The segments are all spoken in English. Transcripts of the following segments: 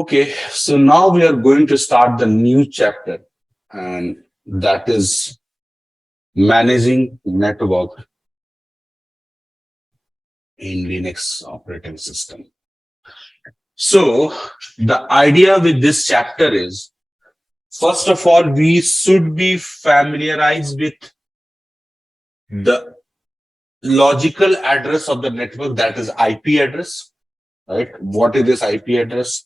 Okay, so now we are going to start the new chapter, and that is managing network in Linux operating system. So the idea with this chapter is, first of all, we should be familiarized with the logical address of the network, that is IP address, right? What is this IP address?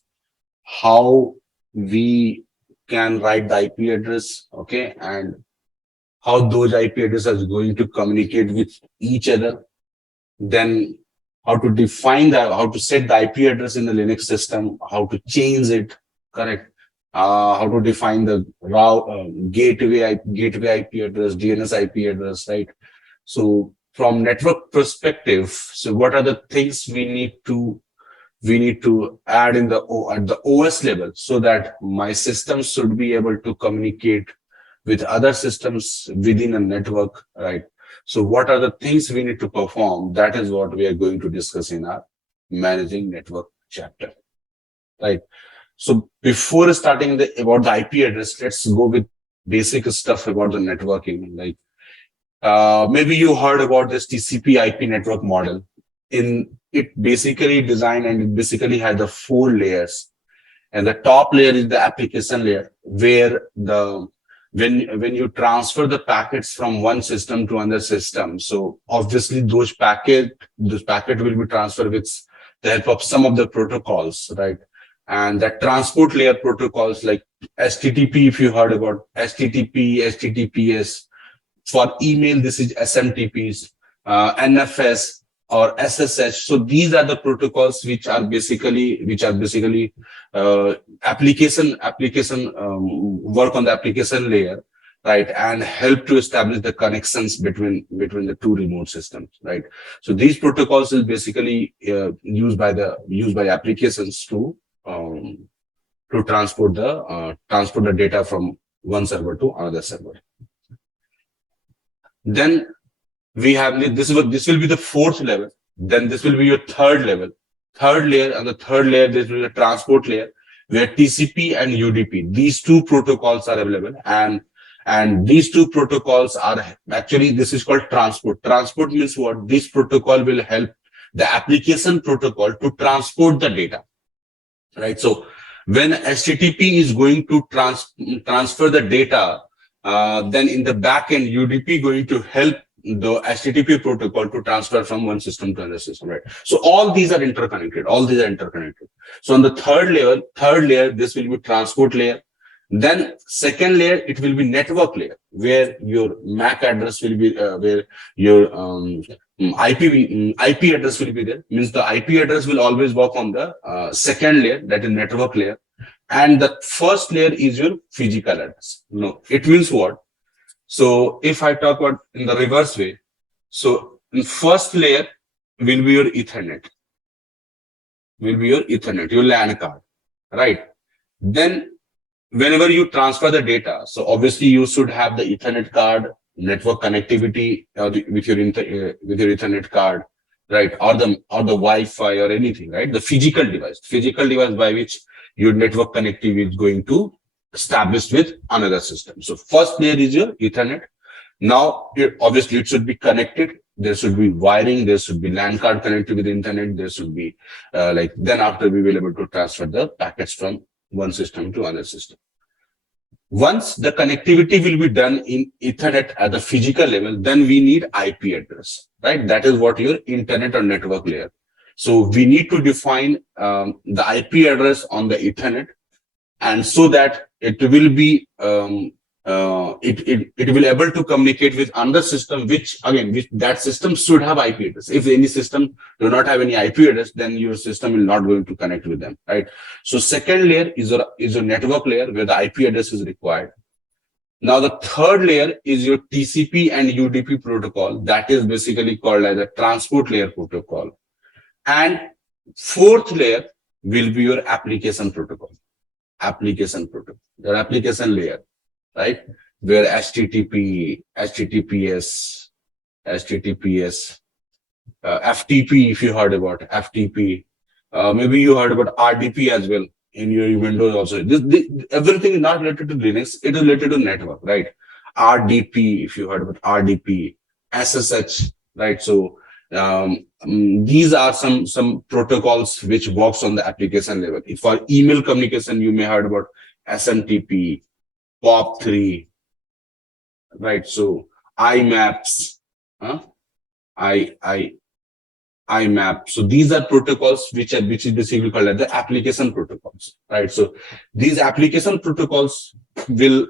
How we can write the IP address, okay, and how those IP addresses are going to communicate with each other. Then how to define how to set the IP address in the Linux system, how to change it, correct? How to define the gateway IP address, DNS IP address, right? So from network perspective, so what are the things we need to add in at the OS level, so that my system should be able to communicate with other systems within a network, right? So what are the things we need to perform? That is what we are going to discuss in our managing network chapter, right? So before starting about the IP address, let's go with basic stuff about the networking. Like maybe you heard about this TCP IP network model. In it basically designed, and it basically had the 4 layers, and the top layer is the application layer, where when you transfer the packets from one system to another system, so obviously those packet will be transferred with the help of some of the protocols, right? And that transport layer protocols like HTTP, if you heard about HTTP, HTTPS. For email, this is SMTPs, NFS or SSH. So these are the protocols which are basically application work on the application layer, right, and help to establish the connections between the 2 remote systems, right? So these protocols is basically used by applications to transport the data from one server to another server. Then we have this will be the 4th level. Then this will be your 3rd level. Third layer, and the 3rd layer, this will be a transport layer, where TCP and UDP, these 2 protocols are available, and these 2 protocols are actually, this is called transport. Transport means what? This protocol will help the application protocol to transport the data, right? So when HTTP is going to transfer the data, then in the back end, UDP going to help the HTTP protocol to transfer from one system to another system, right? So all these are interconnected. So on the 3rd layer, this will be transport layer. Then 2nd layer, it will be network layer, where your MAC address will be, where your IP address will be there. Means the IP address will always work on the 2nd layer, that is network layer. And the 1st layer is your physical address. No, it means what? So if I talk about in the reverse way, so in 1st layer will be your Ethernet, your LAN card, right? Then whenever you transfer the data, so obviously you should have the Ethernet card, network connectivity with your Ethernet card, right? Or the Wi-Fi or anything, right? The physical device by which your network connectivity is going to establish with another system. So 1st layer is your Ethernet. Now, obviously it should be connected. There should be wiring. There should be LAN card connected with the internet. There should be then after we will be able to transfer the packets from one system to another system. Once the connectivity will be done in Ethernet at the physical level, then we need IP address, right? That is what your internet or network layer. So we need to define the IP address on the Ethernet, and so that it will be it will able to communicate with another system, which that system should have IP address. If any system do not have any IP address, then your system will not going to connect with them, right? So 2nd layer is your network layer, where the IP address is required. Now the 3rd layer is your TCP and UDP protocol, that is basically called as a transport layer protocol. And 4th layer will be your application protocol, your application layer, right? Where HTTP, HTTPS, FTP, if you heard about FTP, maybe you heard about RDP as well. in your Windows also. Everything is not related to Linux. It is related to network, right? RDP, if you heard about RDP, SSH, right? So these are some protocols which works on the application level. If for email communication, you may heard about SMTP, POP3, right? So IMAPs, IMAP. So these are protocols which is basically called as the application protocols, right? So these application protocols will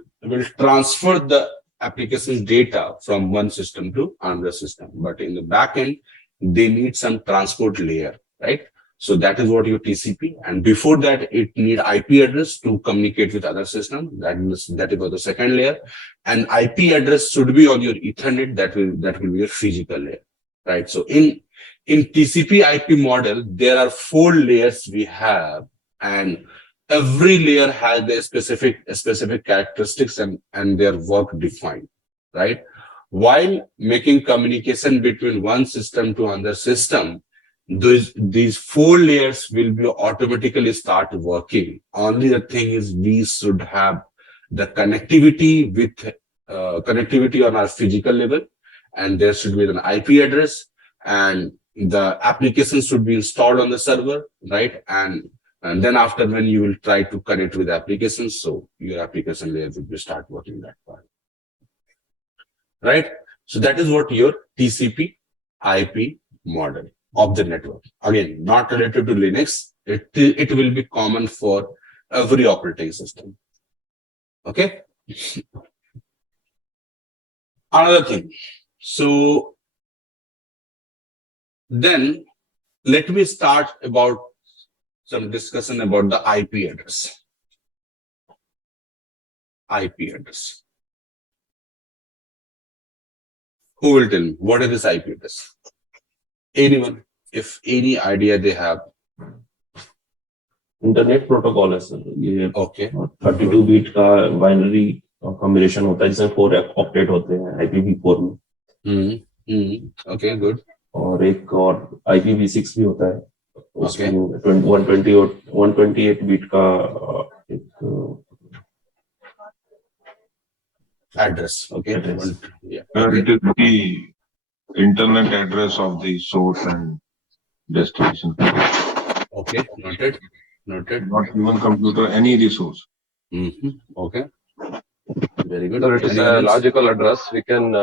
transfer the application data from one system to another system, but in the back end they need some transport layer, right? So that is what your TCP, and before that it need IP address to communicate with other system. That is the second layer, and IP address should be on your Ethernet. That will be your physical layer, right? So in TCP IP model, there are 4 layers we have, and every layer has their specific characteristics and their work defined, right? While making communication between one system to another system, these 4 layers will be automatically start working. Only the thing is we should have the connectivity on our physical level, and there should be an IP address, and the application should be installed on the server, right? And then after, when you will try to connect with applications, so your application layer will be start working that part, right? So that is what your TCP IP model of the network. Again, not related to Linux. It will be common for every operating system. Okay. Another thing. So then let me start about some discussion about the IP address. IP address. Who will tell me what is this IP address? Anyone, if any idea they have? Internet protocol है sir ये। Okay. 32 beat का binary combination होता है जिसमें 4 octet होते हैं IPv4 में। Okay, good. और एक और IPv6 भी होता है। Okay. 120 और 128 बीट का एक address. Okay. Address. Yeah. It is the internet address of the source and destination. Okay. Noted. Noted. Not even computer, any resource. Okay. Very good. So it is Anyone a else? logical address. We can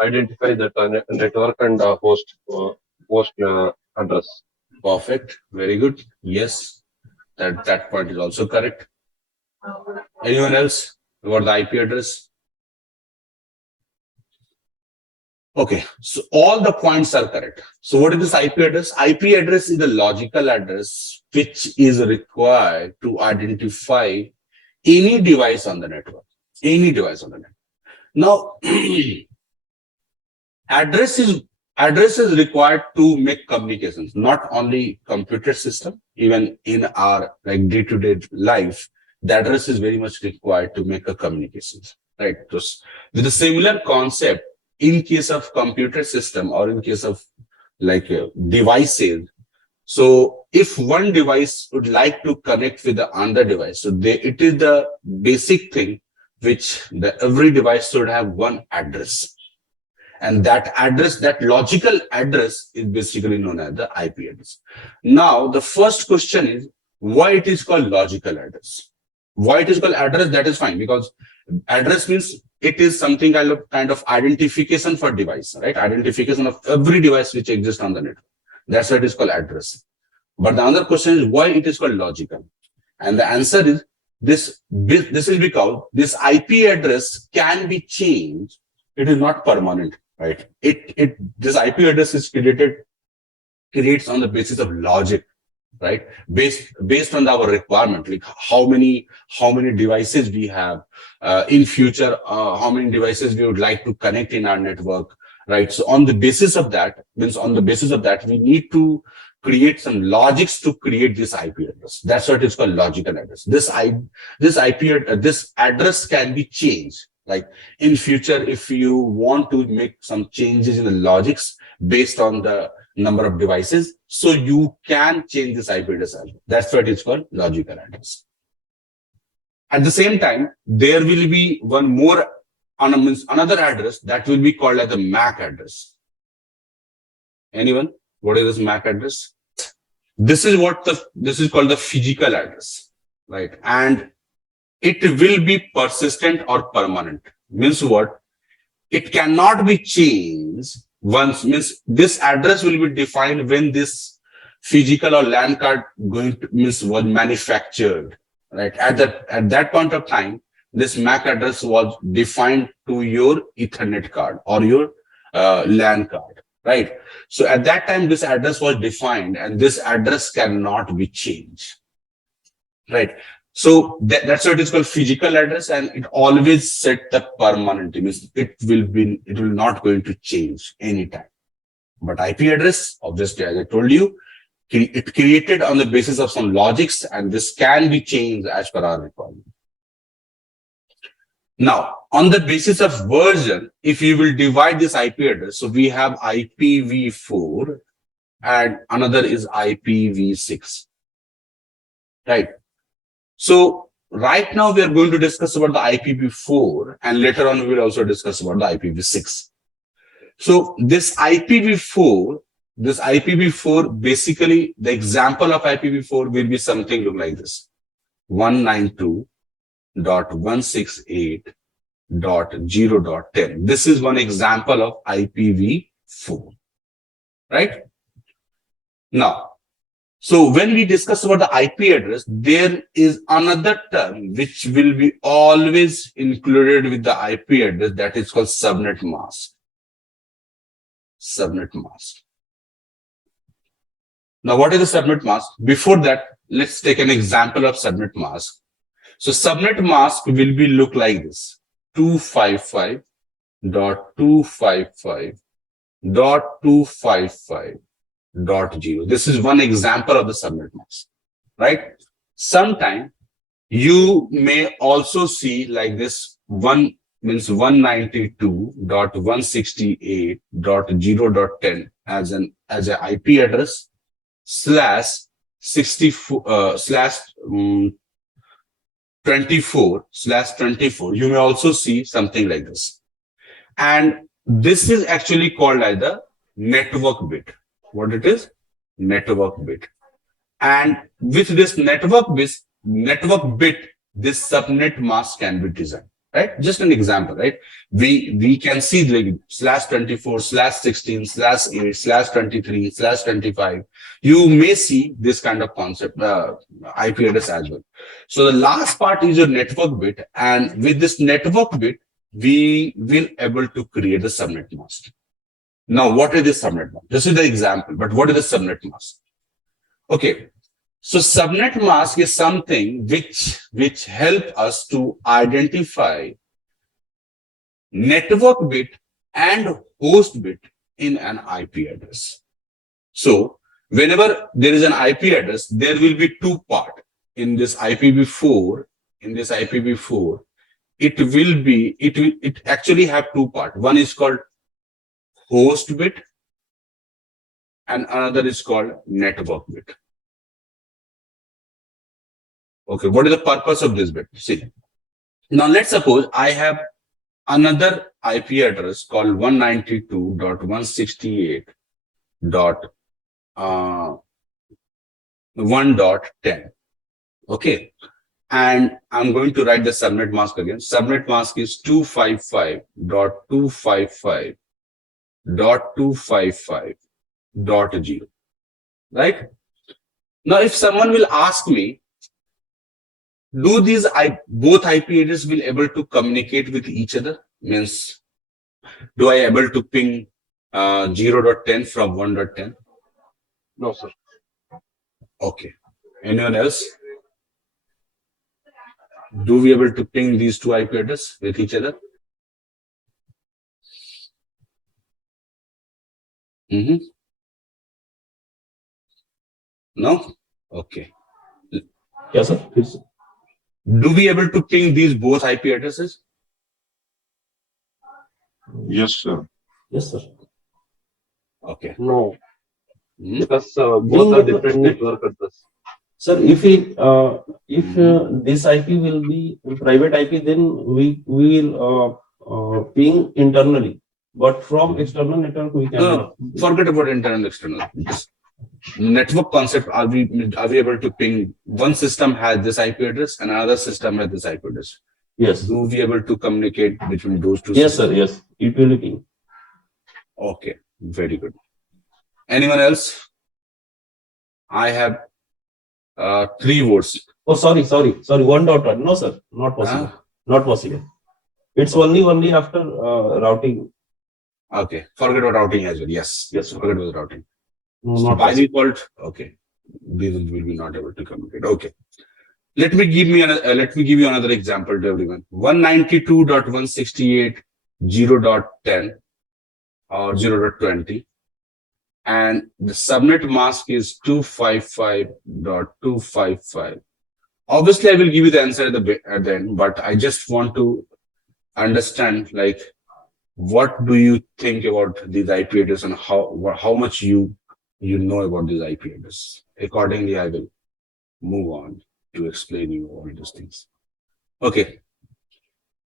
identify that network and host address. Perfect. Very good. Yes. That point is also correct. Anyone else about the IP address? Okay, so all the points are correct. So what is this IP address? IP address is the logical address which is required to identify any device on the network. Any device on the network. Now, address is required to make communications, not only computer system, even in our like day-to-day life, the address is very much required to make a communications, right? So with a similar concept, in case of computer system or in case of like devices, so if one device would like to connect with the other device, so it is the basic thing which every device should have one address, and that address, that logical address, is basically known as the IP address. Now the first question is why it is called logical address. Why it is called address, that is fine, because address means it is something kind of identification for device, right? Identification of every device which exists on the network. That's why it is called address. But the other question is why it is called logical. And the answer is this is because this IP address can be changed. It is not permanent, right? This IP address is creates on the basis of logic, right? Based on our requirement, like how many devices we have in future, how many devices we would like to connect in our network, right? So on the basis of that, we need to create some logics to create this IP address. That's what is called logical address. This address can be changed. Like in future, if you want to make some changes in the logics based on the number of devices. So you can change this IP address as well. That's what is called logical address. At the same time, there will be one more another address that will be called as the MAC address. Anyone? What is this MAC address? This is called the physical address, right? And it will be persistent or permanent. Means what? It cannot be changed once. Means this address will be defined when this physical or LAN card was manufactured, right? At that point of time, this MAC address was defined to your Ethernet card or your LAN card, right? So at that time, this address was defined, and this address cannot be changed, right? So that's what is called physical address, and it always set the permanent. Means it will not going to change anytime. But IP address, obviously, as I told you, it created on the basis of some logics, and this can be changed as per our requirement. Now, on the basis of version, if you will divide this IP address, so we have IPv4 and another is IPv6, right? So right now we are going to discuss about the IPv4, and later on we will also discuss about the IPv6. So this IPv4, basically the example of IPv4 will be something look like this: 192.168.0.10. This is one example of IPv4, right? Now, so when we discuss about the IP address, there is another term which will be always included with the IP address, that is called subnet mask. Subnet mask. Now, what is the subnet mask? Before that, let's take an example of subnet mask. So subnet mask will be look like this: 255.255.255.0. This is one example of the subnet mask, right? Sometime you may also see like this: 192.168.0.10 as an IP address /24/24. You may also see something like this. And this is actually called as the network bit. What it is? Network bit. And with this network bit, this subnet mask can be designed, right? Just an example, right? We can see like /24/16/8/23/25. You may see this kind of concept, IP address as well. So the last part is your network bit, and with this network bit, we will able to create the subnet mask. Now, what is this subnet mask? This is the example, but what is the subnet mask? Okay, so subnet mask is something which help us to identify network bit and host bit in an IP address. So whenever there is an IP address, there will be two parts in this IPv4. It actually have two parts. One is called host bit and another is called network bit. Okay, what is the purpose of this bit? See, now let's suppose I have another IP address called 192.168.1.10. Okay, and I'm going to write the subnet mask again. Subnet mask is 255.255.255.0. Right? Now, if someone will ask me, do these both IP addresses will able to communicate with each other? Means, do I able to ping 0.10 from 1.10? No, sir. Okay. Anyone else? Do we able to ping these two IP addresses with each other? No? Okay. Yes, sir. Please. Do we able to ping these both IP addresses? Yes, sir. Yes, sir. Okay. No. Hmm? Because both are different network address. Sir, if this IP will be private IP, then we will ping internally. But from external network, we No, cannot. forget about internal external. Just network concept. Are we able to ping? One system has this IP address and another system has this IP address. Yes. Do we able to communicate between those two? Yes, systems? sir. Yes. It will be ping. Okay, very good. Anyone else? I have 3 votes. Oh, sorry. 1.1. No, sir. Not possible. Not possible. It's only after routing. Okay, forget about routing as well. Yes, Yes, forget about routing. No, So not by possible. default, okay, we will be not able to communicate. Okay, let me give you another example to everyone. 192.168.0.10 or 0.20, and the subnet mask is 255.255. Obviously, I will give you the answer at the end, but I just want to understand, like, what do you think about these IP addresses and how much you know about these IP addresses? Accordingly, I will move on to explain you all these things. Okay.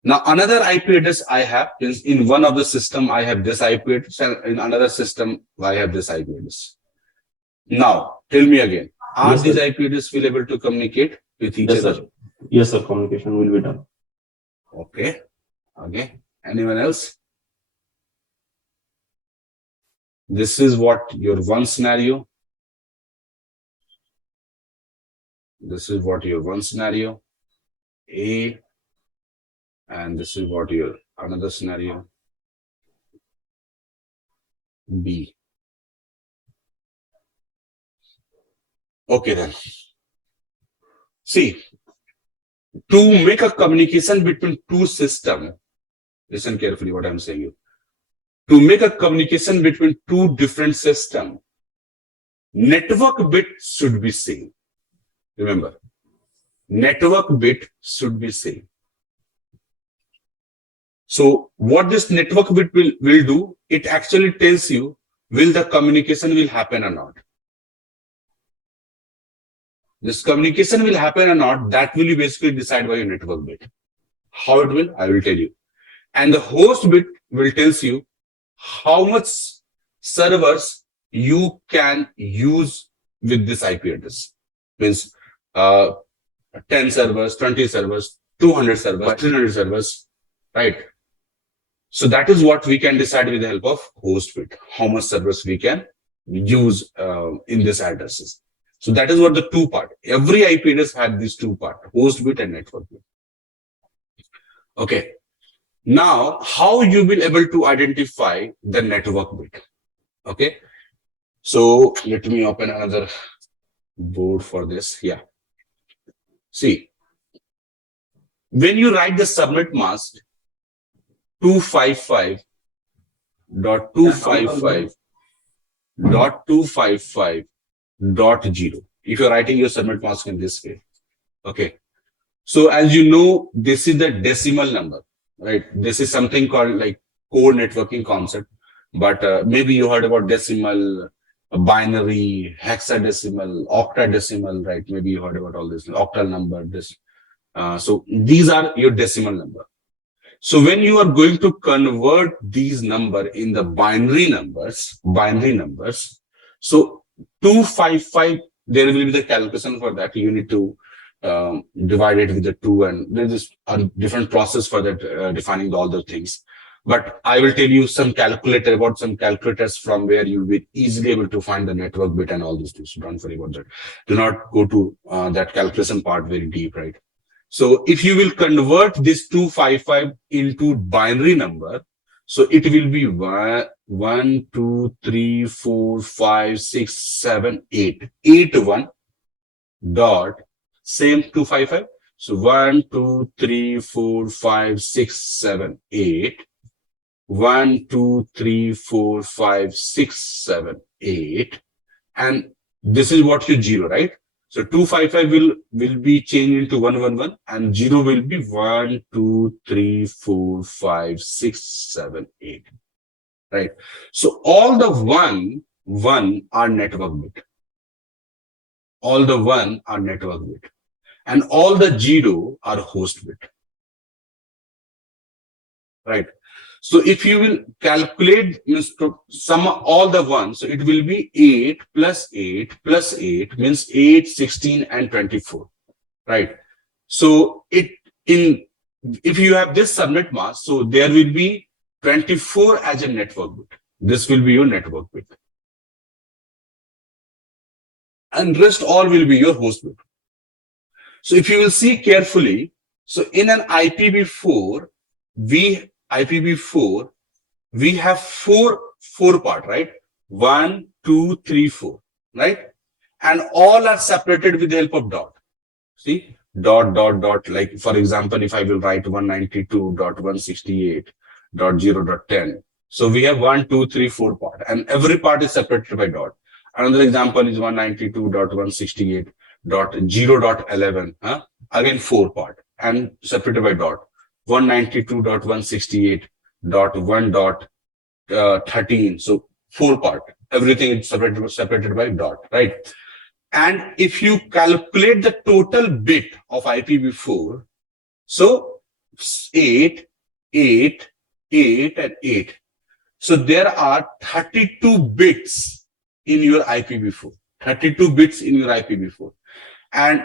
Now, another IP address I have is in one of the system, I have this IP address, and in another system, I have this IP address. Now, tell me again, are Yes, these sir. IP addresses will able to communicate with each Yes, other? sir. Yes, sir. Communication will be done. Okay. Okay. Anyone else? This is what your one scenario. This is what your one scenario A, and this is what your another scenario B. Okay then. See, to make a communication between two systems, listen carefully what I'm saying you. To make a communication between two different systems, network bit should be same. Remember, network bit should be same. So what this network bit will do, it actually tells you will the communication will happen or not. This communication will happen or not, that will be basically decided by your network bit. How it will, I will tell you. And the host bit will tells you how much servers you can use with this IP address. Means 10 servers, 20 servers, 200 servers, 300 servers, right? So that is what we can decide with the help of host bit, how much servers we can use in this addresses. So that is what the two part. Every IP address had these two part, host bit and network bit. Okay. Now, how you will able to identify the network bit? Okay. So let me open another board for this. Yeah. See, when you write the subnet mask 255.255.255.0, if you're writing your subnet mask in this way, okay. So as you know, this is the decimal number, right? This is something called like core networking concept, but maybe you heard about decimal, binary, hexadecimal, octadecimal, right? Maybe you heard about all this octal number, this. So these are your decimal number. So when you are going to convert these number in the binary numbers, so 255, there will be the calculation for that. You need to divide it with the 2, and there's a different process for that, defining all the things. But I will tell you some calculators from where you will be easily able to find the network bit and all these things. So don't worry about that. Do not go to that calculation part very deep, right? So if you will convert this 255 into binary number, so it will be 1, 2, 3, 4, 5, 6, 7, 8. 81 dot same 255. So 1, 2, 3, 4, 5, 6, 7, 8. 1, 2, 3, 4, 5, 6, 7, 8. And this is what your 0, right? So 255 will be changed into 111, and 0 will be 1, 2, 3, 4, 5, 6, 7, 8. Right. So all the 1 1 are network bit. All the 1 are network bit. And all the 0 are host bit. Right. So if you will calculate sum all the 1, so it will be 8 plus 8 plus 8 means 8, 16 and 24. Right. So if you have this subnet mask, so there will be 24 as a network bit. This will be your network bit. And rest all will be your host bit. So if you will see carefully, so in an IPv4, we have four part, right? 1, 2, 3, 4, right? And all are separated with the help of dot. See, dot, dot, dot. Like for example, if I will write 192.168.0.10. So we have 1, 2, 3, 4 part, and every part is separated by dot. Another example is 192.168.0.11. Again, 4 part and separated by dot. 192.168.1.13. So 4 part. Everything is separated by dot, right? And if you calculate the total bit of IPv4, so 8, 8, 8, and 8. So there are 32 bits in your IPv4. 32 bits in your IPv4. And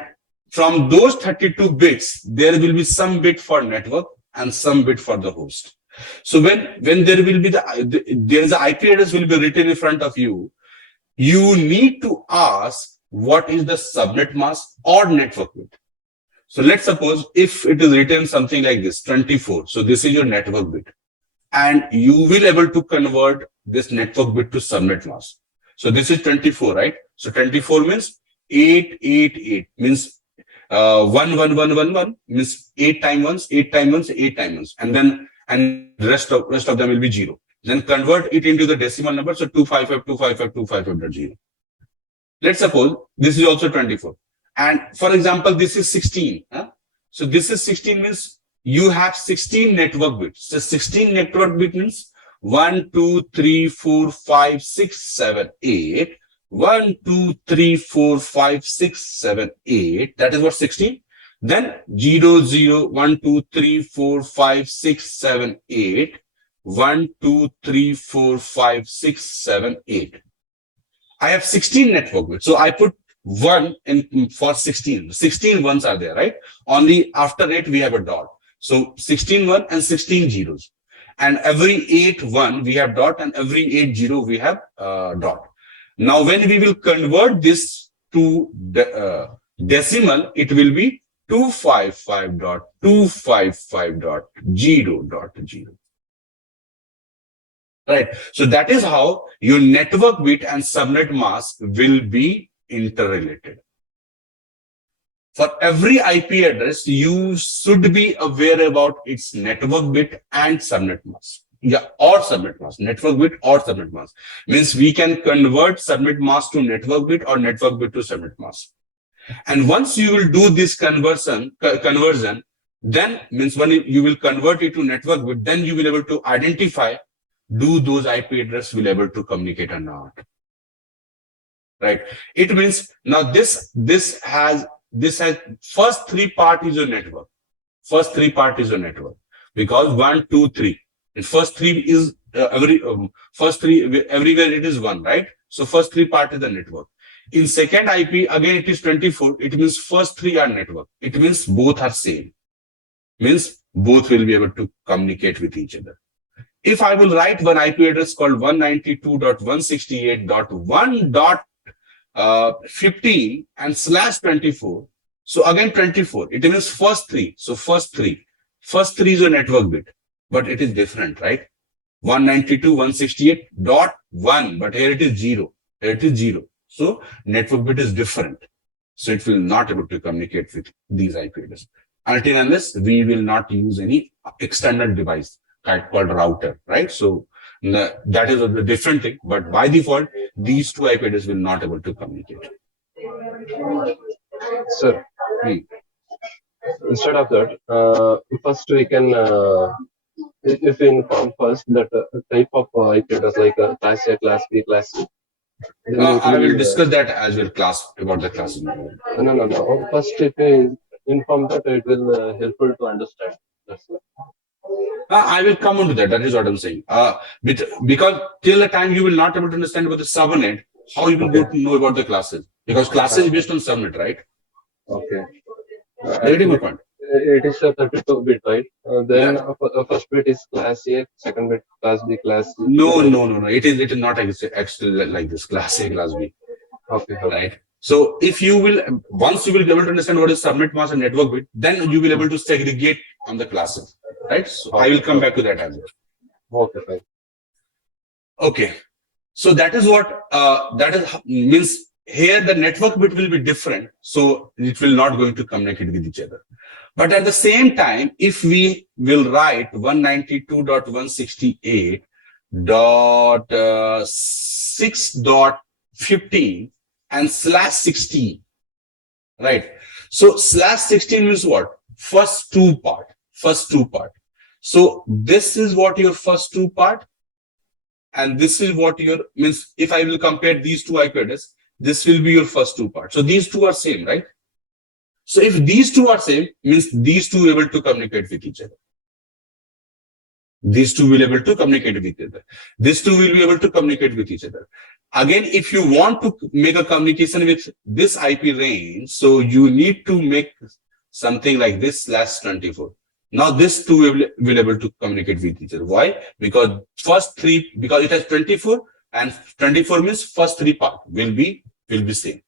from those 32 bits, there will be some bit for network and some bit for the host. So when there will be there is an IP address will be written in front of you, you need to ask what is the subnet mask or network bit. So let's suppose if it is written something like this, 24. So this is your network bit. And you will able to convert this network bit to subnet mask. So this is 24, right? So 24 means 888 means 11111 means 8 times once, 8 times once, 8 times once, and then rest of them will be 0. Then convert it into the decimal number. So 255.255.255.0. Let's suppose this is also 24. And for example, this is 16. So this is 16 means you have 16 network bits. So 16 network bit means 1, 2, 3, 4, 5, 6, 7, 8. 1, 2, 3, 4, 5, 6, 7, 8. That is what 16. Then 0, 0, 1, 2, 3, 4, 5, 6, 7, 8. 1, 2, 3, 4, 5, 6, 7, 8. I have 16 network bits. So I put 1 in for 16. 16 ones are there, right? Only after 8 we have a dot. So 16 1 and 16 zeros. And every 8 1 we have dot, and every 8 0 we have dot. Now when we will convert this to decimal, it will be 255.255.0.0. Right. So that is how your network bit and subnet mask will be interrelated. For every IP address, you should be aware about its network bit and subnet mask. Yeah, or subnet mask. Network bit or subnet mask. Means we can convert subnet mask to network bit or network bit to subnet mask. And once you will do this conversion, then means when you will convert it to network bit, then you will be able to identify do those IP address will able to communicate or not. Right. It means now this has first 3 part is a network. First 3 part is a network because 1, 2, 3. And first 3 is first 3 everywhere it is 1, right? So first 3 part is the network. In second IP again it is 24. It means first 3 are network. It means both are same. Means both will be able to communicate with each other. If I will write one IP address called 192.168.1.15 and /24. So again 24. It means first 3. So first 3 is a network bit, but it is different, right? 192.168.1, but here it is 0. Here it is 0. So network bit is different. So it will not able to communicate with these IP addresses until unless we will not use any external device called router, right? So that is a different thing, but by default, these 2 IP addresses will not able to communicate. Sir, instead of that, first we can, if we inform first that type of IP address like class A, class B, class C, Then it I will will, discuss that as well class about the classes. no. First, if you inform that, it will helpful to understand. That's it. I will come on to that. That is what I'm saying. Because till the time you will not able to understand about the subnet, how you will go to know about the classes? Because classes is based on subnet, right? Okay. Are you getting my point? It is a 32-bit, right? Then first bit is class A, second bit class B, class C. No. It is not actually like this class A, class B, Okay. right? So if you will, once you will be able to understand what is subnet mask and network bit, then you will be able to segregate on the classes, right? So I will come back to that as well. Okay, fine. Okay. So that is what means here the network bit will be different. So it will not going to communicate with each other. But at the same time, if we will write 192.168.6.15 and /16, right? So /16 means what? First two part. So this is what your first two part. And this is what your means. If I will compare these two IP addresses, this will be your first two parts. So these two are same, right? So if these two are same, means these two able to communicate with each other. These two will able to communicate with each other. These two will be able to communicate with each other. Again, if you want to make a communication with this IP range, so you need to make something like this /24. Now this two will able to communicate with each other. Why? Because first three, because it has 24 and 24 means first three part will be same.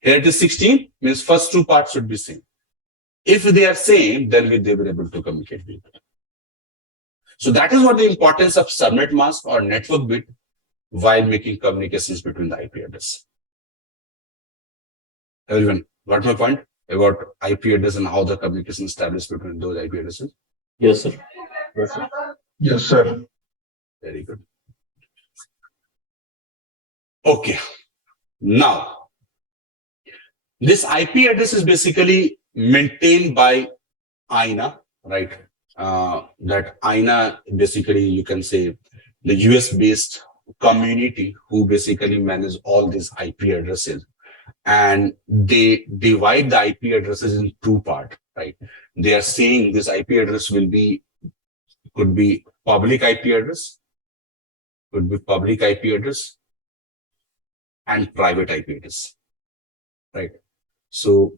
Here it is 16 means first two parts should be same. If they are same, then they will able to communicate with each other. So that is what the importance of subnet mask or network bit while making communications between the IP address. Everyone got my point about IP address and how the communication is established between those IP addresses? Yes, sir. Yes, sir. Very good. Okay. Now, this IP address is basically maintained by INA, right? That INA basically you can say the US based community who basically manage all these IP addresses, and they divide the IP addresses in two parts, right? They are saying this IP address could be public IP address, and private IP address, right? So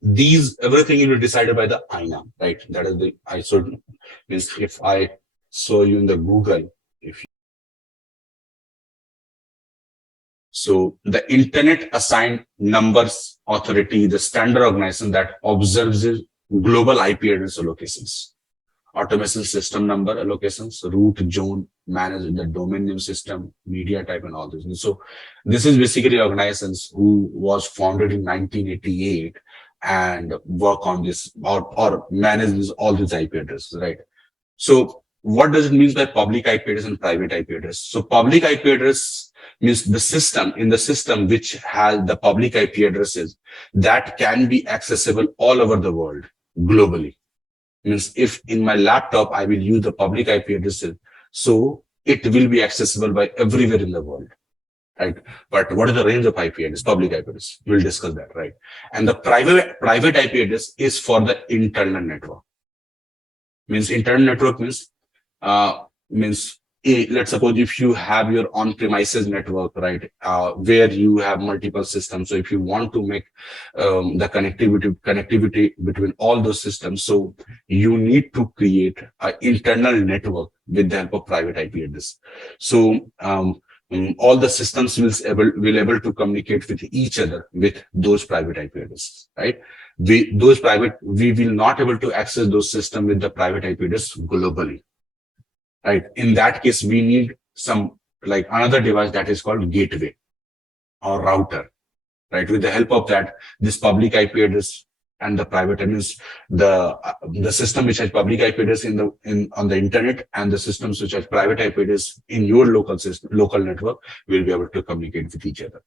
these everything will be decided by the INA, right? That is the ISO. Means if I show you in the Google, so the Internet Assigned Numbers Authority, the standard organization that observes the global IP address allocations, automation system number allocations, root zone, manage the domain name system, media type, and all this. And so this is basically organizations who was founded in 1988 and work on this or manage this, all these IP addresses, right? So what does it mean by public IP address and private IP address? So public IP address means the system which has the public IP addresses that can be accessible all over the world globally. Means if in my laptop I will use the public IP addresses, so it will be accessible by everywhere in the world, right? But what is the range of IP address? Public IP address. We'll discuss that, right? And the private IP address is for the internal network. Means internal network means let's suppose if you have your on-premises network, right, where you have multiple systems. So if you want to make the connectivity between all those systems, so you need to create an internal network with the help of private IP address. So all the systems will able to communicate with each other with those private IP addresses, right? We will not able to access those systems with the private IP address globally. Right. In that case, we need some like another device that is called gateway or router. Right. With the help of that, this public IP address and the private address, the system which has public IP address on the internet and the systems which has private IP address in your local network will be able to communicate with each other.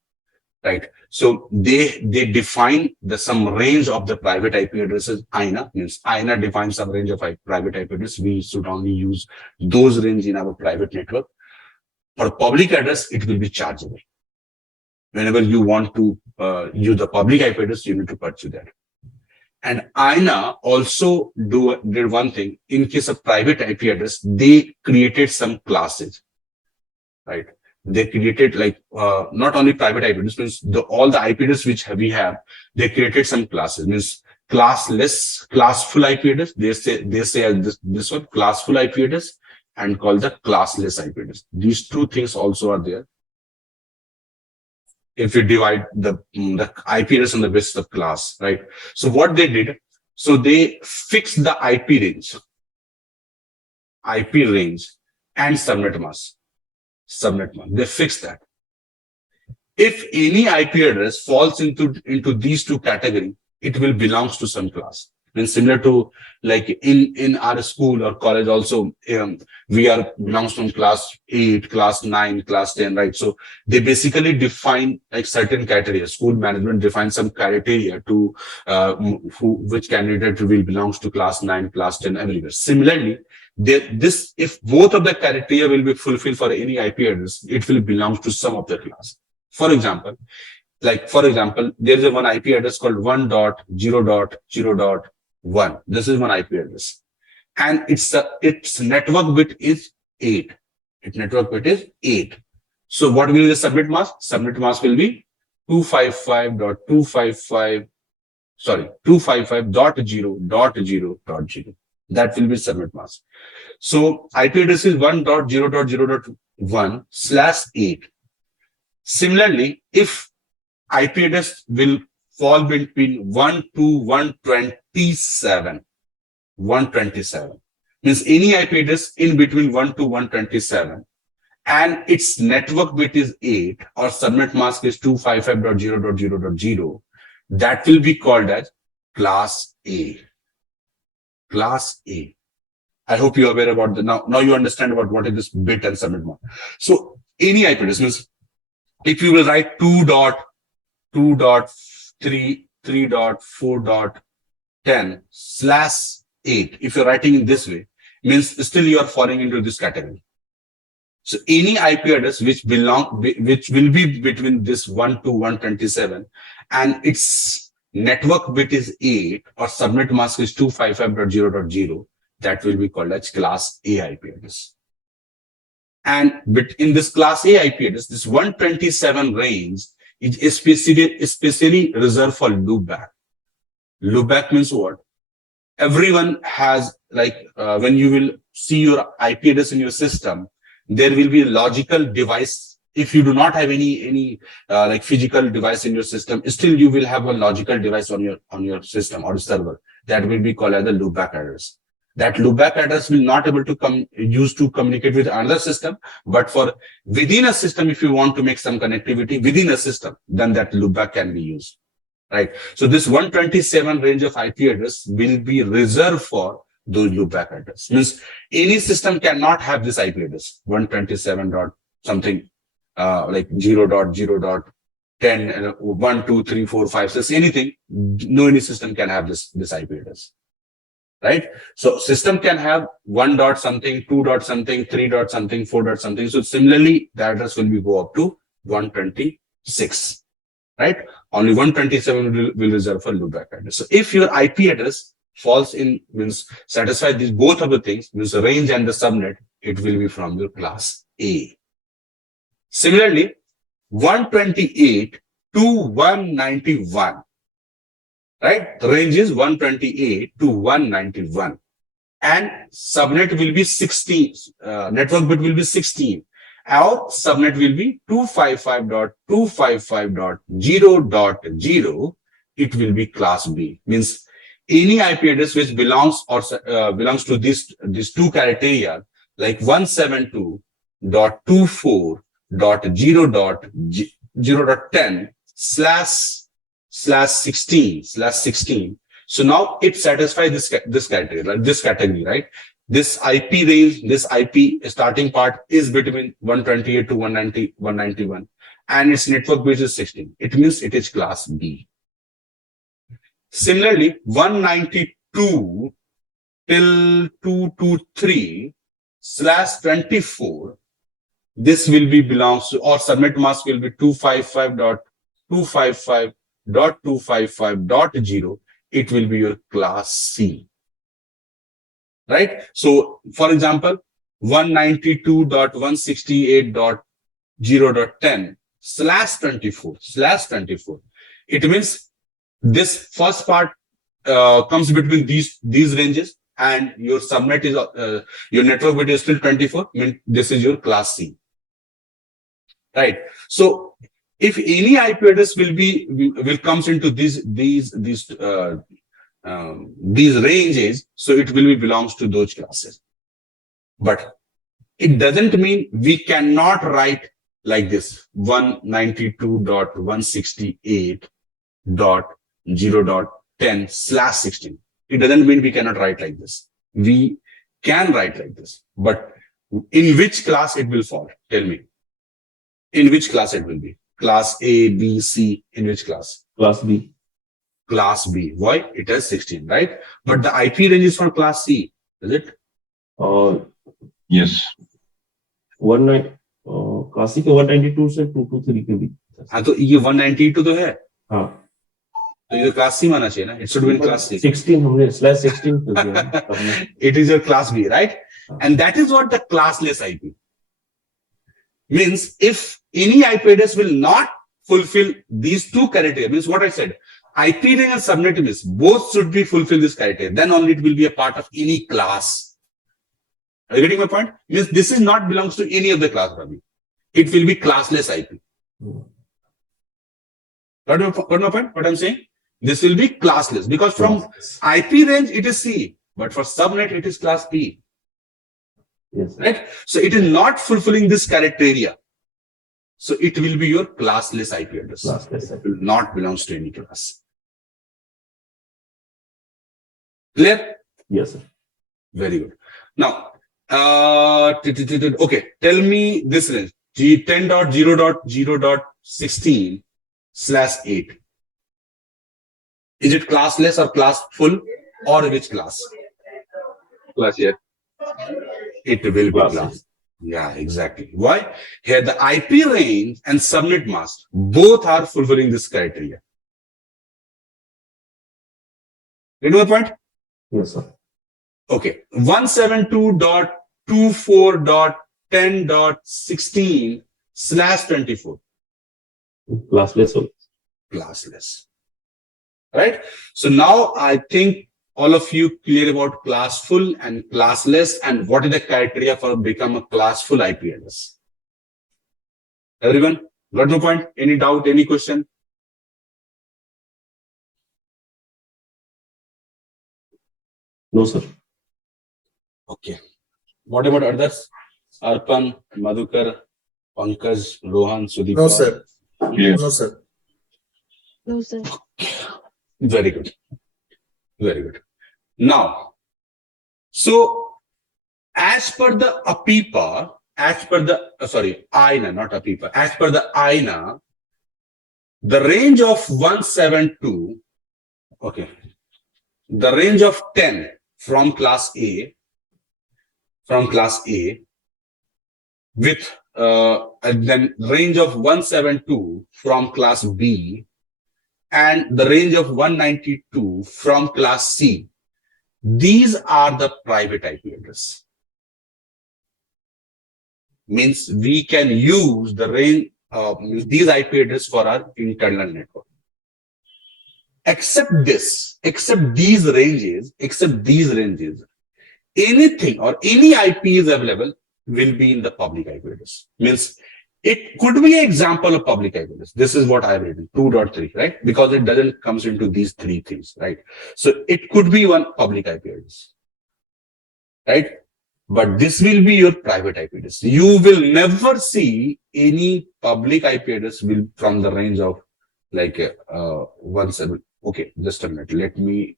Right. So they define some range of the private IP addresses. INA means INA defines some range of private IP address. We should only use those range in our private network. For public address, it will be chargeable. Whenever you want to use the public IP address, you need to pursue that. And INA also did one thing. In case of private IP address, they created some classes, right? They created like not only private IP address, means all the IP address which we have, they created some classes, means classless, classful IP address. They say this one classful IP address and called the classless IP address. These two things also are there. If you divide the IP address on the basis of class, right? So what they did, so they fixed the IP range and subnet mask. They fixed that. If any IP address falls into these two categories, it will belongs to some class. And similar to like in our school or college also, we are belongs from class 8, class 9, class 10, right? So they basically define like certain criteria. School management defines some criteria to which candidate will belongs to class 9, class 10, everywhere. Similarly, if both of the criteria will be fulfilled for any IP address, it will belong to some of the class. For example, there is a one IP address called 1.0.0.1. This is one IP address, and its network bit is 8. Its network bit is 8. So what will be the subnet mask? Subnet mask will be 255.0.0.0. That will be subnet mask. So IP address is 1.0.0.1/8. Similarly, if IP address will fall between 1 to 127, means any IP address in between 1 to 127, and its network bit is 8 or subnet mask is 255.0.0.0, that will be called as class A. Class A. I hope you are aware about now you understand about what is this bit and subnet mask. So any IP address means if you will write 2.2.3.4.10/8, if you're writing in this way, means still you are falling into this category. So any IP address which will be between this 1 to 127 and its network bit is 8 or subnet mask is 255.0.0, that will be called as class A IP address. And in this class A IP address, this 127 range is especially reserved for loopback. Loopback means what? Everyone has when you will see your IP address in your system, there will be a logical device. If you do not have any physical device in your system, still you will have a logical device on your system or server that will be called as the loopback address. That loopback address will not able to used to communicate with another system, but for within a system, if you want to make some connectivity within a system, then that loopback can be used, right? So this 127 range of IP address will be reserved for those loopback address. Means any system cannot have this IP address 127 dot something 0.0.10 1 2 3 4 5 6 anything. No any system can have this IP address. Right? So system can have 1 dot something, 2 dot something, 3 dot something, 4 dot something. So similarly, the address will go up to 126, right? Only 127 will reserve for loopback address. So if your IP address falls in, means satisfy these both of the things, means the range and the subnet, it will be from your class A. Similarly, 128 to 191. Right? The range is 128 to 191. And subnet will be 16. Network bit will be 16. Our subnet will be 255.255.0.0. It will be class B. Means any IP address which belongs to these two criteria, like 172.24.0.10/16. So now it satisfies this criteria, like this category, right? This IP range, this IP starting part is between 128 to 191, and its network bit is 16. It means it is class B. Similarly, 192 till 223/24 this will be belongs to, or subnet mask will be 255.255.255.0. It will be your class C. Right? So, for example, 192.168.0.10/24. It means this first part comes between these ranges, and your subnet is your network bit is still 24. Mean this is your class C. Right? So, if any IP address will comes into these ranges, so it will be belongs to those classes. But it doesn't mean we cannot write like this 192.168.0.10/16. It doesn't mean we cannot write like this. We can write like this, but in which class it will fall? Tell me. In which class it will be? Class A, B, C. In which class? Class B. Class B. Why? It has 16, right? But the IP range is for class C, is it? Yes. Classic 192 से 223 के बीच. हाँ तो ये 192 तो है. हाँ. तो ये क्लास सी माना चाहिए ना. It should be in class C. 16 हमने /16 कर दिया. It is your class B, right? And that is what the classless IP means. If any IP address will not fulfill these two criteria, means what I said, IP range and subnet means both should be fulfill this criteria. Then only it will be a part of any class. Are you getting my point? Means this is not belongs to any of the class, Ravi. It will be classless IP. Got my point? What I'm saying? This will be classless because from IP range it is C, but for subnet it is class B. Yes. Right? So it is not fulfilling this criteria. So it will be your classless IP address. Classless. It will not belongs to any class. Clear? Yes, sir. Very good. Now, okay, tell me this range G10.0.0.16/8. Is it classless or class full, or which class? Class A. It will be Class. class. Yeah, exactly. Why? Here the IP range and subnet mask both are fulfilling this criteria. You know the point? Yes, sir. Okay, 172.24.10.16/24. Classless. Classless. Right? So now I think all of you clear about classful and classless and what is the criteria for become a classful IP address. Everyone, got no point? Any doubt, any question? No, sir. Okay. What about others? Arpan, Madhukar, Pankaj, Rohan, Sudeep. No, sir. Yes. No, sir. No, sir. Very good. Very good. Now, so as per the APIPA, as per the, INA, not APIPA, as per the INA, the range of 172, okay, the range of 10 from class A, with and then range of 172 from class B, and the range of 192 from class C. These are the private IP address. Means we can use the range of these IP address for our internal network. Except these ranges, anything or any IP is available will be in the public IP address. Means it could be an example of public IP address. This is what I've written, 2.3, right? Because it doesn't comes into these three things, right? So it could be one public IP address, right? But this will be your private IP address. You will never see any public IP address will from the range of like 17. Okay, just a minute. Let me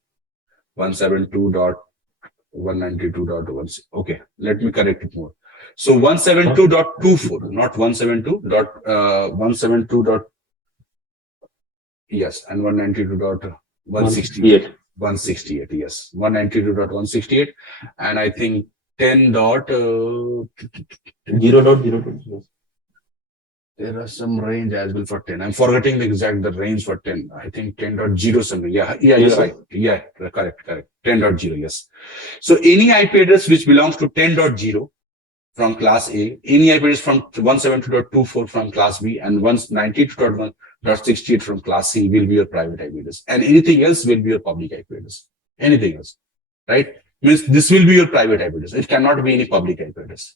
172.192.1. Okay, let me correct it more. So 172.24, not 172. Yes, and 192.168. 168, yes. 192.168. And I think 10 dot, 0.020. there are some range as well for 10. I'm forgetting the range for 10. I think 10.0 something. Yeah, Yes, you're sir. right. Yeah, correct. 10.0, yes. So any IP address which belongs to 10.0 from class A, any IP address from 172.24 from class B, and 192.1.68 from class C will be your private IP address. And anything else will be your public IP address. Anything else, right? Means this will be your private IP address. It cannot be any public IP address.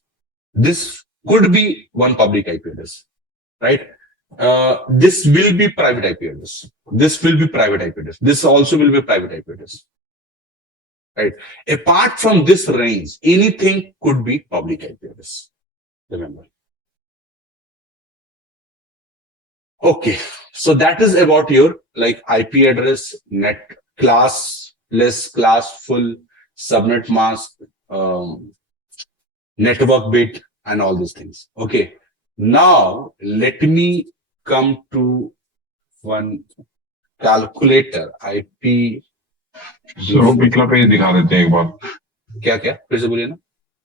This could be one public IP address, right? This will be private IP address. This will be private IP address. This also will be private IP address, right? Apart from this range, anything could be public IP address. Remember. Okay, so that is about your like IP address, net class, less class, full, subnet mask, network bit, and all these things. Okay, now let me come to one calculator IP. Sir वो पिछला page दिखा देते हैं एक बार. क्या क्या फिर से बोलिए ना.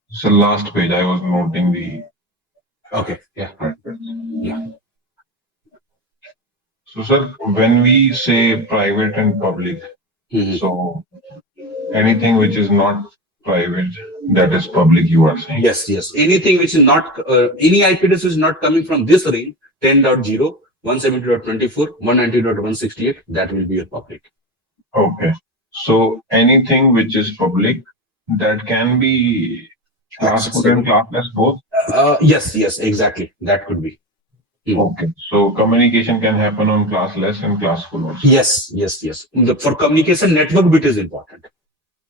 So last page, I was noting the. Okay, yeah. So sir, when we say private and public, Mhm. so anything which is not private, that is public, you are saying? Yes. Anything which is not, any IP address is not coming from this range, 10.0, 170.24, 190.168, that will be your public. Okay. So anything which is public, that can be classful and classless both? Yes, exactly. That could be. Okay. So communication can happen on classless and classful also? Yes. For communication, network bit is important.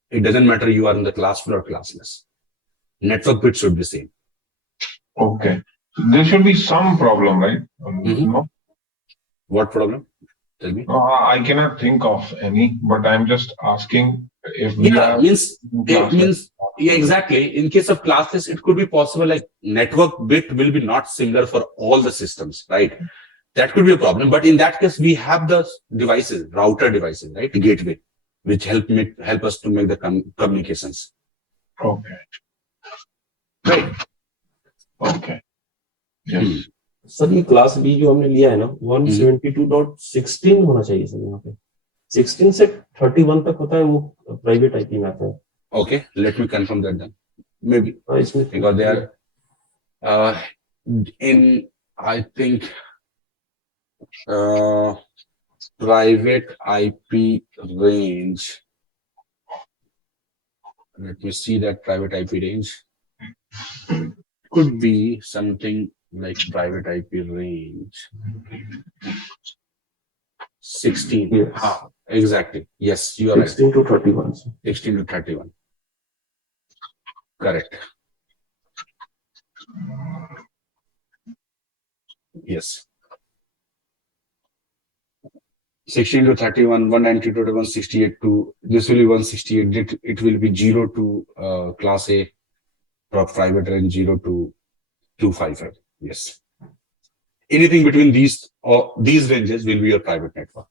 It doesn't matter you are in the classful or classless. Network bit should be same. Okay. So there should be some problem, right? Mhm. No? What problem? Tell me. No, I cannot think of any, but I'm just asking if we Yeah, are it means, yeah, exactly. In case of classless, it could be possible like network bit will be not similar for all the systems, right? That could be a problem. But in that case, we have the devices, router devices, right? The gateway, which help us to make the communications. Okay. Right. Okay. Yes. Sir ये class B जो हमने लिया है ना 172.16 होना चाहिए sir यहाँ पे 16 से 31 तक होता है वो प्राइवेट आईपी में आता है. Okay, let me confirm that then. Maybe इसमें because they are in, I think, private IP range. Let me see that private IP range. Could be something like private IP range 16. Yes. Exactly. Yes, you are right. 16 to 31. Sir. 16 to 31. Correct. Yes. 16 to 31, 192 to 168 to, this will be 168. It will be 0 to class A, private range 0 to 255. Yes. Anything between these ranges will be your private network.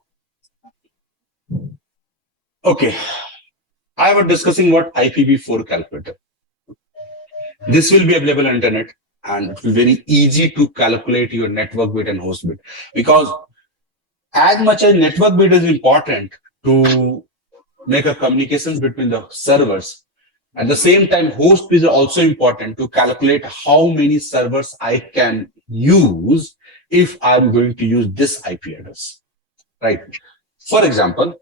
Okay. I was discussing what IPv4 calculator. This will be available on internet and it will be very easy to calculate your network bit and host bit, because as much as network bit is important to make a communication between the servers, at the same time, host bit is also important to calculate how many servers I can use if I'm going to use this IP address, right? For example,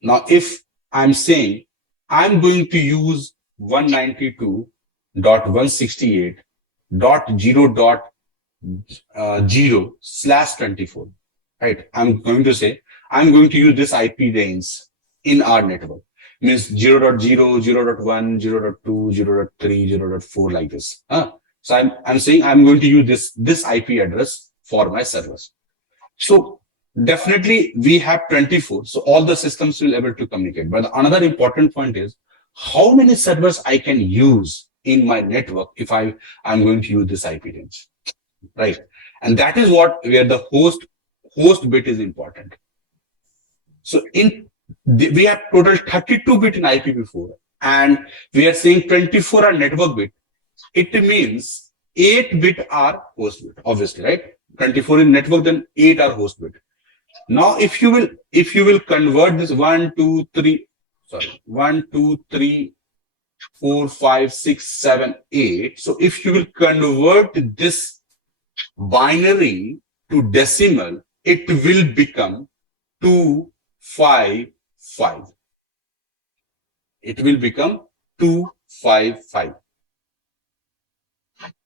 now if I'm saying I'm going to use 192.168.0.0/24, right? I'm going to say I'm going to use this IP range in our network. Means 0.0, 0.1, 0.2, 0.3, 0.4 like this. So I'm saying I'm going to use this IP address for my servers. So definitely we have 24. So all the systems will be able to communicate. But another important point is how many servers I can use in my network if I'm going to use this IP range, right? And that is where the host bit is important. So we have total 32 bit in IPv4 and we are saying 24 are network bit, it means 8 bit are host bit, obviously, right? 24 in network, then 8 are host bit. Now, if you will convert this 1, 2, 3, 4, 5, 6, 7, 8. So if you will convert this binary to decimal, it will become 255. It will become 255.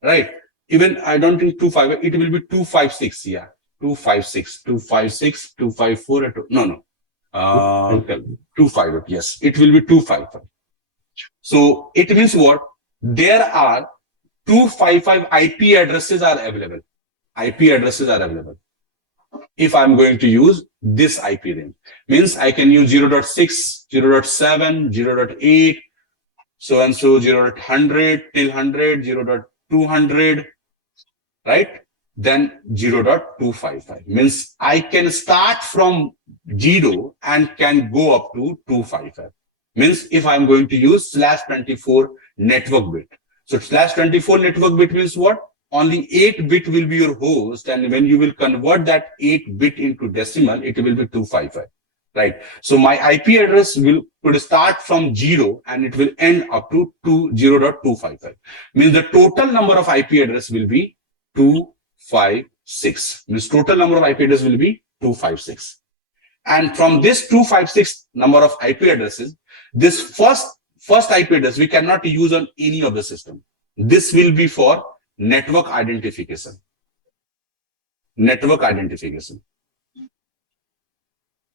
Right? Even I don't think 255, it will be 256. Yeah. 256, 256, 254. No. 258. Yes. It will be 255. So it means what? There are 255 IP addresses are available. IP addresses are available. If I'm going to use this IP range, means I can use 0.6, 0.7, 0.8, so and so 0.100 till 100, 0.200, right? Then 0.255 means I can start from 0 and can go up to 255. Means if I'm going to use /24 network bit. So /24 network bit means what? Only 8 bit will be your host, and when you will convert that 8 bit into decimal, it will be 255. Right. So my IP address could start from 0 and it will end up to 0.255. Means the total number of IP address will be 256. Means total number of IP address will be 256. And from this 256 number of IP addresses, this first IP address we cannot use on any of the system. This will be for network identification. Network identification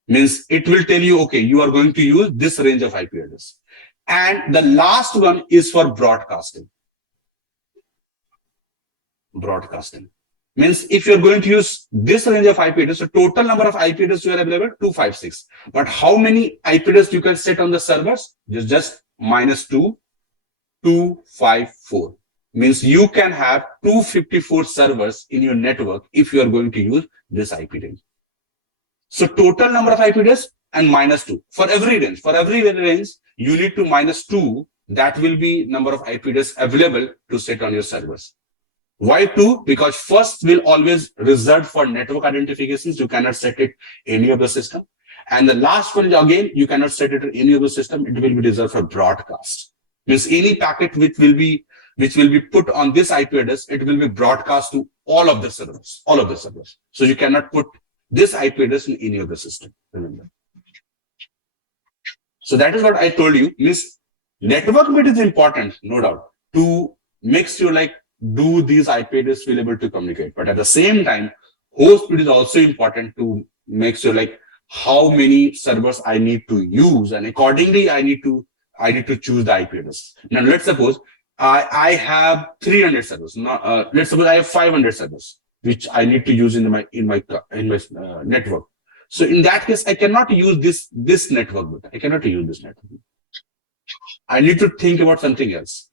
means it will tell you, okay, you are going to use this range of IP address. And the last one is for broadcasting. Broadcasting means if you're going to use this range of IP address, the total number of IP address you are available 256. But how many IP address you can set on the servers? Just -2, 254. Means you can have 254 servers in your network if you are going to use this IP range. So total number of IP address and -2 for every range. For every range, you need to -2. That will be number of IP address available to set on your servers. Why 2? Because first will always reserved for network identifications. You cannot set it any of the system. And the last one, again, you cannot set it in any of the system. It will be reserved for broadcast. Means any packet which will be put on this IP address, it will be broadcast to all of the servers. So you cannot put this IP address in any of the system. Remember. So that is what I told you. Means network bit is important, no doubt, to make sure like do these IP address will able to communicate. But at the same time, host bit is also important to make sure like how many servers I need to use, and accordingly I need to choose the IP address. Now let's suppose I have 300 servers. Let's suppose I have 500 servers which I need to use in my network. So in that case, I cannot use this network bit. I cannot use this network bit. I need to think about something else.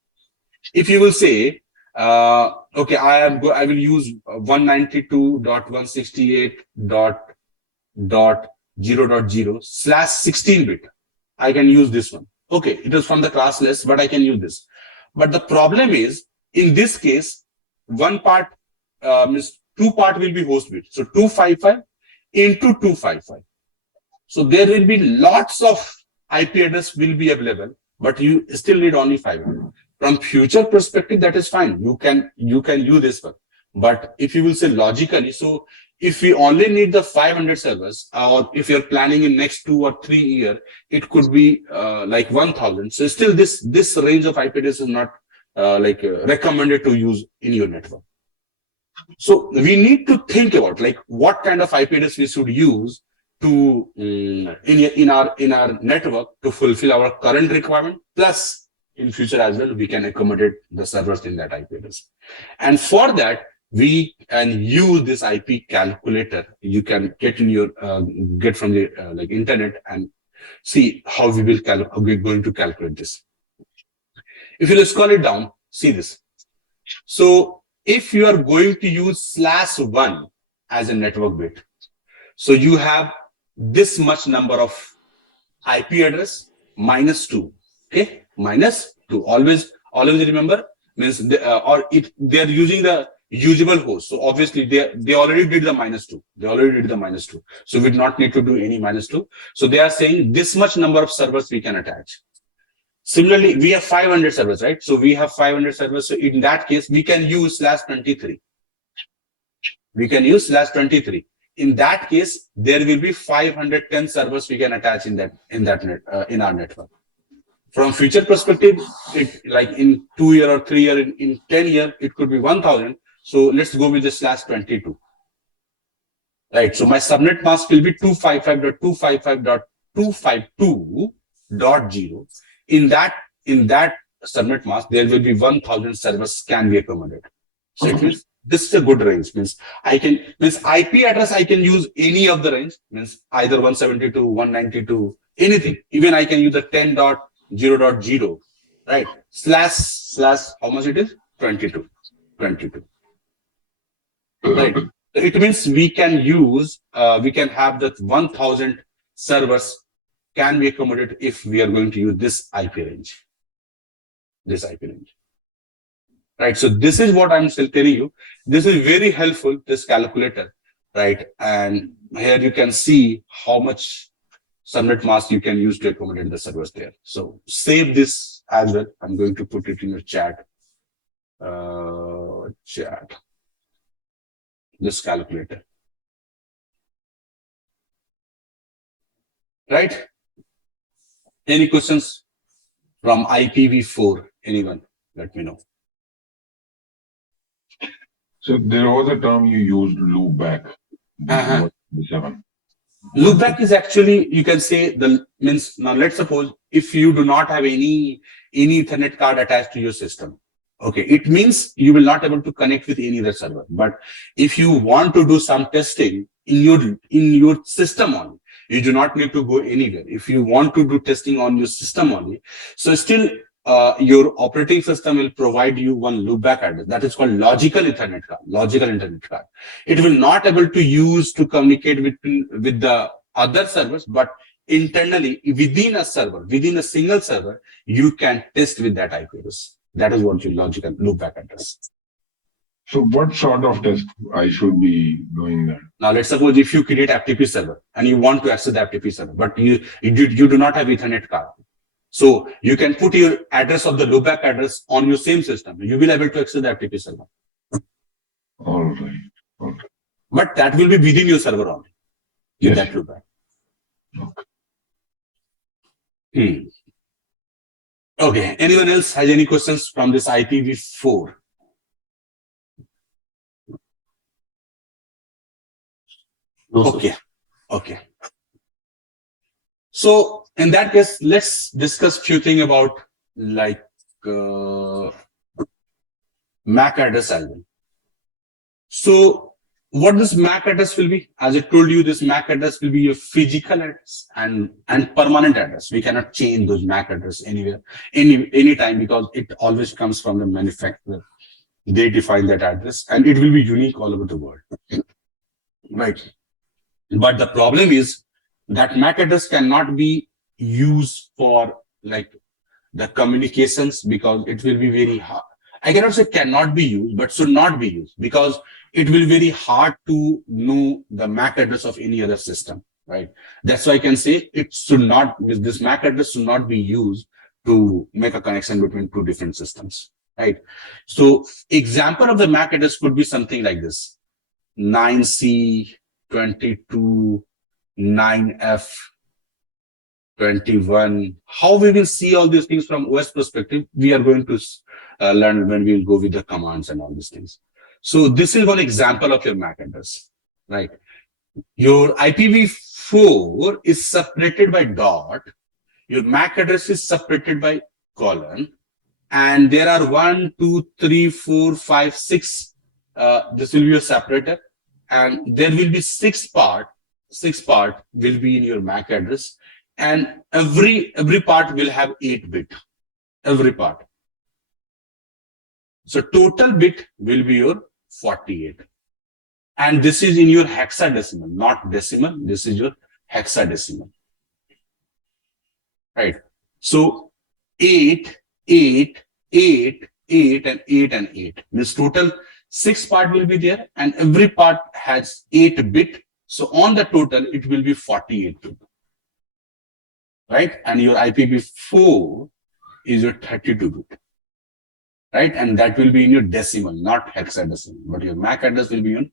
If you will say, okay, I will use 192.168.0.0/16 bit. I can use this one. Okay, it is from the class list, but I can use this. But the problem is, in this case, one part means 2 part will be host bit. So 255 into 255. So there will be lots of IP address will be available, but you still need only 500. From future perspective, that is fine. You can use this one. But if you will say logically, so if we only need the 500 servers, or if you're planning in next 2 or 3 years, it could be like 1000. So still this range of IP address is not recommended to use in your network. So we need to think about like what kind of IP address we should use to in our network to fulfill our current requirement. Plus, in future as well, we can accommodate the servers in that IP address. And for that, we can use this IP calculator. You can get in your get from the internet and see how we're going to calculate this. If you scroll it down, see this. So if you are going to use /1 as a network bit, so you have this much number of IP address -2. Okay, -2. Always remember, means they are using the usable host. So obviously they already did the -2. They already did the -2. So we do not need to do any -2. So they are saying this much number of servers we can attach. Similarly, we have 500 servers, right? So we have 500 servers. So in that case, we can use /23. We can use /23. In that case, there will be 510 servers we can attach in our network. From future perspective, it like in 2 year or 3 year, in 10 year, it could be 1000. So let's go with the /22. Right. So my subnet mask will be 255.255.252.0. In that subnet mask, there will be 1000 servers can be accommodated. So it means this is a good range. Means IP address I can use any of the range. Means either 172, 192, anything. Even I can use the 10.0.0, right? / how much it is? 22. Right. It means we can have that 1000 servers can be accommodated if we are going to use this IP range. Right. So this is what I'm still telling you. This is very helpful, this calculator, right? And here you can see how much subnet mask you can use to accommodate the servers there. So save this as well. I'm going to put it in your chat. This calculator. Right? Any questions from IPv4? Anyone? Let me know. So there was a term you used, loopback. Loopback is actually, you can say now let's suppose if you do not have any Ethernet card attached to your system. Okay, it means you will not able to connect with any other server. But if you want to do some testing in your system only, you do not need to go anywhere. If you want to do testing on your system only, so still your operating system will provide you one loopback address that is called logical Ethernet card. It will not able to use to communicate with the other servers, but internally within a single server, you can test with that IP address. That is what your logical loopback address. So what sort of test I should be doing there? Now let's suppose if you create FTP server and you want to access the FTP server, but you do not have Ethernet card. So you can put your address of the loopback address on your same system. You will be able to access the FTP server. All right. But that will be within your server only. Yes. That loopback. Okay. Okay. Anyone else has any questions from this IPv4? No, sir. Okay. So in that case, let's discuss few things about like MAC address as well. So what this MAC address will be, as I told you, this MAC address will be your physical address and permanent address. We cannot change those MAC address anywhere, anytime, because it always comes from the manufacturer. They define that address and it will be unique all over the world. Right. But the problem is that MAC address cannot be used for like the communications, because it will be very hard. I cannot say cannot be used, but should not be used, because it will be very hard to know the MAC address of any other system, right? That's why I can say this MAC address should not be used to make a connection between two different systems, right? So example of the MAC address could be something like this: 9C22 9F21. How we will see all these things from OS perspective, we are going to learn when we will go with the commands and all these things. So this is one example of your MAC address, right? Your IPv4 is separated by dot. Your MAC address is separated by colon. And there are 1, 2, 3, 4, 5, 6. This will be a separator. And there will be 6 part will be in your MAC address. And every part will have 8 bit. Every part. So total bit will be your 48. And this is in your hexadecimal, not decimal. This is your hexadecimal. Right. So 8, 8, 8, 8, and 8 and 8. Means total 6 part will be there, and every part has 8 bit. So on the total, it will be 48 bit. Right? And your IPv4 is your 32 bit. Right? And that will be in your decimal, not hexadecimal. But your MAC address will be in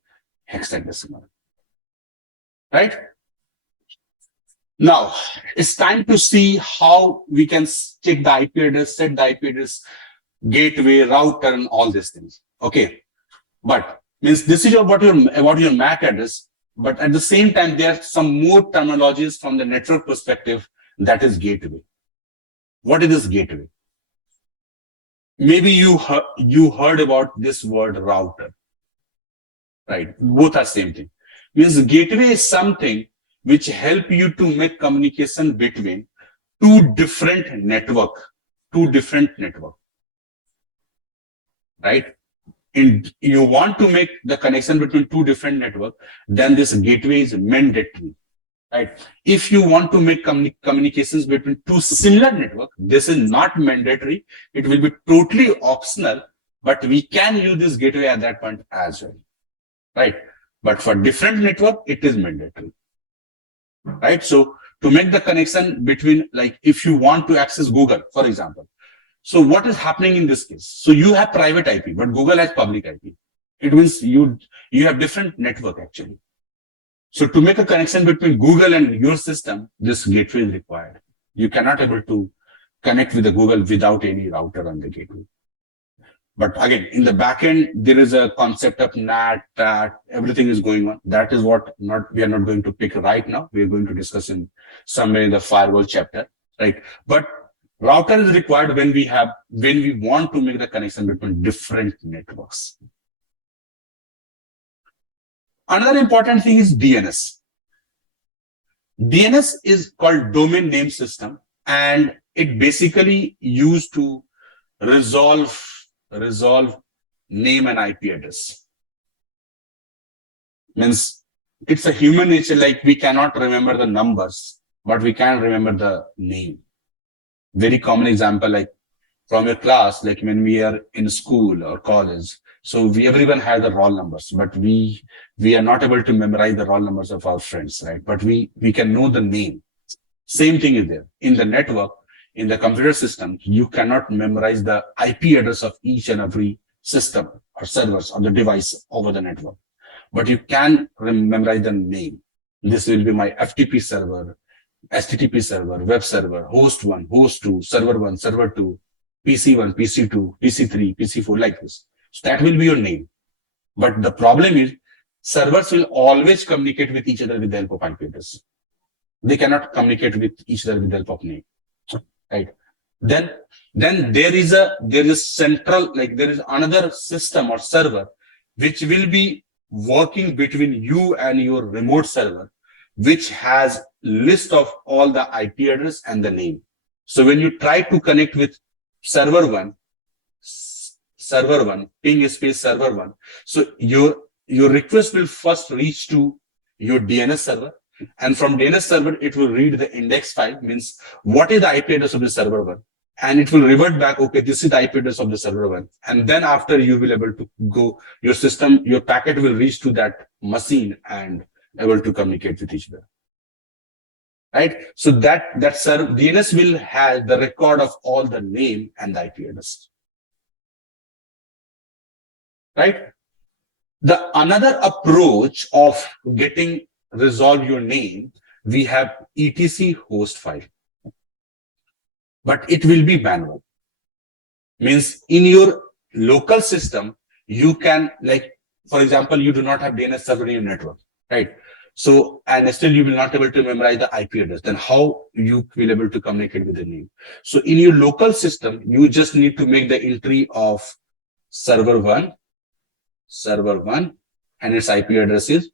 hexadecimal. Right? Now, it's time to see how we can check the IP address, set the IP address, gateway, router, and all these things. Okay. But means this is about your MAC address. But at the same time, there are some more terminologies from the network perspective, that is gateway. What is this gateway? Maybe you heard about this word router. Right? Both are same thing. Means gateway is something which help you to make communication between two different network. Right? And you want to make the connection between two different network, then this gateway is mandatory. Right? If you want to make communications between two similar network, this is not mandatory. It will be totally optional, but we can use this gateway at that point as well. Right? But for different network, it is mandatory. Right? So to make the connection between, like if you want to access Google, for example. So what is happening in this case? So you have private IP, but Google has public IP. It means you have different network actually. So to make a connection between Google and your system, this gateway is required. You cannot able to connect with the Google without any router on the gateway. But again, in the backend, there is a concept of NAT, TAT, everything is going on. That is what we are not going to pick right now. We are going to discuss in somewhere in the firewall chapter, right? But router is required when we want to make the connection between different networks. Another important thing is DNS. DNS is called domain name system, and it basically used to resolve name and IP address. Means it's a human nature, like we cannot remember the numbers, but we can remember the name. Very common example, like from your class, like when we are in school or college. So everyone has the roll numbers, but we are not able to memorize the roll numbers of our friends, right? But we can know the name. Same thing is there. In the network, in the computer system, you cannot memorize the IP address of each and every system or servers on the device over the network. But you can memorize the name. This will be my FTP server, HTTP server, web server, host 1, host 2, server 1, server 2, PC1, PC2, PC3, PC4, like this. So that will be your name. But the problem is servers will always communicate with each other with the help of IP address. They cannot communicate with each other with the help of name. Right? Then there is central, like there is another system or server which will be working between you and your remote server, which has list of all the IP address and the name. So when you try to connect with server 1, ping space server 1. So your request will first reach to your DNS server, and from DNS server, it will read the index file, means what is the IP address of the server 1, and it will revert back, okay, this is the IP address of the server 1. And then after you will able to go, your system, your packet will reach to that machine and able to communicate with each other. Right? So that DNS will have the record of all the name and the IP address. Right? The another approach of getting resolve your name, we have etc host file, but it will be manual. Means in your local system, you can, like, for example, you do not have DNS server in your network, right? So, and still you will not able to memorize the IP address. Then how you will able to communicate with the name? So in your local system, you just need to make the entry of server 1, and its IP address is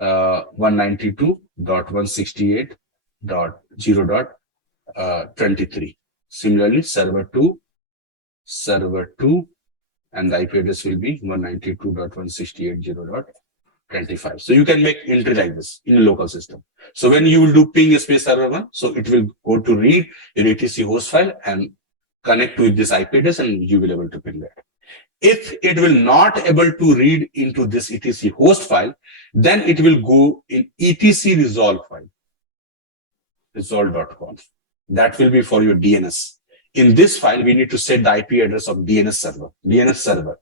192.168.0.23. Similarly, server 2, and the IP address will be 192.168.0.25. So you can make entry like this in a local system. So when you will do ping space server 1, so it will go to read your etc host file, and connect with this IP address and you will be able to ping that. If it will not able to read into this etc host file, then it will go in etc resolve file, resolve.conf. That will be for your DNS. In this file, we need to set the IP address of DNS server.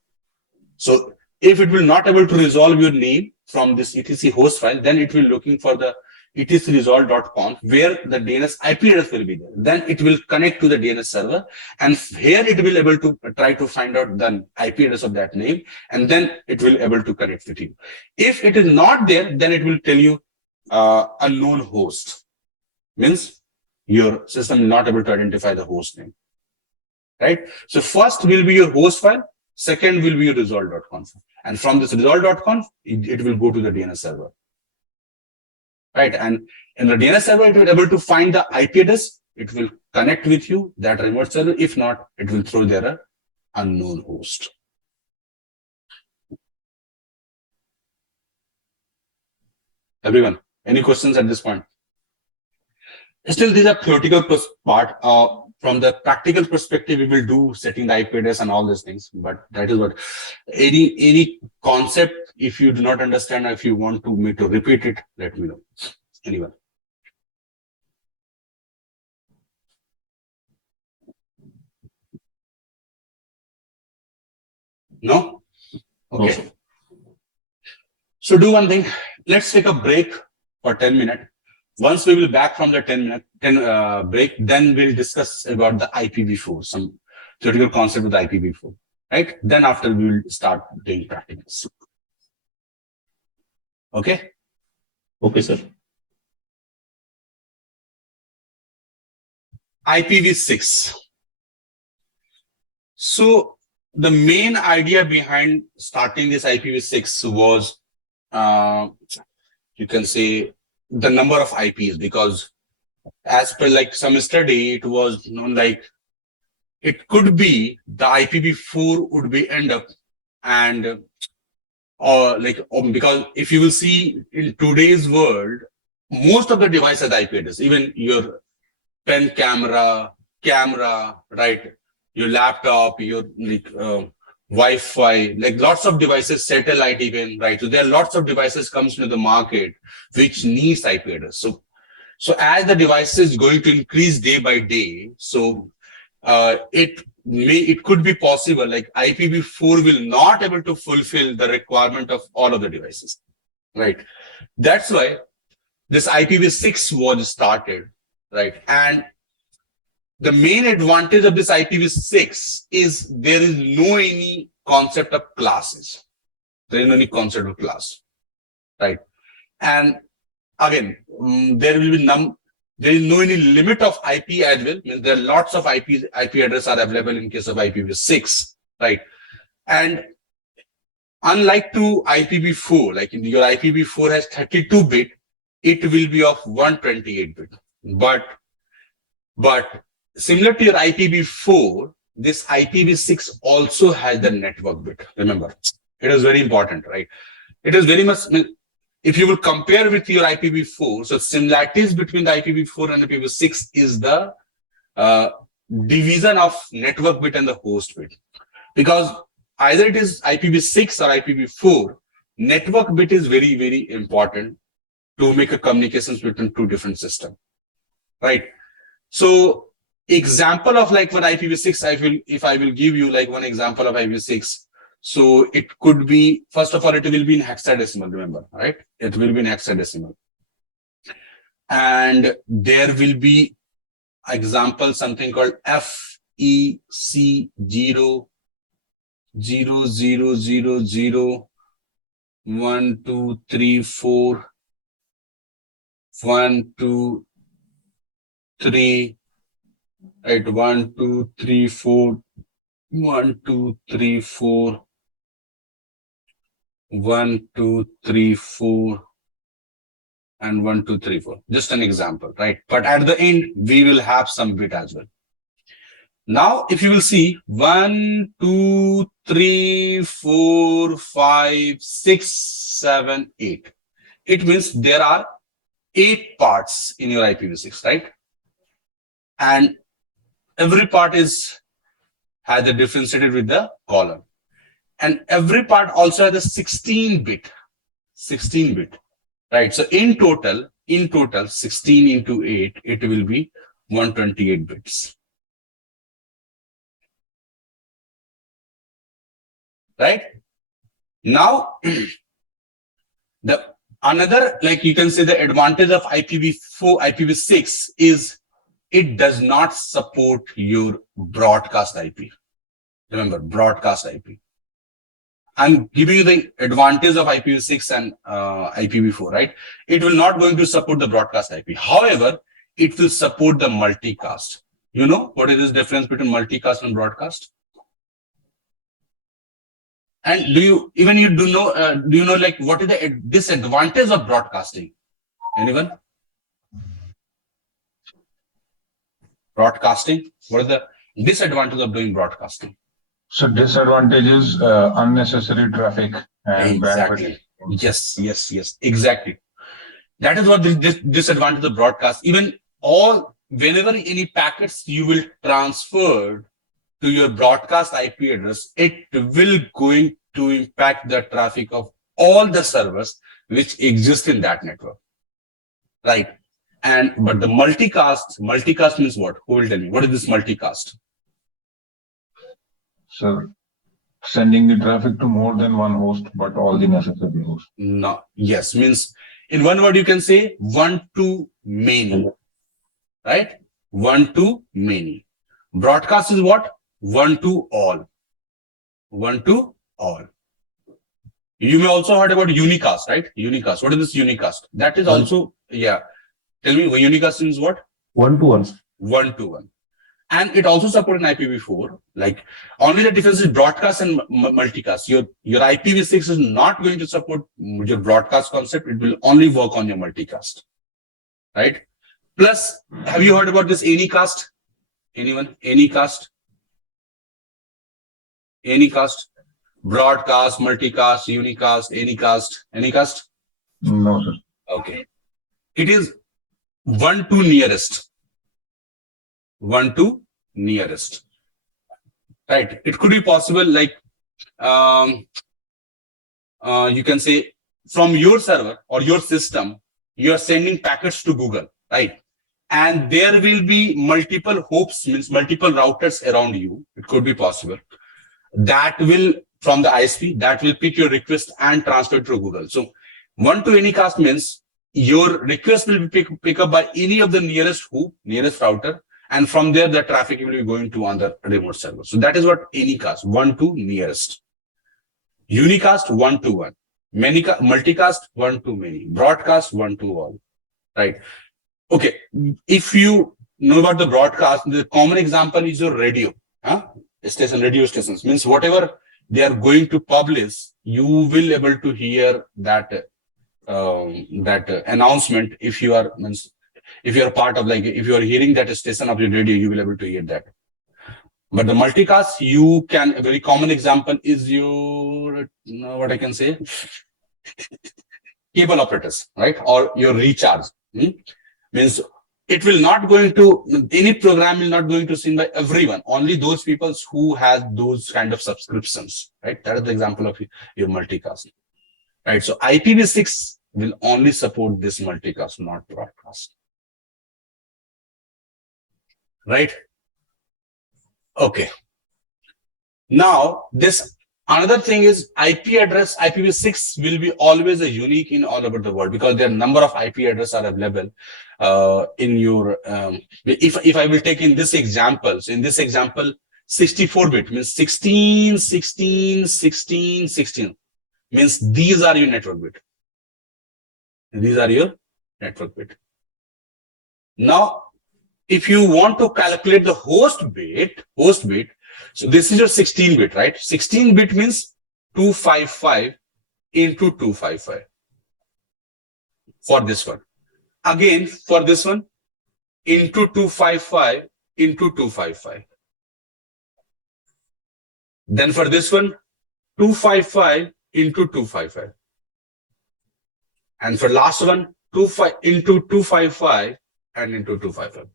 So if it will not able to resolve your name from this etc host file, then it will looking for the etc resolve.conf where the DNS IP address will be there. Then it will connect to the DNS server, and here it will able to try to find out the IP address of that name, and then it will able to connect with you. If it is not there, then it will tell you unknown host. Means your system is not able to identify the host name. Right? So first will be your host file, second will be your resolve.conf. And from this resolve.conf, it will go to the DNS server. Right? And in the DNS server, it will be able to find the IP address, it will connect with you, that remote server. If not, it will throw there a unknown host. Everyone, any questions at this point? Still, these are theoretical part. From the practical perspective, we will do setting the IP address and all these things. But that is what any concept. If you do not understand, or if you want me to repeat it, let me know. Anyone? No? Okay. No. So do one thing. Let's take a break for 10 minutes. Once we will back from the 10-minute break, then we'll discuss about the IPv4, some theoretical concept of the IPv4, right? Then after we will start doing practicals. Okay? Okay, sir. IPv6. So the main idea behind starting this IPv6 was, you can say, the number of IPs, because as per like some study, it was known like it could be the IPv4 would be end up and because if you will see in today's world, most of the devices have IP address, even your pen camera, right? Your laptop, your Wi-Fi, like lots of devices, satellite even, right? So there are lots of devices comes to the market which needs IP address. So as the device is going to increase day by day, so it could be possible like IPv4 will not able to fulfill the requirement of all of the devices, right? That's why this IPv6 was started, right? And the main advantage of this IPv6 is there is no any concept of classes. There is no any concept of class, right? And again, there will be there is no any limit of IP as well. Means there are lots of IP address are available in case of IPv6, right? And unlike to IPv4, like in your IPv4 has 32-bit, it will be of 128-bit. But similar to your IPv4, this IPv6 also has the network bit. Remember, it is very important, right? It is very much, if you will compare with your IPv4, so similarities between the IPv4 and the IPv6 is the division of network bit and the host bit. Because either it is IPv6 or IPv4, network bit is very, very important to make a communications between two different systems, right? So example of like one IPv6, if I will give you like one example of IPv6, so it could be, first of all, it will be in hexadecimal, remember, right? It will be in hexadecimal. And there will be example, something called FEC0 0000 1 2 3 4 1 2 3 right 1 2 3 4 1 2 3 4 1 2 3 4 and 1 2 3 4, just an example, right? But at the end we will have some bit as well. Now if you will see 1 2 3 4 5 6 7 8, it means there are 8 parts in your IPv6, right? And every part is either differentiated with the column. And every part also has a 16 bit, right? So in total, 16 into 8, it will be 128 bits. Right? Now, the another, like you can say, the advantage of IPv4, IPv6 is it does not support your broadcast IP. Remember, broadcast IP. I'm giving you the advantage of IPv6 and IPv4, right? It will not going to support the broadcast IP. However, it will support the multicast. You know what is the difference between multicast and broadcast? And do you know like what is the disadvantage of broadcasting? Anyone? Broadcasting. What is the disadvantage of doing broadcasting? So disadvantage is unnecessary traffic and Exactly. bandwidth. Yes, exactly. That is what this disadvantage of broadcast. Even whenever any packets you will transfer to your broadcast IP address, it will going to impact the traffic of all the servers which exist in that network. Right. But the multicast means what? Who will tell me? What is this multicast? So sending the traffic to more than one host, but all the necessary hosts. No, yes, means in one word you can say one to many, right? One to many. Broadcast is what? One to all. One to all. You may also heard about unicast, right? Unicast. What is this unicast? That is also, yeah. Tell me, unicast is what? 1-to-1. 1-to-1. And it also supports an IPv4. Like only the difference is broadcast and multicast. Your IPv6 is not going to support your broadcast concept. It will only work on your multicast, right? Plus, have you heard about this Anycast? Anyone? Anycast? Anycast? Broadcast, multicast, unicast, anycast? No, sir. Okay. It is 1 to nearest. 1 to nearest. Right. It could be possible like you can say from your server or your system, you are sending packets to Google, right? And there will be multiple hops, means multiple routers around you. It could be possible. That will, from the ISP, that will pick your request and transfer it to Google. So 1 to anycast means your request will be picked up by any of the nearest hoop, nearest router. And from there, the traffic will be going to other remote server. So that is what anycast, 1 to nearest. Unicast, 1 to 1. Multicast, 1 to many. Broadcast, 1 to all. Right. Okay. If you know about the broadcast, the common example is your radio. Radio stations. Means whatever they are going to publish, you will able to hear that announcement if you are part of, like, if you are hearing that station of your radio, you will able to hear that. But the multicast, you can, a very common example is your, what I can say, cable operators, right? Or your recharge. Means it will not going to, any program will not going to seen by everyone, only those people who has those kind of subscriptions, right? That is the example of your multicast, right? So IPv6 will only support this multicast, not broadcast. Right? Okay. Now, this another thing is IP address, IPv6 will be always a unique in all over the world because there are number of IP addresses are available in your, if I will take in this example, so in this example, 64-bit means 16, 16, 16, 16 means these are your network bit. These are your network bit. Now, if you want to calculate the host bit, so this is your 16-bit, right? 16-bit means 255 into 255 for this one. Again, for this one, into 255 into 255. Then for this one, 255 into 255. And for last one, 25 into 255 and into 255.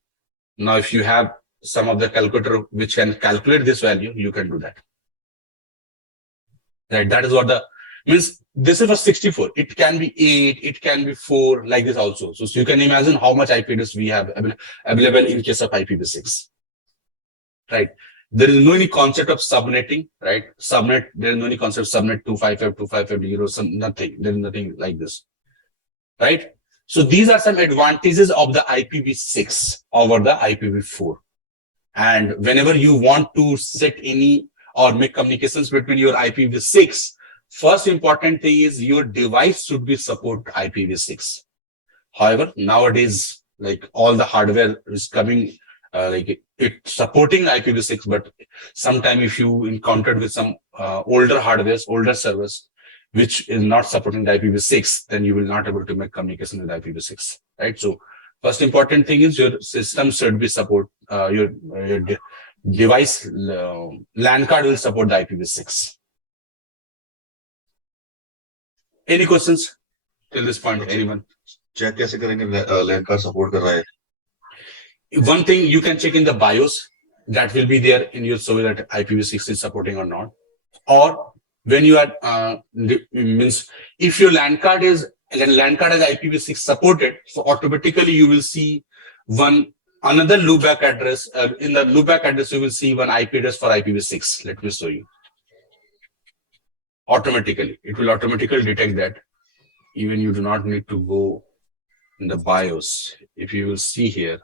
Now, if you have some of the calculator which can calculate this value, you can do that. Right, that is what the means. This is for 64. It can be 8, it can be 4, like this also. So you can imagine how much IP address we have available in case of IPv6. Right. There is no any concept of subnetting, right? Subnet, there is no any concept of subnet 255.255.0, some nothing. There is nothing like this. Right? So these are some advantages of the IPv6 over the IPv4. And whenever you want to set any or make communications between your IPv6, first important thing is your device should be support IPv6. However, nowadays, like all the hardware is coming, like it supporting IPv6, but sometime if you encountered with some older hardwares, older servers, which is not supporting the IPv6, then you will not able to make communication with IPv6, right? So first important thing is your system should be support, your device LAN card will support the IPv6. Any questions till this point? Anyone? Check कैसे करेंगे लैन card support कर रहा है? One thing you can check in the BIOS, that will be there in your survey that IPv6 is supporting or not. Or when you are means if your LAN card is IPv6 supported, so automatically you will see another loopback address. In the loopback address, you will see one IP address for IPv6. Let me show you. Automatically, it will automatically detect that. Even you do not need to go in the BIOS. If you will see here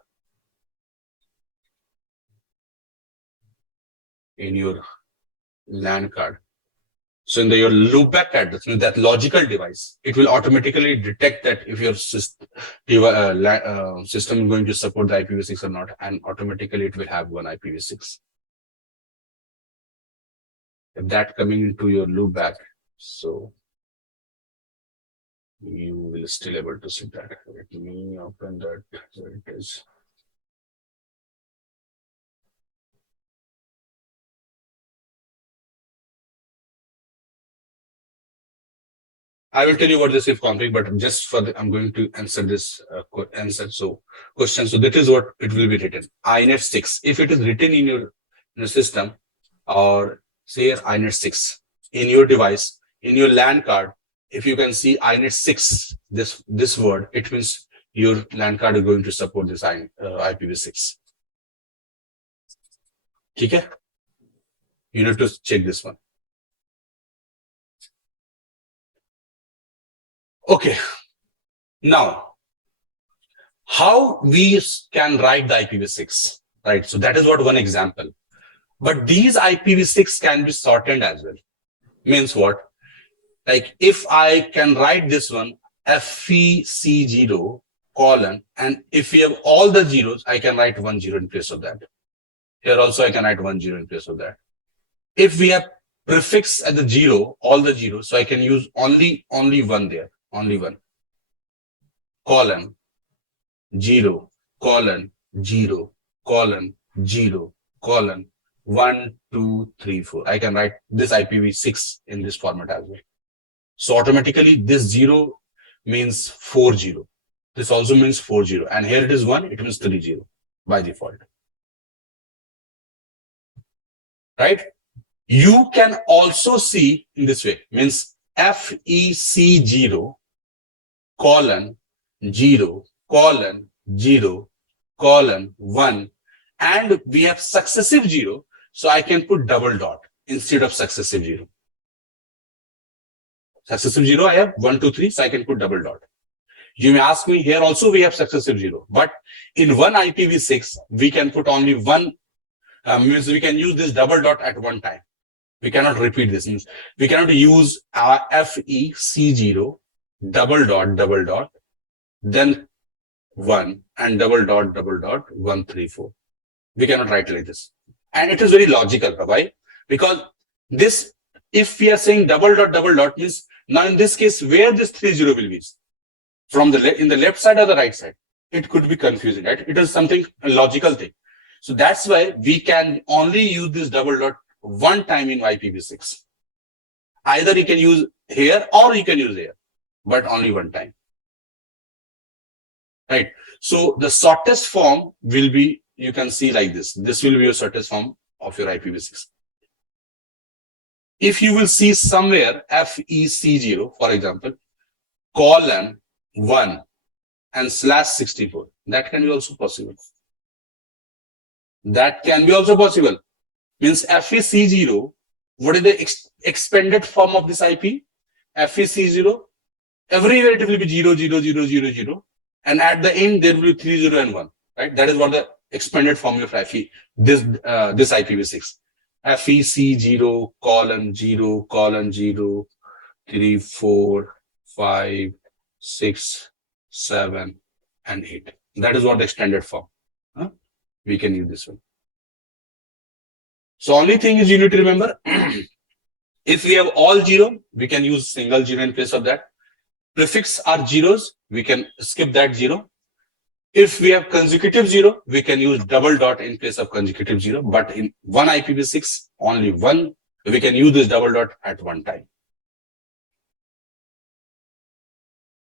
in your LAN card, so in your loopback address, that logical device, it will automatically detect that if your system is going to support the IPv6 or not, and automatically it will have one IPv6. If that coming into your loopback, so you will still able to see that. Let me open that. So it is. I will tell you what this if config, but just for the, I'm going to answer this question. So that is what it will be written. INET 6. If it is written in your system, or say INET 6 in your device, in your LAN card, if you can see INET 6, this word, it means your LAN card is going to support this IPv6. Okay? You need to check this one. Okay. Now, how we can write the IPv6, right? So that is what one example. But these IPv6 can be shortened as well. Means what? Like if I can write this one FEC0 : and if we have all the zeros, I can write 10 in place of that. Here also I can write 10 in place of that. If we have prefix at the 0, all the zeros, so I can use only one there. Only one. : 0, 0, 0, 1, 2, 3, 4. I can write this IPv6 in this format as well. So automatically this 0 means 40. This also means 40. And here it is 1, it means 30 by default. Right? You can also see in this way, means FEC0 : 0, 0, 1, and we have successive 0, so I can put double dot instead of successive 0. Successive 0, I have 1, 2, 3, so I can put double dot. You may ask me, here also we have successive 0, but in one IPv6, we can put only one, means we can use this double dot at one time. We cannot repeat this. Means we cannot use FEC0 : double dot, then 1 and double dot, 1, 3, 4. We cannot write like this. And it is very logical. Why? Because this, if we are saying double dot means now in this case, where this 30 will be? From in the left side or the right side? It could be confusing, right? It is something, a logical thing. So that's why we can only use this double dot one time in IPv6. Either you can use here or you can use here, but only one time. Right. So the shortest form will be you can see like this. This will be your shortest form of your IPv6. If you will see somewhere FEC0, for example, colon 1 and slash 64, that can be also possible. That can be also possible. Means FEC0, what is the expanded form of this IP? FEC0, everywhere it will be 0, 0, 0, 0, 0. And at the end, there will be 3, 0, and 1. Right? That is what the expanded form of FE, this IPv6. FEC0, colon 0, colon 0, 3, 4, 5, 6, 7, and 8. That is what the extended form. We can use this one. So only thing is you need to remember, if we have all 0, we can use single 0 in place of that. Prefix are zeros, we can skip that 0. If we have consecutive 0, we can use double dot in place of consecutive 0. But in one IPv6, only one, we can use this double dot at one time.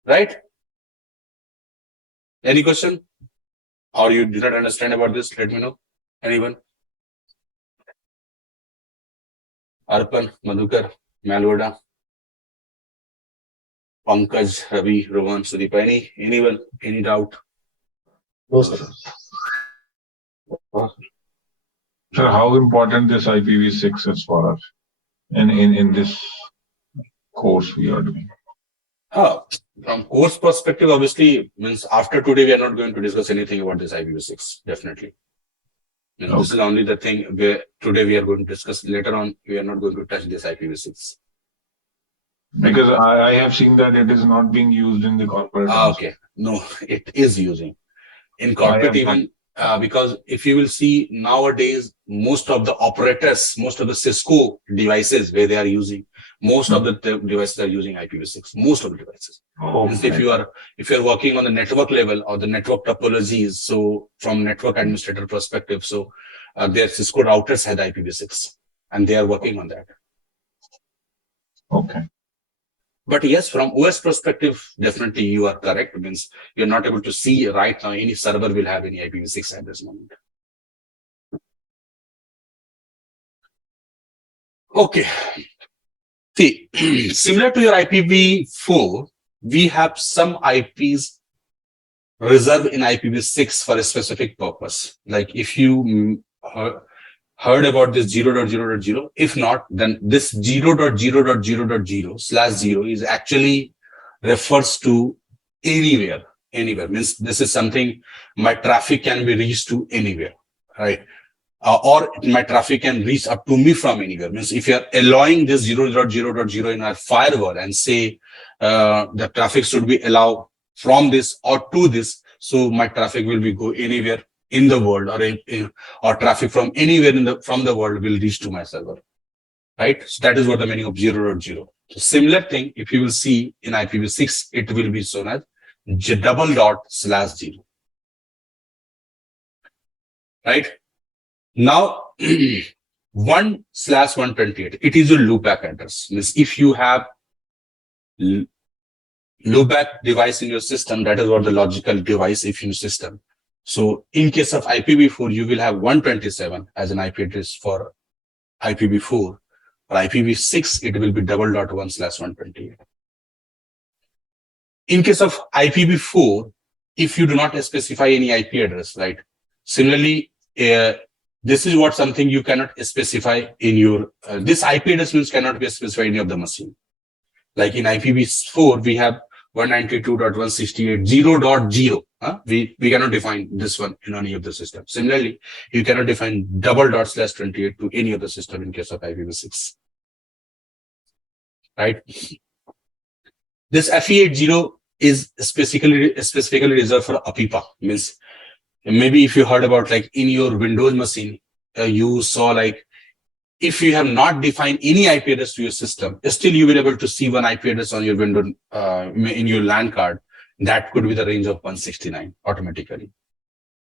Right? Any question? Or you did not understand about this? Let me know. Anyone? Arpan, Madhukar, Malvoda, Pankaj, Ravi, Rohan, Sudeep. Anyone? Any doubt? No, sir. Sir, how important this IPv6 is for us in this course we are doing? From course perspective, obviously, means after today, we are not going to discuss anything about this IPv6, definitely. And this is only the thing where today we are going to discuss. Later on, we are not going to touch this IPv6. Because I have seen that it is not being used in the corporate. Okay. No, it is using. In corporate even, because if you will see nowadays, most of the operators, most of the Cisco devices where they are using, most of the devices are using IPv6, most of the devices. If you are working on the network level or the network topologies, so from network administrator perspective, so their Cisco routers had IPv6 and they are working on that. Okay. But yes, from OS perspective, definitely you are correct. It means you're not able to see right now any server will have any IPv6 at this moment. Okay. See, similar to your IPv4, we have some IPs reserved in IPv6 for a specific purpose. Like if you heard about this 0.0.0, if not, then this 0.0.0.0/0 is actually refers to anywhere. Means this is something my traffic can be reached to anywhere, right? Or my traffic can reach up to me from anywhere. Means if you are allowing this 0.0.0 in our firewall and say the traffic should be allowed from this or to this, so my traffic will be go anywhere in the world, or traffic from anywhere from the world will reach to my server, right? So that is what the meaning of 0.0. So similar thing, if you will see in IPv6, it will be shown as $/0, right? Now 1/128, it is a loopback address. Means if you have loopback device in your system, that is what the logical device if in your system. So in case of IPv4, you will have 127 as an IP address for IPv4. For IPv6, it will be $1/1/128. In case of IPv4, if you do not specify any IP address, right? Similarly, this is what something you cannot specify in your, this IP address means cannot be specified in any of the machine. Like in IPv4, we have 192.168.0.0. We cannot define this one in any of the systems. Similarly, you cannot define $/28 to any of the system in case of IPv6. Right? This FE80 is specifically reserved for APIPA. Means maybe if you heard about like in your Windows machine, you saw like if you have not defined any IP address to your system, still you will be able to see one IP address on your window in your LAN card. That could be the range of 169 automatically.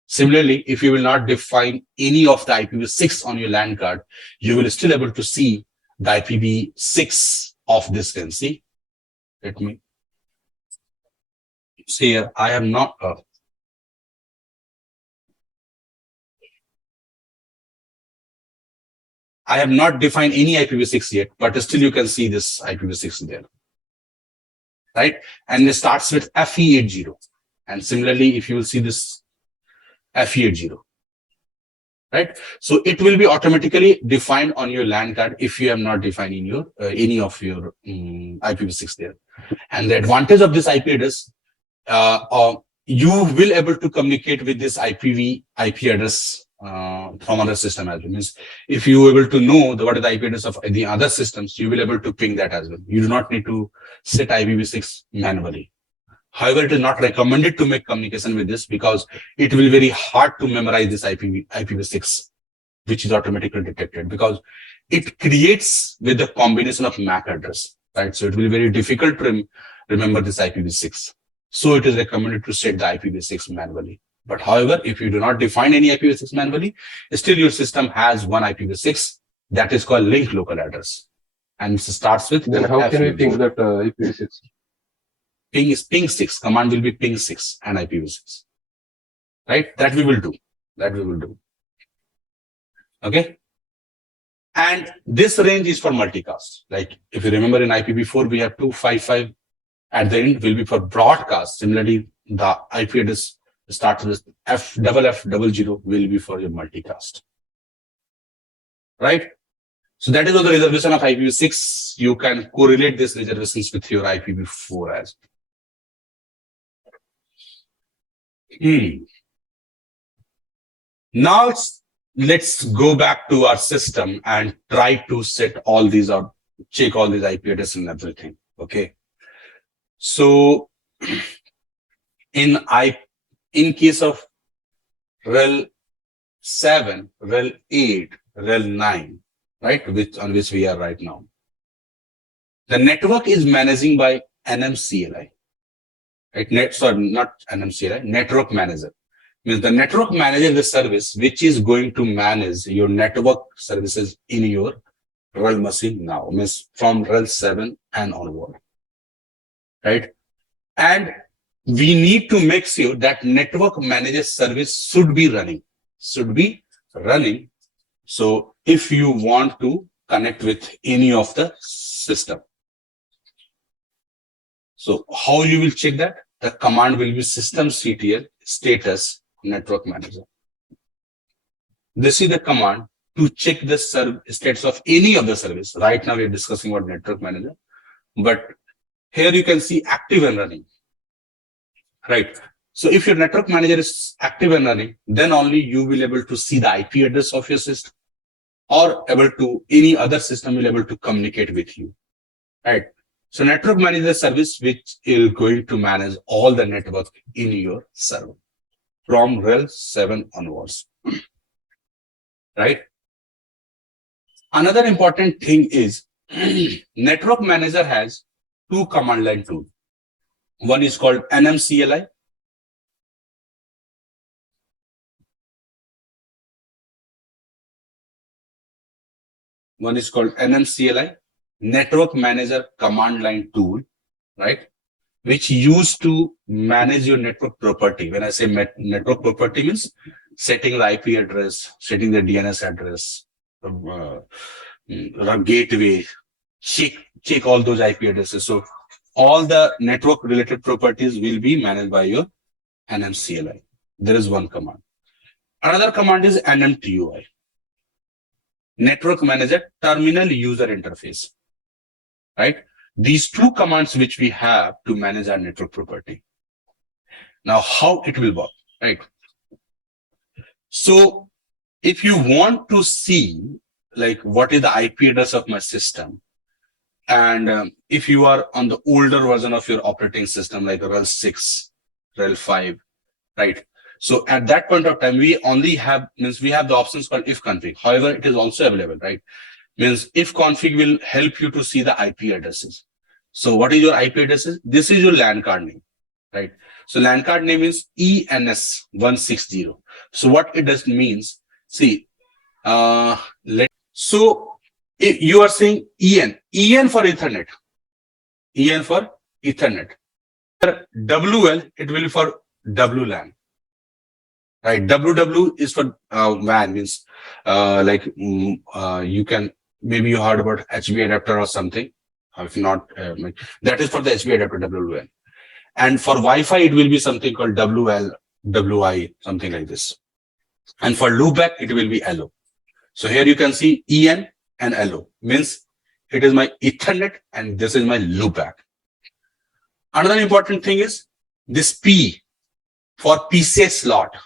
Similarly, if you will not define any of the IPv6 on your LAN card, you will still able to see the IPv6 of this range. See, let me see here. I have not. I have not defined any IPv6 yet, but still you can see this IPv6 there, right? And it starts with FE80. And similarly, if you will see this FE80, right? So it will be automatically defined on your LAN card if you have not defined in your any of your IPv6 there. And the advantage of this IP address, you will able to communicate with this IP address from other system as well. Means if you able to know what is the IP address of the other systems, you will able to ping that as well. You do not need to set IPv6 manually. However, it is not recommended to make communication with this because it will be very hard to memorize this IPv6, which is automatically detected because it creates with the combination of MAC address, right? So it will be very difficult to remember this IPv6. So it is recommended to set the IPv6 manually. But however, if you do not define any IPv6 manually, still your system has one IPv6 that is called linked local address. And it starts with. Then how can we ping that IPv6? Ping is ping 6. Command will be ping 6 and IPv6. Right? That we will do. Okay. And this range is for multicast. Like if you remember in IPv4, we have 255 at the end will be for broadcast. Similarly, the IP address starts with F00 will be for your multicast. Right? So that is what the reservation of IPv6. You can correlate these reservations with your IPv4 as well. Now let's go back to our system and try to set all these out, check all these IP addresses and everything. Okay. So in case of rel 7, rel 8, rel 9, right, on which we are right now, the network is managing by NMCLI. Right? Not NMCLI, network manager. Means the network manager is the service which is going to manage your network services in your rel machine now. Means from rel 7 and onward. Right? And we need to make sure that network manager service should be running. So if you want to connect with any of the system. So how you will check that? The command will be systemctl status network manager. This is the command to check the status of any of the service. Right now we are discussing about network manager, but here you can see active and running. Right. So if your network manager is active and running, then only you will be able to see the IP address of your system or able to any other system will able to communicate with you. Right. So network manager service, which is going to manage all the network in your server from rel 7 onwards. Right. Another important thing is network manager has two command line tools. One is called NMCLI. One is called NMCLI, Network Manager Command Line Tool, right? Which used to manage your network property. When I say network property means setting the IP address, setting the DNS address, gateway, check all those IP addresses. So all the network related properties will be managed by your NMCLI. There is one command. Another command is NMTUI. Network Manager Terminal User Interface. Right? These two commands which we have to manage our network property. Now, how it will work, right? So, if you want to see like what is the IP address of my system, and if you are on the older version of your operating system like rel 6, rel 5, right? So at that point of time, we only have, means we have the options called if config. However, it is also available, right? Means if config will help you to see the IP addresses. So what is your IP addresses? This is your LAN card name, right? So LAN card name is ENS160. So what it does means, see, so if you are saying EN for Ethernet, EN for Ethernet. WL, it will be for WLAN. right? WW is for WAN, means you can, maybe you heard about HB adapter or something. If not, that is for the HB adapter WWN. And for Wi-Fi, it will be something called WL, WI, something like this. And for loopback, it will be LO. So here you can see EN and LO, means it is my Ethernet and this is my loopback. Another important thing is this P for PCI slot,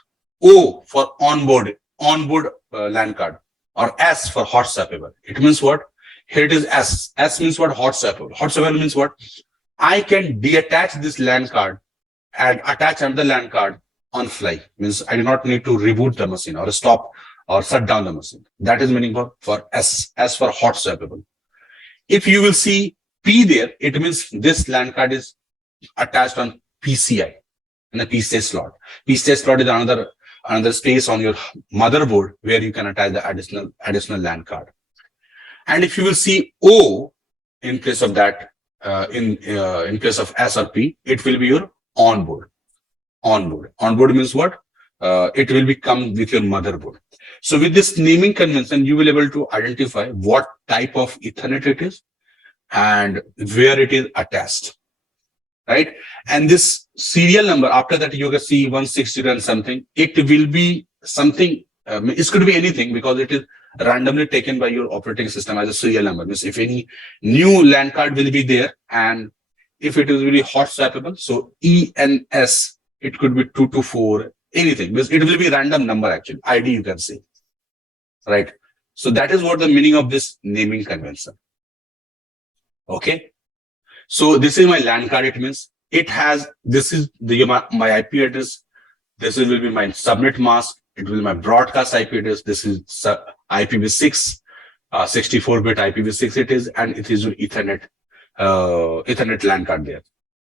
O for onboard LAN card, or S for hot swappable. It means what? Here it is S. S means what? Hot swappable. Hot swappable means what? I can detach this LAN card and attach another LAN card on fly. Means I do not need to reboot the machine or stop or shut down the machine. That is meaning for S. S for hot swappable. If you will see P there, it means this LAN card is attached on PCI in a PCI slot. PCI slot is another space on your motherboard where you can attach the additional LAN card. And if you will see O in place of that, in case of S or P, it will be your onboard. Onboard means what? It will come with your motherboard. So with this naming convention, you will be able to identify what type of Ethernet it is and where it is attached, right? And this serial number, after that you can see 160 and something, it will be something, it could be anything because it is randomly taken by your operating system as a serial number. Means if any new LAN card will be there and if it is really hot swappable, so ENS, it could be 224, anything, because it will be random number actually, ID you can say, right? So that is what the meaning of this naming convention. Okay. So this is my LAN card. It means it has, this is my IP address. This will be my subnet mask. It will be my broadcast IP address. This is IPv6, 64-bit IPv6 it is, and it is your Ethernet LAN card there,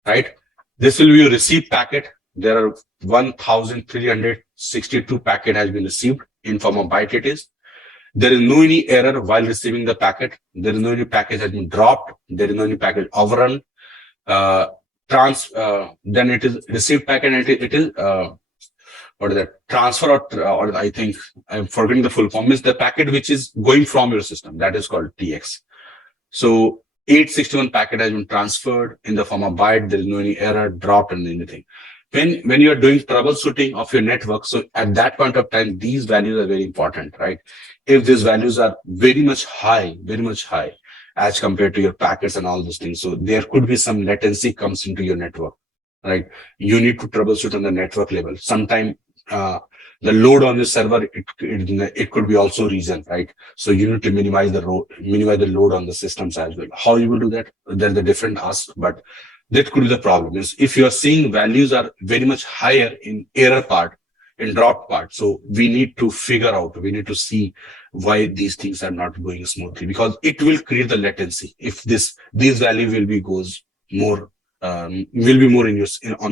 right? This will be your receive packet. There are 1,362 packet has been received in form of byte it is. There is no any error while receiving the packet. There is no any package has been dropped. There is no any package overrun. Then it is received packet and it is what is that? Transfer or I think I'm forgetting the full form, is the packet which is going from your system. That is called TX. So 861 packet has been transferred in the form of byte. There is no any error, dropped and anything. When you are doing troubleshooting of your network, so at that point of time, these values are very important, right? If these values are very much high as compared to your packets and all those things, so there could be some latency comes into your network, right? You need to troubleshoot on the network level. Sometimes the load on the server, it could be also reason, right? So you need to minimize the load on the systems as well. How you will do that? There's a different ask, but that could be the problem. Is if you are seeing values are very much higher in error part, in drop part, so we need to figure out, we need to see why these things are not going smoothly, because it will create the latency. If this value will be more on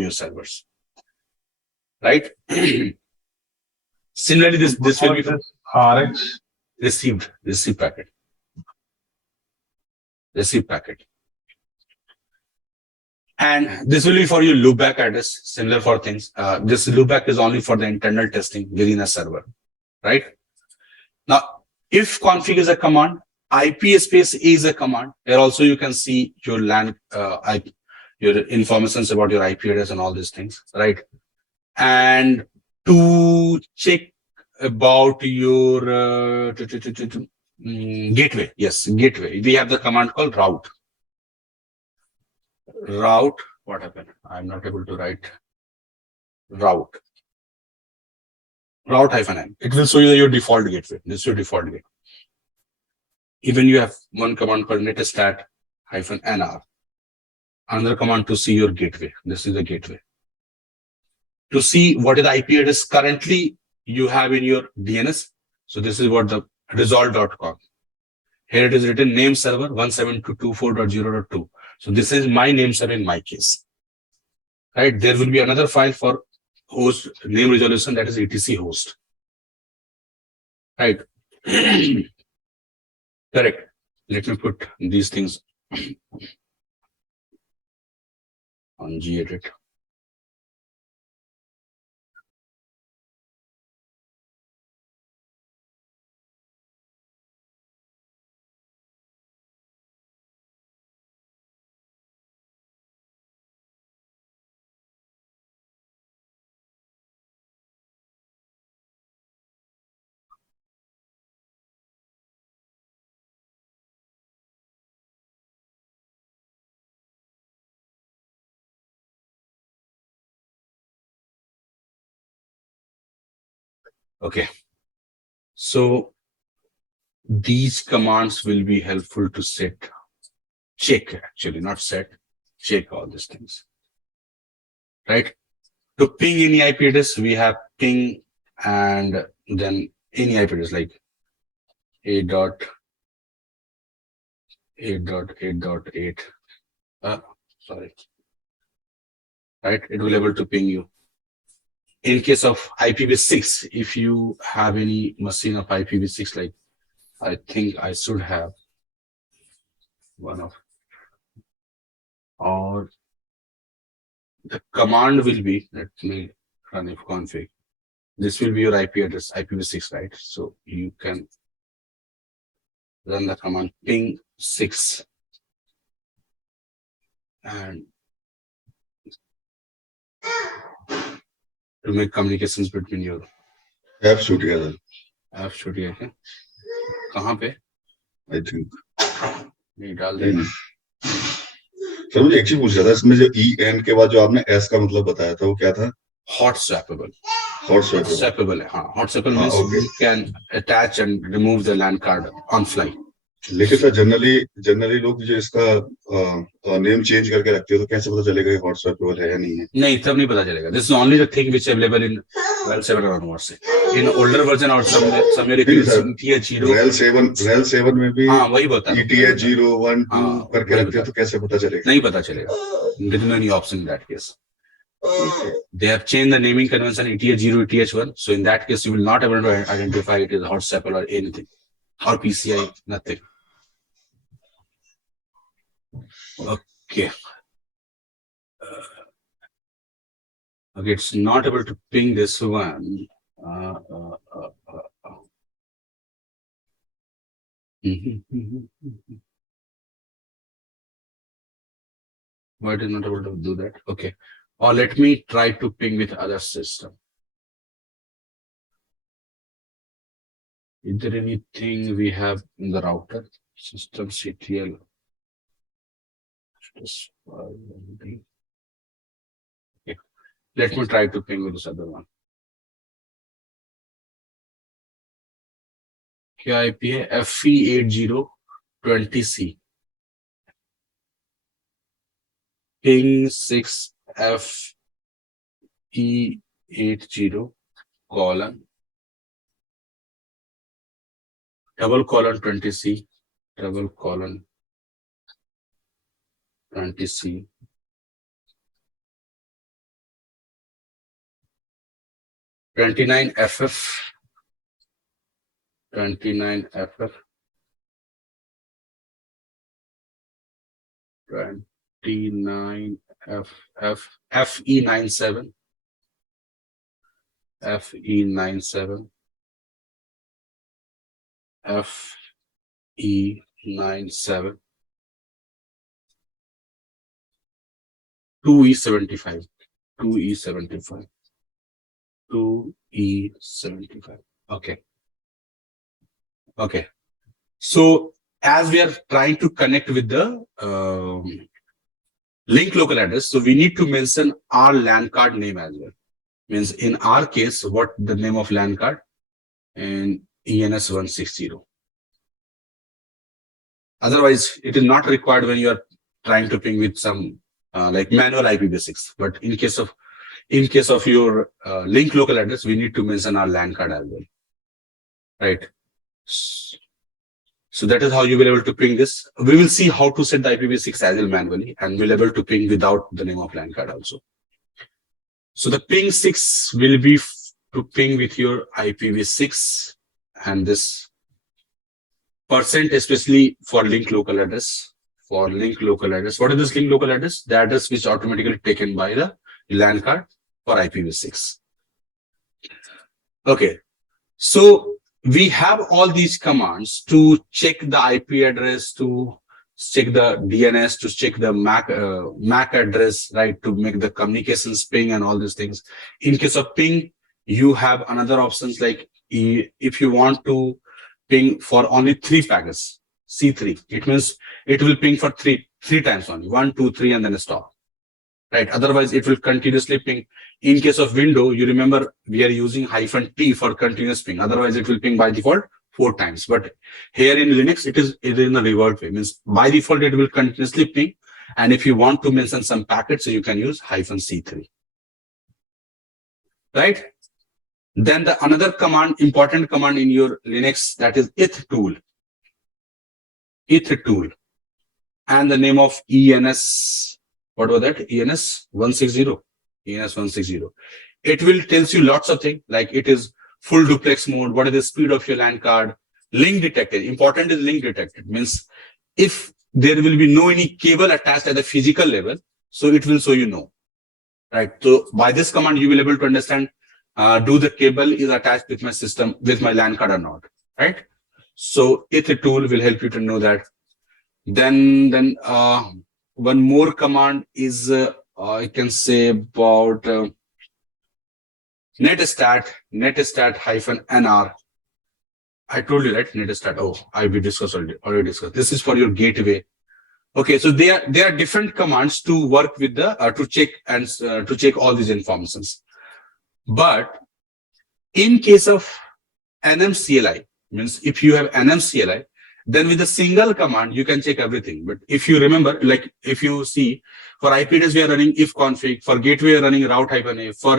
your servers, right? Similarly, this will be RX received packet. And this will be for your loopback address, similar for things. This loopback is only for the internal testing within a server, right? Now, if config is a command, IP space is a command. Here also you can see your LAN, your informations about your IP address and all these things, right? And to check about your gateway, yes, gateway. We have the command called route. What happened? I'm not able to write route -n. It will show you your default gateway. This is your default gateway. Even you have one command called netstat-nr. Another command to see your gateway. This is the gateway. To see what is the IP address currently you have in your DNS. So this is what the resolve.com. Here it is written name server 172.24.0.2. So this is my name server in my case, right? There will be another file for host name resolution, that is etc host, right? Correct. Let me put these things on gedit. Okay. So these commands will be helpful to check actually, not set, check all these things. Right? To ping any IP address, we have ping and then any IP address like 8.8.8.8. Sorry. Right? It will able to ping you. In case of IPv6, if you have any machine of IPv6, like I think I should have one of, or the command will be, let me run if config. This will be your IP address, IPv6, right? So you can run the command ping 6 and to make communications between your app shoot किया था app shoot किया क्या कहाँ पे I think नहीं डाल देना sir मुझे एक चीज पूछ रहा था इसमें जो ई एन के बाद जो आपने एस का मतलब बताया था वो क्या था hot swappable hot swap swappable है हाँ hot swappable means okay. you can attach and remove the LAN card on fly. लेकिन सर जनरली लोग जो इसका नेम चेंज करके रखते हो तो कैसे पता चलेगा कि हॉट स्वैपेबल है या नहीं है नहीं तब नहीं पता चलेगा. This is only the thing which is available in RHEL 7 or onwards. In older version or somewhere if you see ETH0 rail 7 में भी हाँ वही बता ETH 0 1 2 हाँ, करके वही रखते हो बता. तो कैसे पता चलेगा नहीं पता चलेगा. There is no any option in that case. They have changed the naming convention ETH0 ETH1, so in that case you will not able to identify it as hot swapable or anything or PCI, nothing. Okay. Okay, it's not able to ping this one. Why it is not able to do that? Okay. Or let me try to ping with other system. Is there anything we have in the router? System CTL. Okay. Let me try to ping with this other one. क्या IP है FE8020C ping 6 FE80 colon double colon 20C double colon 20C 29FF 29FF 29FF FE97 FE97 FE97 2E75 2E75 2E75. Okay. Okay. So as we are trying to connect with the link local address, so we need to mention our LAN card name as well. Means in our case, what the name of LAN card and ENS160. Otherwise, it is not required when you are trying to ping with some like manual IPv6. But in case of your link local address, we need to mention our LAN card as well, right? So that is how you will be able to ping this. We will see how to set the IPv6 as well manually, and we'll be able to ping without the name of LAN card also. So the ping 6 will be to ping with your IPv6 and this percent, especially for link local address. For link local address, what is this link local address? The address which is automatically taken by the LAN card for IPv6. Okay, so we have all these commands to check the IP address, to check the DNS, to check the MAC address, right? To make the communications ping and all these things. In case of ping, you have another options like if you want to ping for only 3 packets, C3, it means it will ping for three times only, 1, 2, 3, and then stop. right? Otherwise, it will continuously ping. In case of window, you remember we are using -t for continuous ping. Otherwise, it will ping by default 4 times. But here in Linux, it is in a revert way. Means by default, it will continuously ping. And if you want to mention some packets, so you can use -c3. Right? Then the another command, important command in your Linux, that is ith tool. Ith tool. And the name of ENS, what was that? ENS 160. ENS 160. It will tells you lots of things, like it is full duplex mode, what is the speed of your LAN card, link detected. Important is link detected. Means if there will be no any cable attached at the physical level, so it will show you no. Right. So by this command, you will be able to understand, do the cable is attached with my system, with my LAN card or not. Right. So ith tool will help you to know that. Then one more command is I can say about netstat -nr. I told you, right? Netstat. Oh, we discussed already discussed. This is for your gateway. Okay, so there are different commands to work with the to check all these informations. But in case of NMCLI, means if you have NMCLI, then with a single command, you can check everything. But if you remember, like if you see, for IP address, we are running ifconfig, for gateway, we are running route-a, for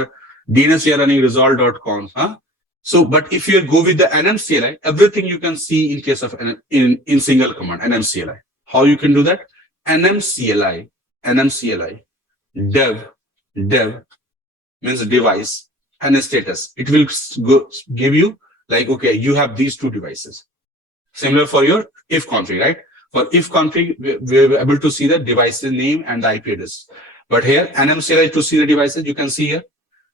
DNS, we are running resolve.conf. So, but if you go with the NMCLI, everything you can see in case of in single command, NMCLI. How you can do that? NMCLI, dev means device and status. It will give you like, okay, you have these two devices. Similar for your if config, right? For if config, we're able to see the device's name and the IP address. But here, NMCLI to see the devices, you can see here.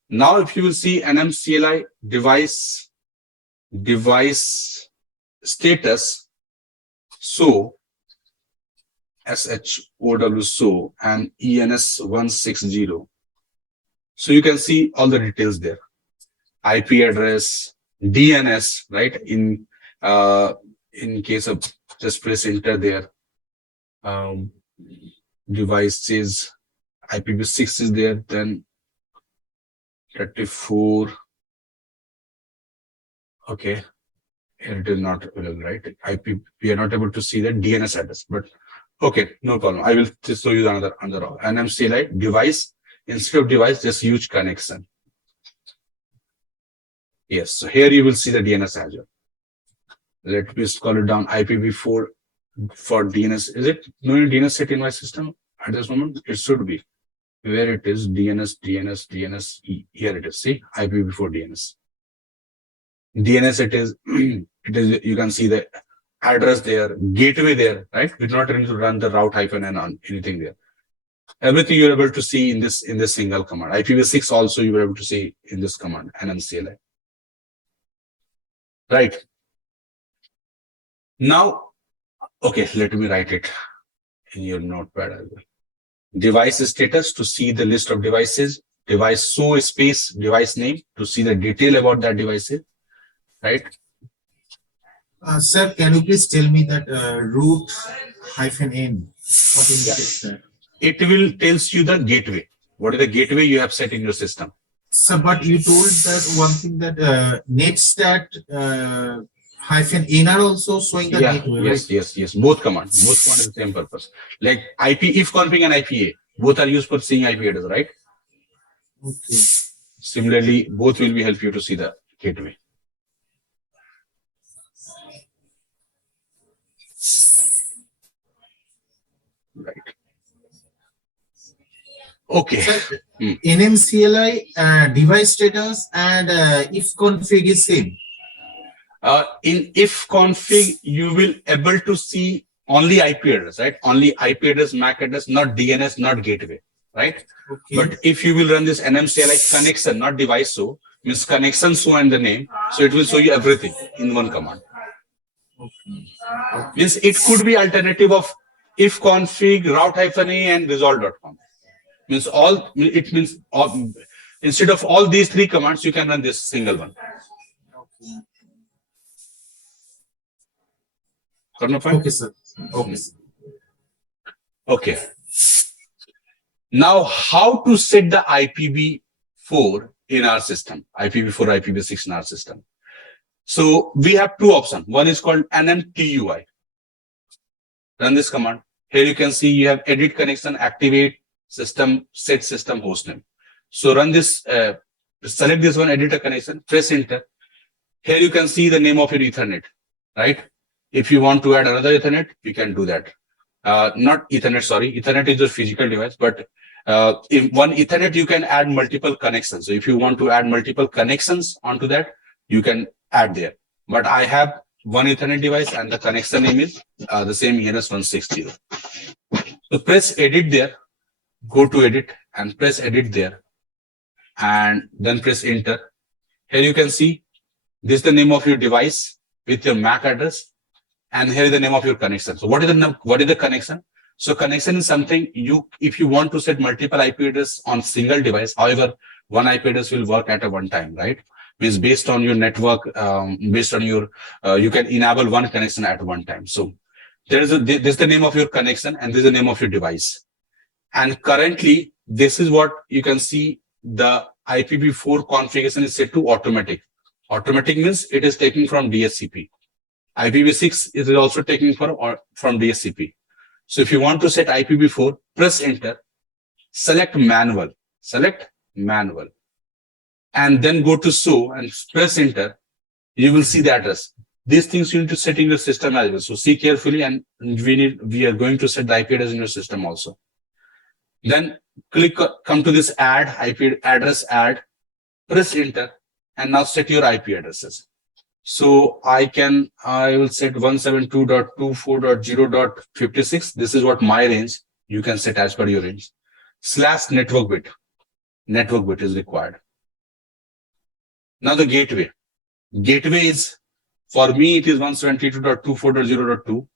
Now, if you will see NMCLI device status, so SHOW so and ENS 160. So you can see all the details there. IP address, DNS, right? In case of just press enter there. Devices, IPv6 is there, then 34. Okay. Here it is not available, right? IP, we are not able to see the DNS address, but okay, no problem. I will just show you another NMCLI device. Instead of device, just use connection. Yes, so here you will see the DNS as well. Let me scroll it down. IPv4 for DNS. Is it no DNS set in my system at this moment? It should be. Where it is DNS. Here it is. See IPv4 DNS. DNS it is. It is. You can see the address there, gateway there, right? We do not need to run the route-n on anything there. Everything you're able to see in this single command. IPv6 also you were able to see in this command, NMCLI. Right. Now, okay, let me write it in your notepad as well. Device status to see the list of devices. Device show space, device name to see the detail about that devices. Right. Sir, can you please tell me that root-n? What indicates that? It will tells you the gateway. What is the gateway you have set in your system? So, but you told that one thing that netstat -n are also showing the gateway, right? Yes. Both commands is the same purpose. Like IP if config and IPA, both are used for seeing IP address, right? Okay. Similarly, both will be help you to see the gateway. Right. Okay. Sir, NMCLI device status and if config is same. In if config, you will able to see only IP address, right? Only IP address, MAC address, not DNS, not gateway, right? Okay. But if you will run this NMCLI connection, not device so, means connection so and the name, so it will show you everything in one command. Okay. Means it could be alternative of if config, route-a and resolve.conf. Means it means instead of all these three commands, you can run this single one. Okay, sir. Okay. Okay. Now, how to set the IPv4 in our system? IPv4, IPv6 in our system. So we have two options. One is called NMTUI. Run this command. Here you can see you have edit connection, activate system, set system hostname. So run this, select this one, edit a connection, press enter. Here you can see the name of your Ethernet, right? If you want to add another Ethernet, you can do that. Not Ethernet, sorry. Ethernet is your physical device, but if one Ethernet, you can add multiple connections. So if you want to add multiple connections onto that, you can add there. But I have one Ethernet device and the connection name is the same ENS160. So press edit there, go to edit and press edit there and then press enter. Here you can see this is the name of your device with your MAC address and here is the name of your connection. So what is the connection? So connection is something if you want to set multiple IP address on single device, however, one IP address will work at a one time, right? Means based on your network, based on your, you can enable one connection at one time. So this is the name of your connection and this is the name of your device. And currently, this is what you can see the IPv4 configuration is set to automatic. Automatic means it is taking from DHCP. IPv6 is also taking from DHCP. So if you want to set IPv4, press enter, select manual, and then go to show and press enter. You will see the address. These things you need to set in your system as well. So see carefully, and we are going to set the IP address in your system also. Then come to this add, IP address add, press enter, and now set your IP addresses. So I will set 172.24.0.56. This is what my range. You can set as per your range. / network bit. Network bit is required. Now the gateway. Gateway is, for me, it is 172.24.0.2.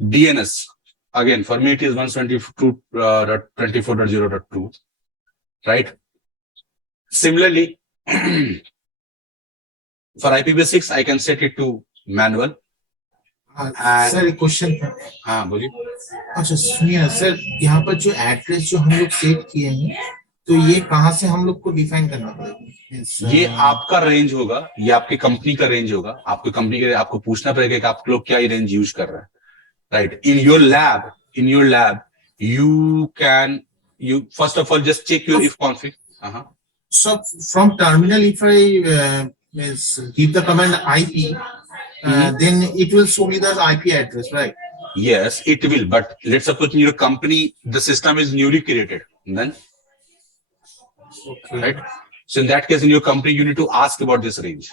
DNS. Again, for me, it is 172.24.0.2. Right? Similarly, for IPv6, I can set it to manual. Sir एक question था। हाँ बोलिए। अच्छा सुनिए ना sir, यहाँ पर जो एड्रेस जो हम लोग सेट किए हैं, तो ये कहाँ से हम लोग को डिफाइन करना पड़ेगा? ये आपका रेंज होगा, ये आपकी कंपनी का रेंज होगा। आपकी कंपनी के आपको पूछना पड़ेगा कि आप लोग क्या रेंज यूज कर रहे हैं, right? In your lab, you first of all just check your if config. So from terminal, if I give the command IP, then it will show me the IP address, right? Yes, it will. But let's suppose in your company, the system is newly created. Then, Okay. right? So in that case, in your company, you need to ask about this range.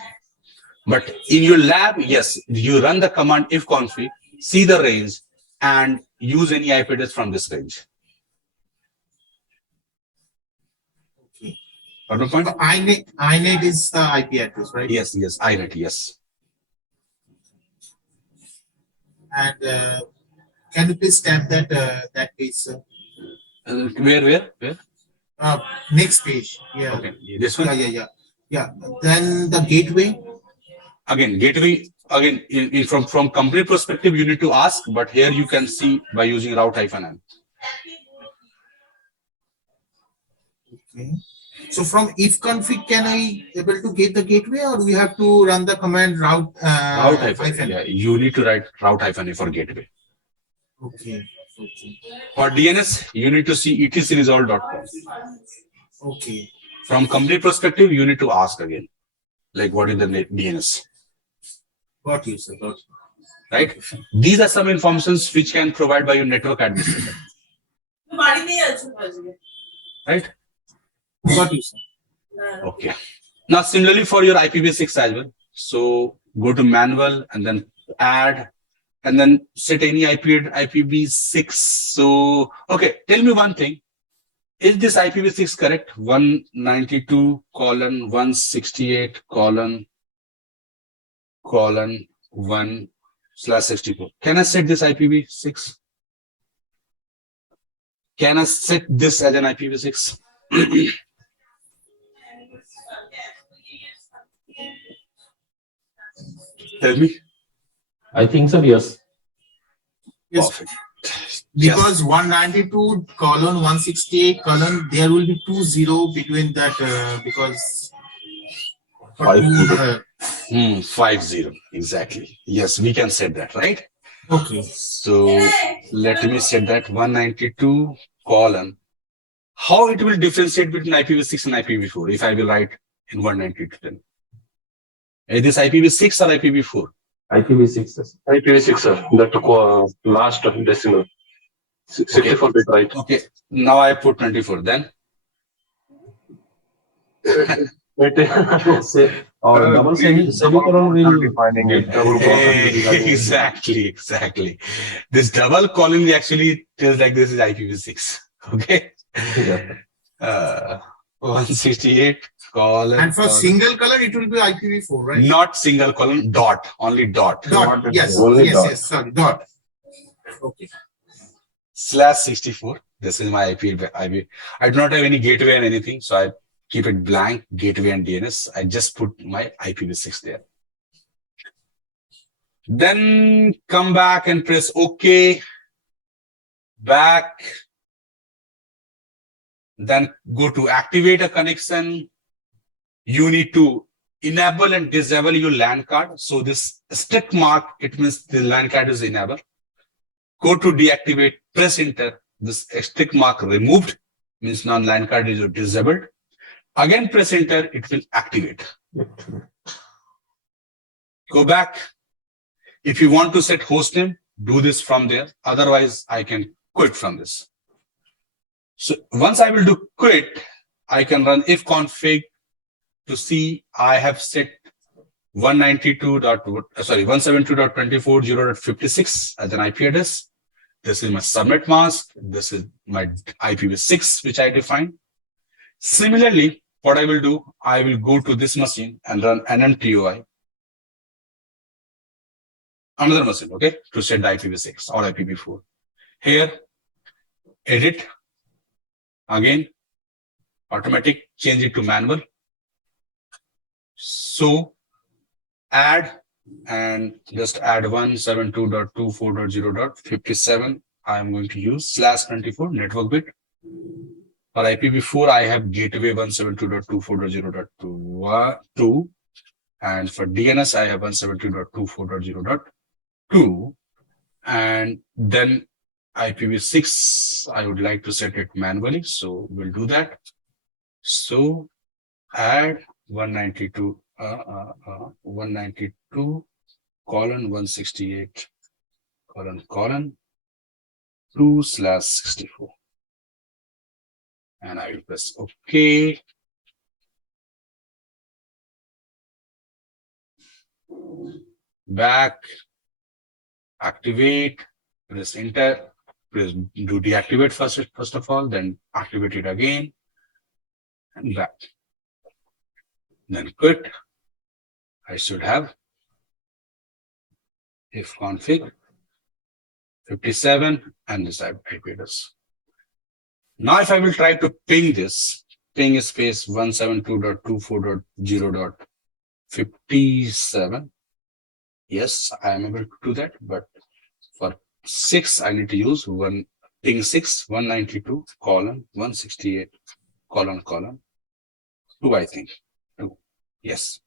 But in your lab, yes, you run the command if config, see the range, and use any IP address from this range. Okay. Got the point? INET is the IP address, right? Yes, INET, yes. And can you please tap that page, sir? Where? Next page. Yeah. Okay, this one. Yeah. Then the gateway. Again, gateway. Again, from company perspective, you need to ask, but here you can see by using route-n. Okay. So from if config, can I able to get the gateway, or we have to run the command route? Route-n. Yeah, you need to write route-n for gateway. Okay. For DNS, you need to see etcresolve.com. Okay. From company perspective, you need to ask again, like what is the DNS? Got you, sir. Got you. Right? These are some informations which can provide by your network administrator. Right? Got you, sir. Okay. Now, similarly for your IPv6 as well. So go to manual and then add and then set any IPv6. So, okay, tell me one thing. Is this IPv6 correct? 192:168:1/64. Can I set this IPv6? Can I set this as an IPv6? Tell me. I think so, yes. Yes. Perfect. Because 192:168, there will be 20 between that, because. Five zero. 50. Exactly. Yes, we can set that, right? Okay. So let me set that 192 colon. How it will differentiate between IPv6 and IPv4 if I will write in 192 then? Is this IPv6 or IPv4? IPv6. IPv6, sir. That last decimal. 64 bit, right? Okay. Now I put 24 then. Say, double semicolon will defining it, get double Exactly. This double colon actually tells like this is IPv6. Okay. Yeah. 168 colon. And for single color, it will be IPv4, right? Not single colon, dot, only dot. Dot. Yes. Only Yes. dot. Yes. Sorry. Dot. Okay. /64. This is my IP. I do not have any gateway and anything, so I keep it blank, gateway and DNS. I just put my IPv6 there. Then come back and press OK. Back. Then go to activate a connection. You need to enable and disable your LAN card. So this stick mark, it means the LAN card is enabled. Go to deactivate, press enter. This stick mark removed, means now LAN card is disabled. Again, press enter, it will activate. Go back. If you want to set hostname, do this from there. Otherwise, I can quit from this. So once I will do quit, I can run if config to see I have set 172.24.0.56 as an IP address. This is my subnet mask. This is my IPv6, which I defined. Similarly, what I will do, I will go to this machine and run nmtoi. Another machine, okay, to set the IPv6 or IPv4. Here, edit. Again, automatic, change it to manual. So add and just add 172.24.0.57. I'm going to use /24 network bit. For IPv4, I have gateway 172.24.0.2. And for DNS, I have 172.24.0.2. And then IPv6, I would like to set it manually. So we'll do that. So add 192.168::2/64. And I will press OK. Back, activate, press enter, press do deactivate first of all, then activate it again, and back. Then quit. I should have if config 57 and this IP address. Now, if I will try to ping this, ping space 172.24.0.57. Yes, I am able to do that, but for 6, I need to use ping 6 192.168::2, I think. 2. Yes.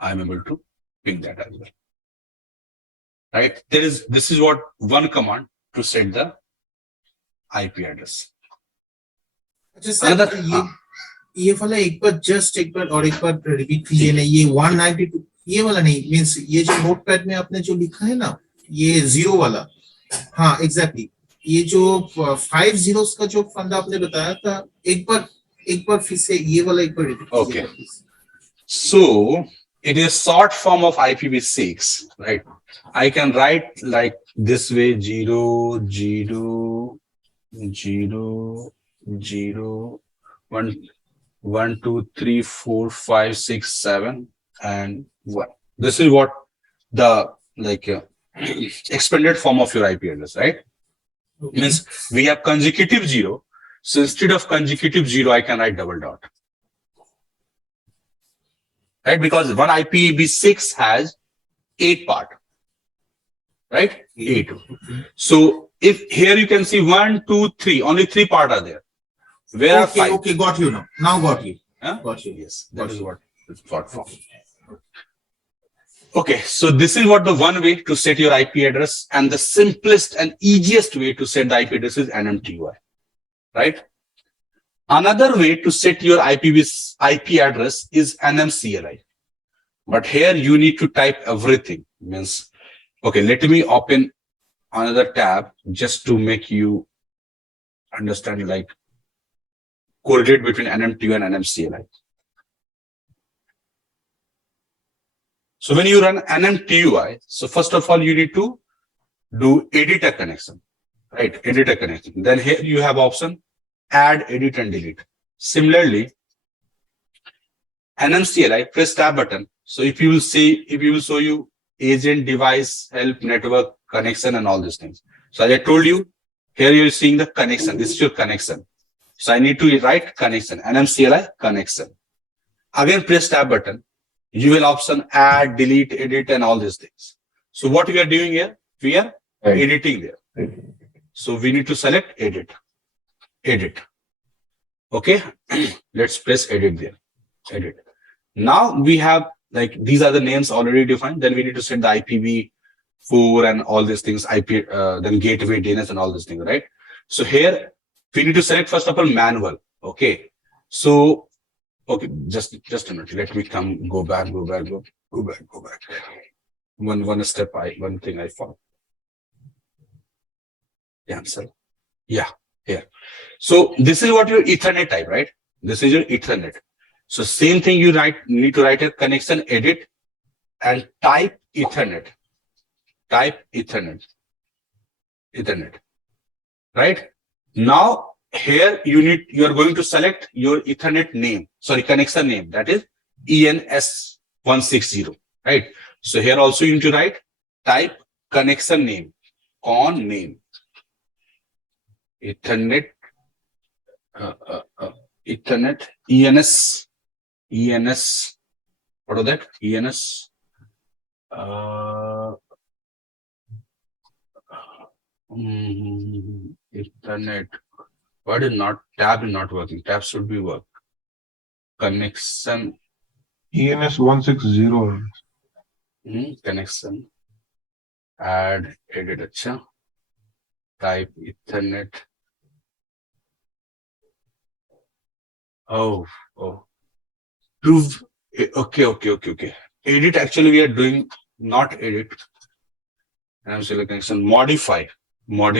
I am able to ping that as well. Right? This is what one command to set the IP address. अच्छा ये वाला एक बार और एक बार repeat कीजिए ना, ये 192 ये वाला नहीं, मींस ये जो नोटपैड में आपने जो लिखा है ना, ये 0 वाला, हाँ एग्जैक्टली, ये जो 5 zeros का जो फंडा आपने बताया था, एक बार फिर से ये वाला एक बार रिपीट कीजिए. Okay. So it is short form of IPv6, right? I can write like this way: 0, 0, 0, 0, 1, 1, 2, 3, 4, 5, 6, 7, and 1. This is what the expanded form of your IP address, right? Okay. Means we have consecutive 0. So instead of consecutive 0, I can write double dot. Right? Because one IPv6 has 8 parts. right? A2. So if here you can see 1, 2, 3, only 3 part are there. Where are Okay, 5? okay, got you now. Now got you. Huh? Got you. Yes, that is what it's short form. Okay, so this is what the one way to set your IP address, and the simplest and easiest way to set the IP address is NMTUI, right? Another way to set your IP address is NMCLI. But here you need to type everything. Means, okay, let me open another tab just to make you understand, like, correlate between NMTUI and NMCLI. So when you run NMTUI, so first of all, you need to do edit a connection, right? Edit a connection. Then here you have option add, edit, and delete. Similarly, NMCLI, press tab button. So if you will show you agent, device, help, network, connection, and all these things. So as I told you, here you're seeing the connection. This is your connection. So I need to write connection, NMCLI connection. Again, press tab button. You will option add, delete, edit, and all these things. So what we are doing here, we are editing there. So we need to select edit. Edit. Okay. Let's press edit there. Edit. Now we have, like, these are the names already defined. Then we need to set the IPv4 and all these things, IP, then gateway, DNS, and all these things, right? So here we need to select first of all manual. Okay. So, okay, just a minute. Let me go back. One thing I found. Yeah, sir. Yeah, here. So this is what your Ethernet type, right? This is your Ethernet. So same thing, you need to write a connection, edit, and type Ethernet. Type Ethernet. Ethernet. Right? Now here you are going to select your Ethernet name, connection name, that is ENS160, right? So here also you need to write type connection name, con name, Ethernet, Ethernet, ENS, what is that? ENS, Ethernet. Why is not tab is not working? Tab should be work. Connection. ENS 160. Connection. Add, edit, अच्छा. Type Ethernet. Oh. Prove. Okay. Edit, actually we are doing not edit. And I'm still connection modify, not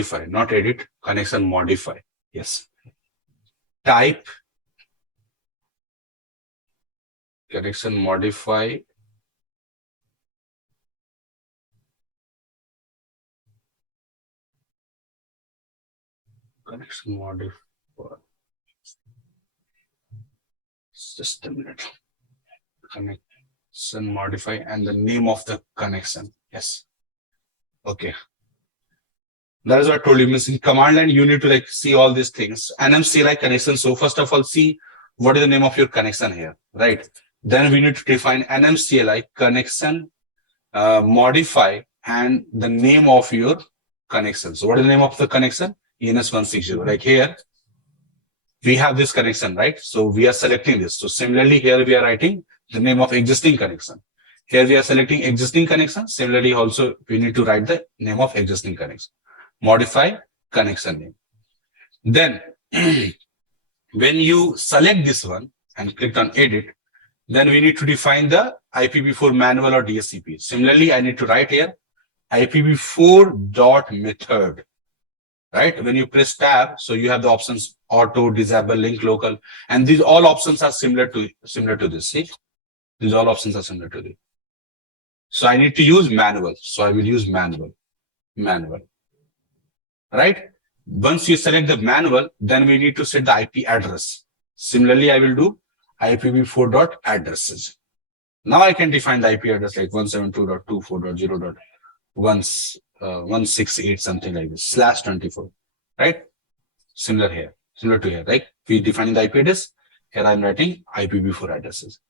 edit, connection modify. Yes. Type connection modify. Connection modify. Just a minute. Connection modify and the name of the connection. Yes. Okay. That is what I told you. Means in command line, you need to see all these things. NMCLI connection. So first of all, see what is the name of your connection here, right? Then we need to define NMCLI connection, modify, and the name of your connection. So what is the name of the connection? ENS160. Like here, we have this connection, right? So we are selecting this. So similarly, here we are writing the name of existing connection. Here we are selecting existing connection. Similarly, also we need to write the name of existing connection. Modify connection name. Then when you select this one and click on edit, then we need to define the IPv4 manual or DSCP. Similarly, I need to write here IPv4.method, right? When you press tab, so you have the options auto, disable, link, local, and these all options are similar to this. See, these all options are similar to this. So I need to use manual. So I will use manual. Right? Once you select the manual, then we need to set the IP address. Similarly, I will do IPv4.addresses. Now I can define the IP address like 172.24.0.168, something like this, /24, right? Similar to here, right? We define the IP address. Here I'm writing IPv4 addresses.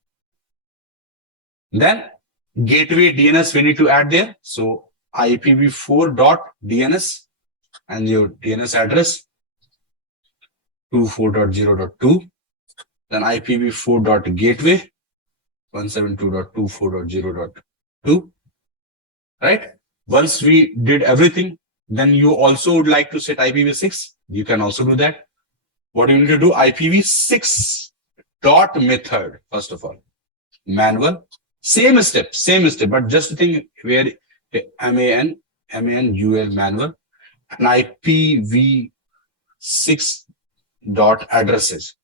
Then gateway DNS we need to add there. So IPv4.DNS and your DNS address 24.0.2, then IPv4.gateway 172.24.0.2, right? Once we did everything, then you also would like to set IPv6. You can also do that. What you need to do, IPv6 dot method, first of all, manual, same step, but just the thing where MANUL manual and IPv6 dot addresses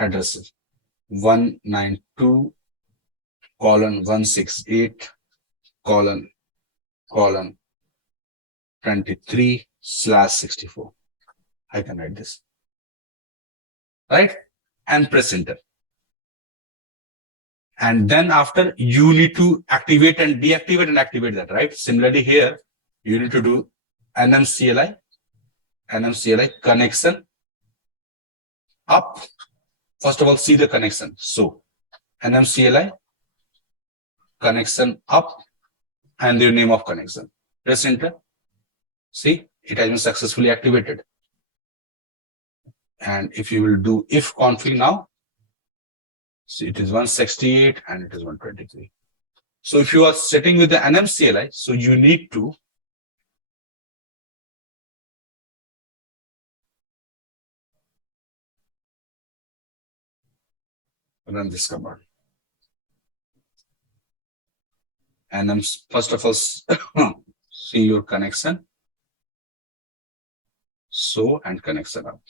192.168:23/64. I can write this, right? And press enter. And then after you need to activate and deactivate and activate that, right? Similarly here, you need to do NMCLI connection up. First of all, see the connection. So NMCLI connection up and your name of connection. Press enter. See, it has been successfully activated. And if you will do if config now, so it is 168 and it is 123. So if you are setting with the NMCLI, so you need to run this command. And first of all, see your connection. So and connection up.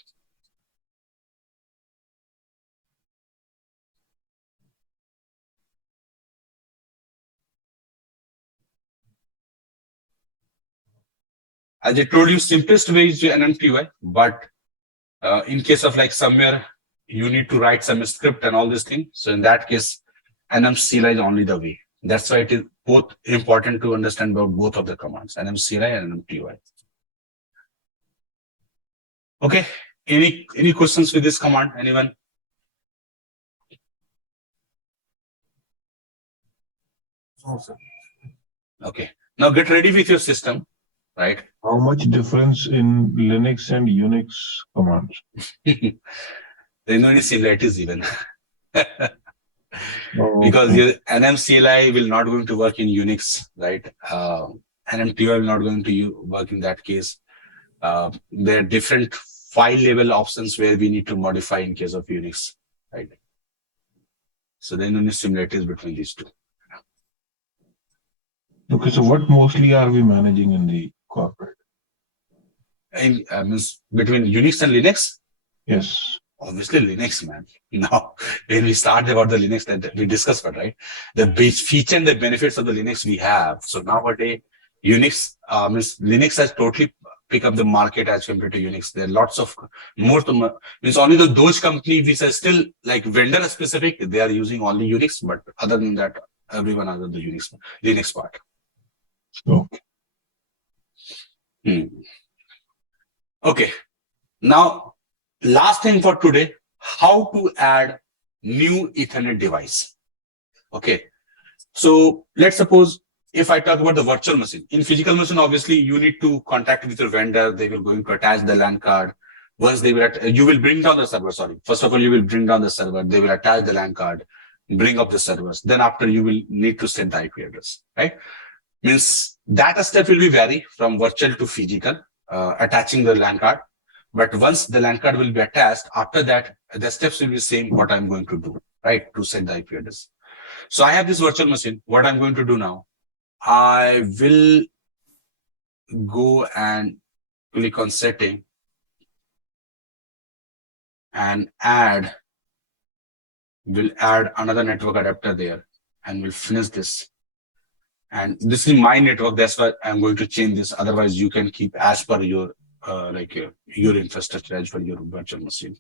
As I told you, simplest way is NMTY, but in case of like somewhere you need to write some script and all this thing. So in that case, NMCLI is only the way. That's why it is both important to understand about both of the commands, NMCLI and NMTY. Okay. Any questions with this command? Anyone? Awesome. Okay. Now get ready with your system, right? How much difference in Linux and Unix commands? There's no any similarities even. Oh, Because okay. your NMCLI will not going to work in Unix, right? NMTY will not going to work in that case. There are different file level options where we need to modify in case of Unix, right? So there are no similarities between these two. Okay, so what mostly are we managing in the corporate? In means between Unix and Linux, Yes. obviously Linux, man. Now, when we start about the Linux that we discussed, right? The base feature and the benefits of the Linux we have. So nowadays, Unix means Linux has totally picked up the market as compared to Unix. There are lots of more to means only those companies which are still like vendor specific, they are using only Unix, but other than that, everyone other the Linux part. Okay. Okay. Now, last thing for today, how to add new Ethernet device. Okay. So let's suppose if I talk about the virtual machine. In physical machine, obviously you need to contact with your vendor. They will going to attach the LAN card. Once they will, you will bring down the server. Sorry. First of all, you will bring down the server. They will attach the LAN card, bring up the servers. Then after you will need to set the IP address, right? Means that step will be vary from virtual to physical, attaching the LAN card. But once the LAN card will be attached, after that, the steps will be same what I'm going to do, right? To set the IP address. So I have this virtual machine. What I'm going to do now, I will go and click on setting and we'll add another network adapter there and we'll finish this. And this is my network. That's why I'm going to change this. Otherwise, you can keep as per your your infrastructure as for your virtual machine.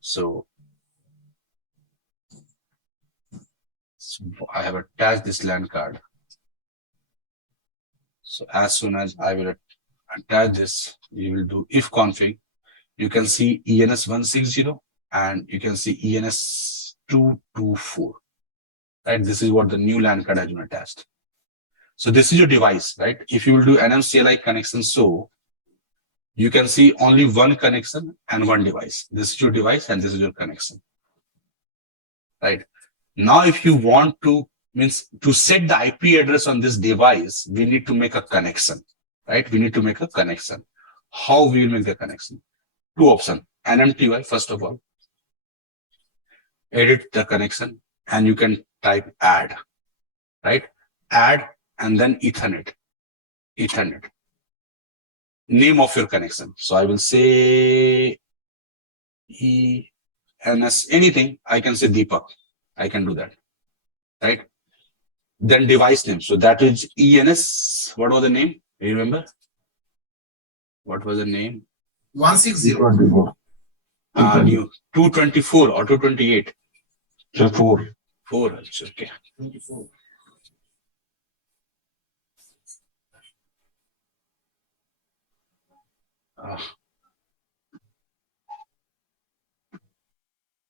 So I have attached this LAN card. So as soon as I will attach this, you will do if config. You can see ENS 160 and you can see ENS 224. Right? This is what the new LAN card has been attached. So this is your device, right? If you will do NMCLI connection, so you can see only one connection and one device. This is your device and this is your connection, right? Now, if you want to, means to set the IP address on this device, we need to make a connection, right? We need to make a connection. How we will make the connection? Two options, NMTY, first of all, edit the connection, and you can type add, right? Add and then Ethernet. Name of your connection. So I will say ENS, anything. I can say Deepak. I can do that, right? Then device name. So that is ENS. What was the name? Remember? What was the name? 160. 24. New 224 or 228. Just 4. 4. Okay. 24. Uh,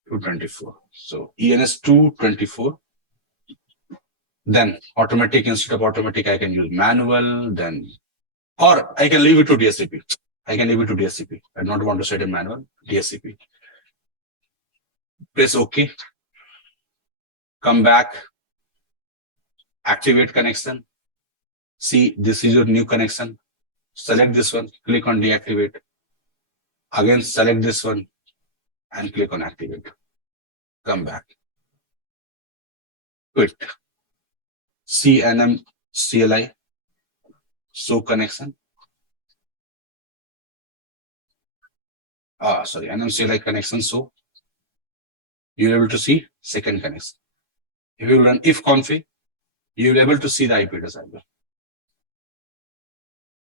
224. So ENS 224. Then automatic, instead of automatic, I can use manual, then, or I can leave it to DSCP. I can leave it to DSCP. I don't want to set a manual, DSCP. Press OK. Come back. Activate connection. See, this is your new connection. Select this one, click on deactivate. Again, select this one and click on activate. Come back. Quit. CNM CLI. So connection. Sorry, NM CLI connection. So you're able to see second connection. If you run if config, you'll be able to see the IP address as well.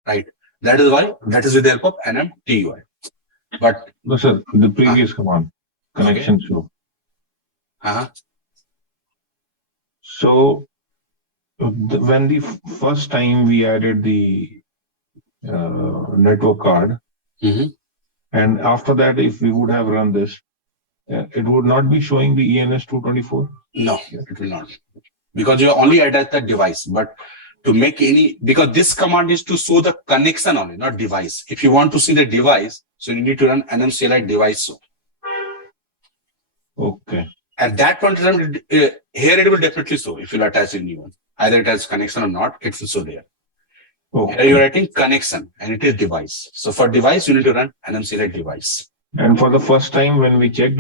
Right. That is why, that is with the help of NMTUI. But No, sir, the previous command, connection show. So when the first time we added the network card, and after that, if we would have run this, it would not be showing the ENS 224. no, it will not. Because you only added the device, but to make any, because this command is to show the connection only, not device. If you want to see the device, so you need to run NMCLI device. So Okay. at that point in time, here it will definitely show if you attach a new one. Either it has connection or not, it will show there. Okay. Here you're writing connection and it is device. So for device, you need to run NMCLI device. And for the first time when we checked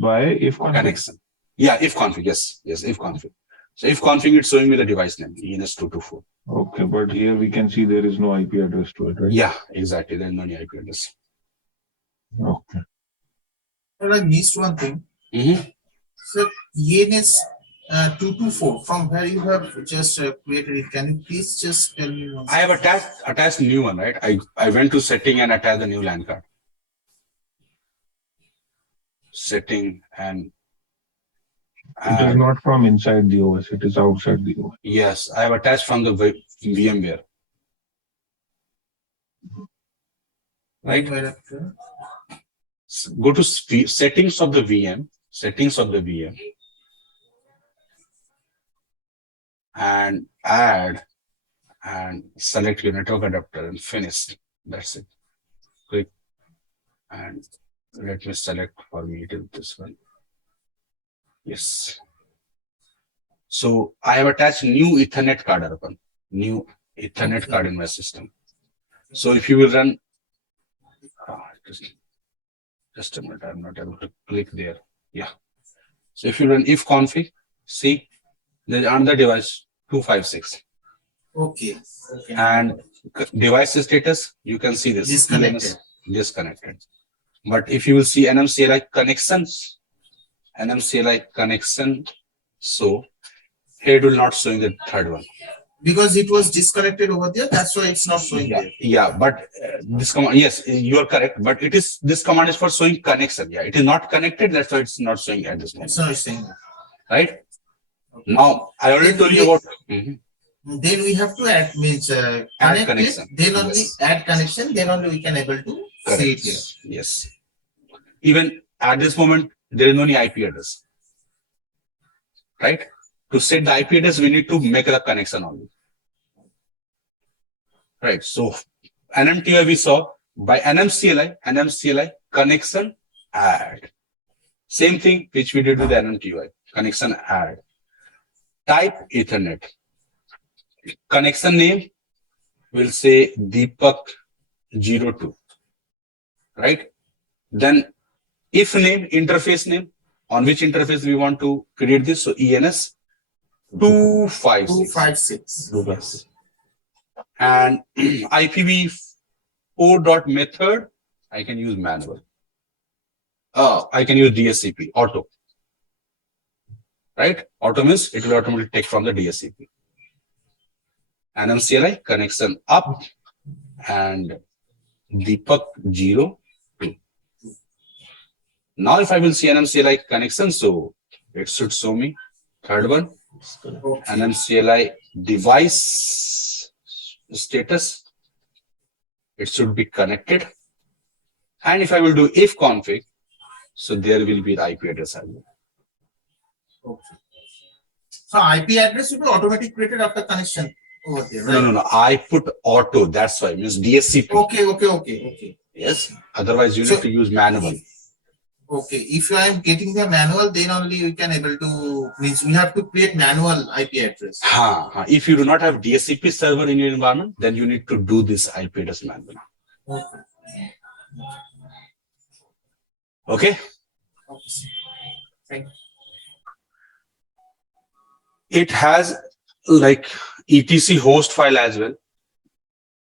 by if config. Connection. Yeah, if config, yes, if config. So if config, it's showing me the device name, ENS224. Okay, but here we can see there is no IP address to it, right? Yeah, exactly. There's no IP address. Okay. But I missed one thing. So ENS 224, from where you have just created it, can you please just tell me once? I have attached new one, right? I went to setting and attached the new LAN card. Setting and It is not from inside the OS, it is outside the OS. yes, I have attached from the VMware. Right? Go to settings of the VM, and add and select your network adapter and finish. That's it. Click and let me select for me till this one. Yes. So I have attached new Ethernet card, Arpan. New Ethernet card in my system. So if you will run, just a minute, I'm not able to click there. Yeah. So if you run if config, see, there's another device 256. Okay. And device status, you can see this. Disconnected. Disconnected. But if you will see NMCLI connections, so here it will not showing the third one. Because it was disconnected over there, that's why it's not showing there. Yeah, but this command, yes, you are correct, but this command is for showing connection. Yeah, it is not connected, that's why it's not showing at this moment. It's not showing that. Right? Now, I already told you about. Then we have to add means Add connect connection. it, then only Yes. add connection, then only we can able to see it here. Yes. Even at this moment, there is no any IP address. Right? To set the IP address, we need to make the connection only. Right. So NMTI we saw by NMCLI connection add. Same thing which we did with NMTI, connection add. Type Ethernet. Connection name will say Deepak 02. Right? Then if name, interface name, on which interface we want to create this. So ENS 256. 256. And IPv4 method, I can use manual. I can use DSCP, auto. Right? Auto means it will automatically take from the DSCP. NMCLI connection up and Deepak 02. Now if I will see NMCLI connection, so it should show me third one, NMCLI device status. It should be connected. And if I will do if config, so there will be the IP address as well. Okay. So IP address will be automatically created after connection over there, right? No. I put auto. That's why means DSCP. Okay. Yes. Otherwise, you need to use manual. Okay. If I am getting the manual, then only we can able to means we have to create manual IP address. If you do not have DSCP server in your environment, then you need to do this IP address manually. Okay. Okay. Thank you. It has like etc host file as well,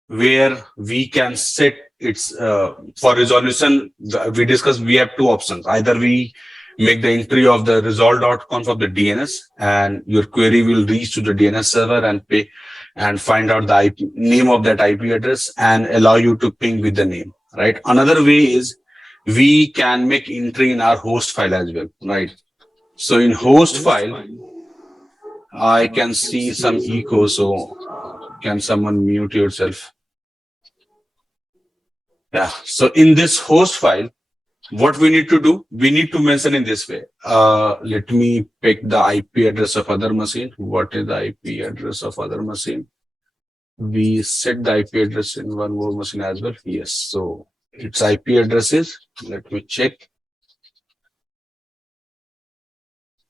where we can set its for resolution. We discussed we have two options. Either we make the entry of the resolve.conf of the DNS and your query will reach to the DNS server and pay and find out the IP, name of that IP address and allow you to ping with the name, right? Another way is we can make entry in our host file as well, right? So in host file, I can see some echo. So can someone mute yourself? Yeah. So in this host file, what we need to do, we need to mention in this way. Let me pick the IP address of other machine. What is the IP address of other machine? We set the IP address in one more machine as well. Yes. So its IP address is, let me check.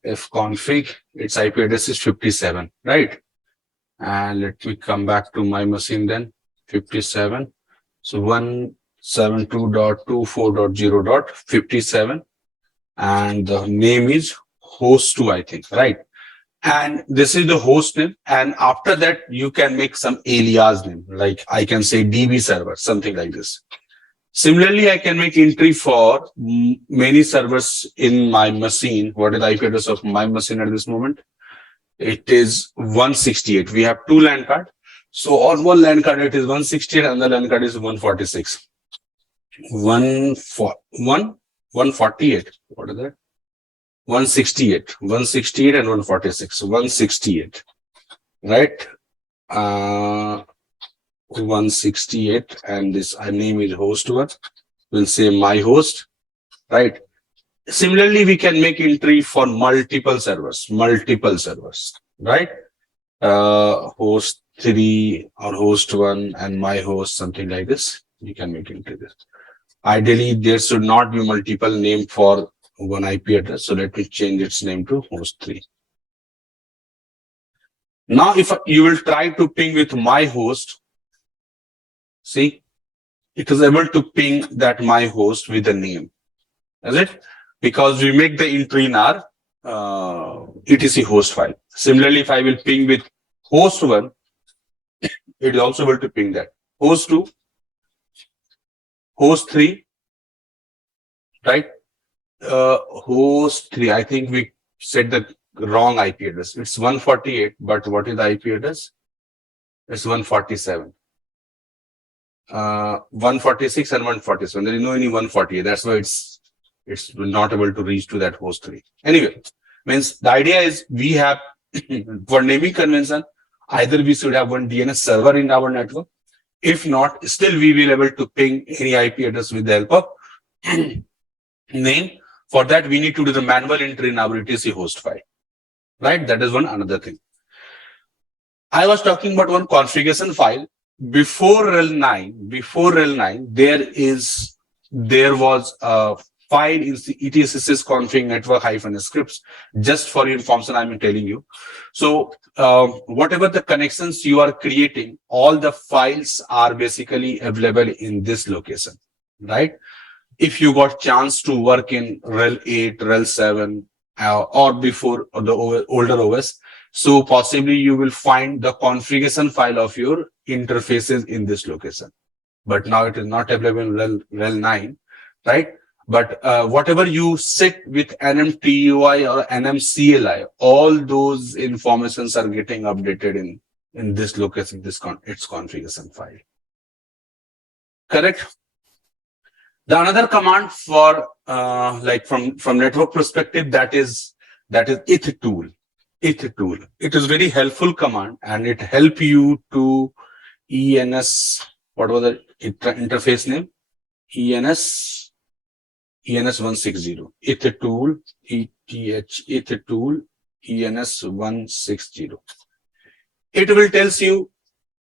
Fconfig, its IP address is 57, right? And let me come back to my machine then, 57. So 172.24.0.57. And the name is host2, I think, right? And this is the host name. And after that, you can make some alias name, like I can say DB server, something like this. Similarly, I can make entry for many servers in my machine. What is the IP address of my machine at this moment? It is 168. We have two LAN cards. So on one LAN card, it is 168 and the LAN card is 146. 148. What is that? 168. 168 and 146. 168. Right? 168 and this name is host1. We'll say my host, right? Similarly, we can make entry for multiple servers, right? Host 3 or host 1 and my host, something like this. You can make entry this. Ideally, there should not be multiple name for one IP address. So let me change its name to host 3. Now, if you will try to ping with my host, see, it is able to ping that my host with the name. Is it? Because we make the entry in our etc host file. Similarly, if I will ping with host 1, it is also able to ping that. Host 2, host 3, right? Host 3, I think we set the wrong IP address. It's 148, but what is the IP address? It's 147. 146 and 147. There is no any 148. That's why it's not able to reach to that host 3. Anyway, means the idea is we have for naming convention, either we should have one DNS server in our network. If not, still we will able to ping any IP address with the help of name. For that, we need to do the manual entry in our etc host file. Right? That is one another thing. I was talking about one configuration file before rel 9, there was a file in the etcsys config network -scripts. Just for your information, I'm telling you. So whatever the connections you are creating, all the files are basically available in this location, right? If you got chance to work in rel 8, rel 7, or before the older OS, so possibly you will find the configuration file of your interfaces in this location. But now it is not available in rel 9, right? But whatever you set with NMTUI or NMCLI, all those informations are getting updated in this location, its configuration file. Correct? The another command for like from network perspective, that is ith tool. It is very helpful command, and it help you to ENS. What was the interface name? ENS 160. Ith tool, ith tool ENS 160. It will tells you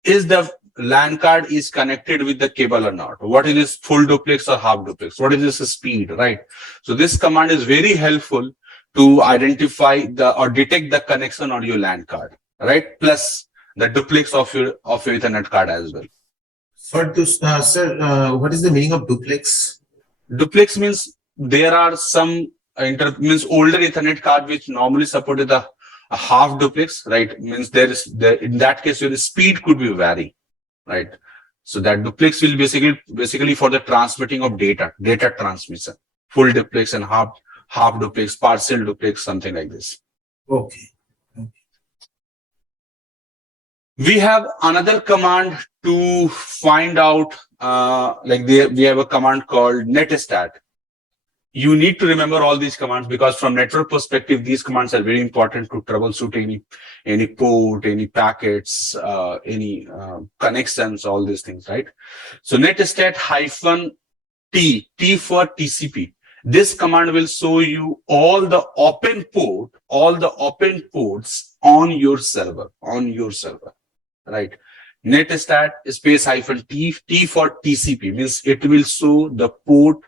is the LAN card is connected with the cable or not. What is this full duplex or half duplex? What is this speed, right? So this command is very helpful to identify or detect the connection on your LAN card, right? Plus the duplex of your Ethernet card as well. For this, sir, what is the meaning of duplex? Duplex means there are some means older Ethernet card which normally supported a half duplex, right? Means in that case your speed could be vary, right? So that duplex will basically for the transmitting of data transmission, full duplex and half duplex, partial duplex, something like this. Okay. We have another command to find out, we have a command called netstat. You need to remember all these commands because from network perspective, these commands are very important to troubleshoot any port, any packets, any connections, all these things, right? So netstat -t for TCP. This command will show you all the open ports on your server, right? Netstat space -t for TCP means it will show the port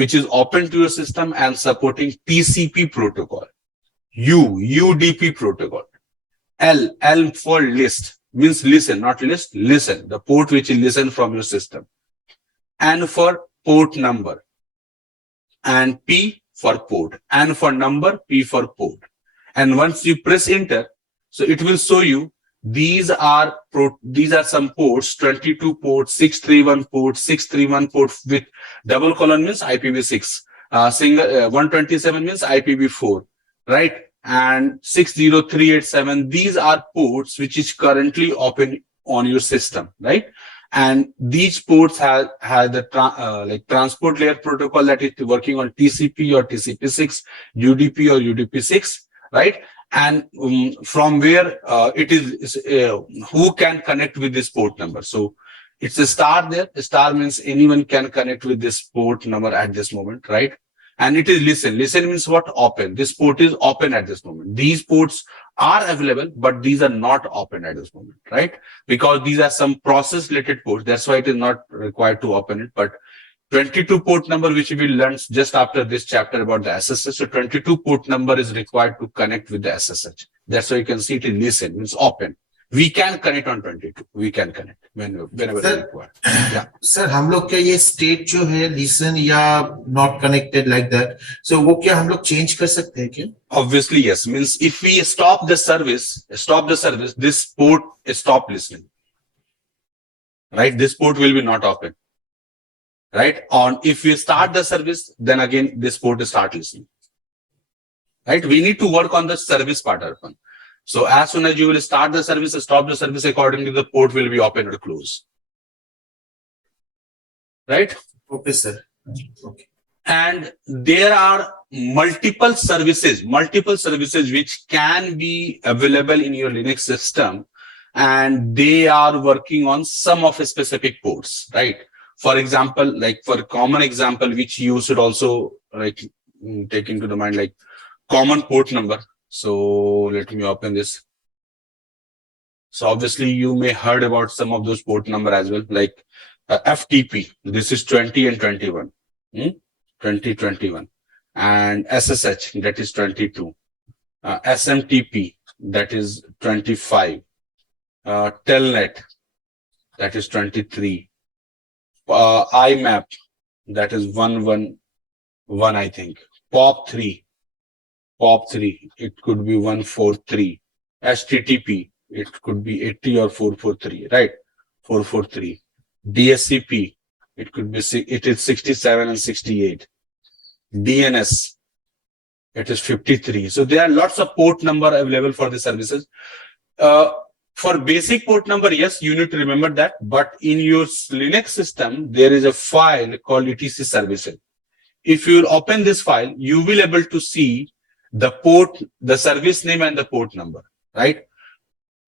which is open to your system and supporting TCP protocol. UDP protocol. L for list means listen, not list, listen, the port which will listen from your system. N for port number. And P for port. N for number, P for port. And once you press enter, so it will show you these are some ports, 22 ports, 631 ports, 631 ports with double colon means IPv6, single 127 means IPv4, right? And 60387, these are ports which is currently open on your system, right? And these ports have the transport layer protocol that is working on TCP or TCP6, UDP or UDP6, right? And from where it is who can connect with this port number. So it's a star there. A star means anyone can connect with this port number at this moment, right? And it is listen. Listen means what? Open. This port is open at this moment. These ports are available, but these are not open at this moment, right? Because these are some process related ports. That's why it is not required to open it. But 22 port number, which we will learn just after this chapter about the SSH. So 22 port number is required to connect with the SSH. That's why you can see it is listen, means open. We can connect on 22. We can connect whenever required. Yeah. Sir, हम लोग क्या ये state जो है listen या not connected like that, so वो क्या हम लोग change कर सकते हैं क्या? Obviously yes. Means if we stop the service, this port stop listening. Right? This port will be not open. Right? On if we start the service, then again this port will start listening. Right? We need to work on the service part, Arpan. So as soon as you will start the service, stop the service accordingly, the port will be open or closed. Right? Okay, sir. Okay. And there are multiple services which can be available in your Linux system, and they are working on some of specific ports, right? For example, like for common example, which you should also like take into the mind, like common port number. So let me open this. So obviously you may heard about some of those port number as well, like FTP. This is 20 and 21. 2021. And SSH, that is 22. SMTP, that is 25. Telnet, that is 23. IMAP, that is 111, I think. POP3, it could be 143. HTTP, it could be 80 or 443, right? 443. DSCP, it could be, it is 67 and 68. DNS, it is 53. So there are lots of port number available for the services. For basic port number, yes, you need to remember that. But in your Linux system, there is a file called etc services. If you open this file, you will able to see the port, the service name and the port number, right?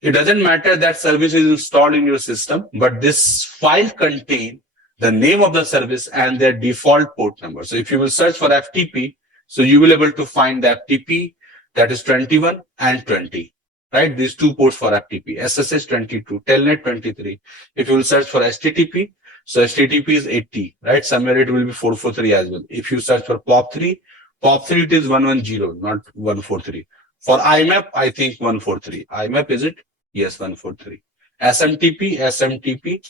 It doesn't matter that service is installed in your system, but this file contains the name of the service and their default port number. So if you will search for FTP, so you will able to find the FTP, that is 21 and 20, right? These two ports for FTP, SSH 22, Telnet 23. If you will search for HTTP, so HTTP is 80, right? Somewhere it will be 443 as well. If you search for POP3 it is 110, not 143. For IMAP, I think 143. IMAP, is it? Yes, 143. SMTP,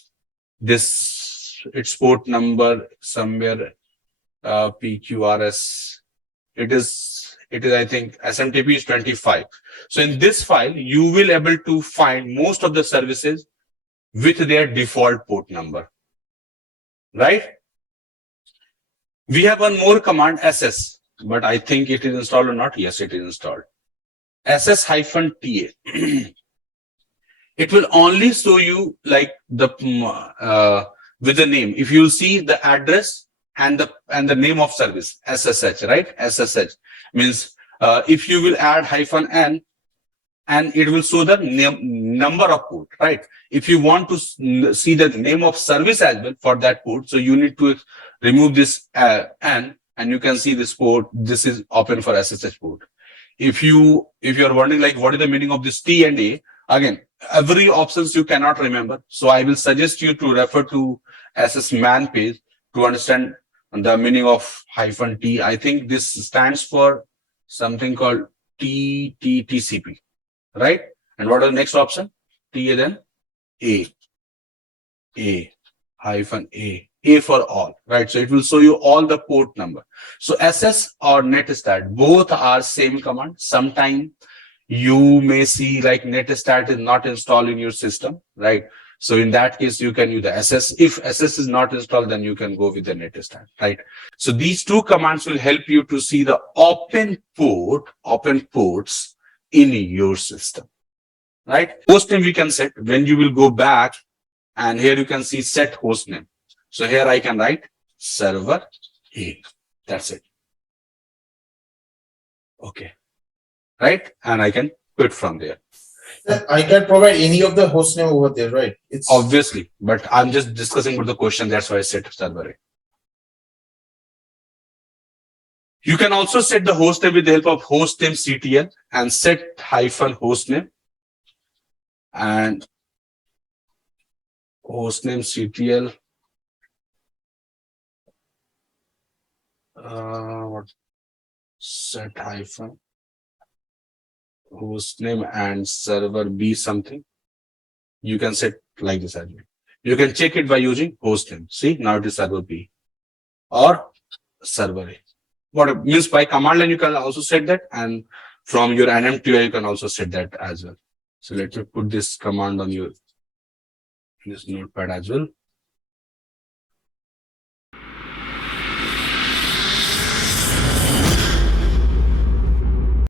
this, its port number somewhere, PQRS. It is, I think, SMTP is 25. So in this file, you will able to find most of the services with their default port number, right? We have one more command, SS, but I think it is installed or not. Yes, it is installed. SS-TA. It will only show you like the with the name. If you see the address and the name of service, SSH, right? SSH means if you will add -n, and it will show the number of port, right? If you want to see the name of service as well for that port, so you need to remove this n, and you can see this port. This is open for SSH port. If you are wondering like what is the meaning of this T and A, again, every options you cannot remember. So I will suggest you to refer to SSMan page to understand the meaning of -T. I think this stands for something called TCP, right? And what are the next option? TA, then A for all, right? So it will show you all the port number. So SS or netstat, both are same command. Sometime you may see like netstat is not installed in your system, right? So in that case, you can use the SS. If SS is not installed, then you can go with the netstat, right? So these two commands will help you to see the open ports in your system, right? Host name we can set when you will go back, and here you can see set host name. So here I can write server A. That's it. Okay. Right? And I can quit from there. I can provide any of the host name over there, right? It's Obviously, but I'm just discussing with the question. That's why I said server A. You can also set the host name with the help of hostname CTL and set -hostname and hostname CTL. What? Set -hostname and server B something. You can set like this as well. You can check it by using hostname. See, now it is server B or server A. What it means by command line, you can also set that, and from your NMTI, you can also set that as well. So let me put this command on your this notepad as well.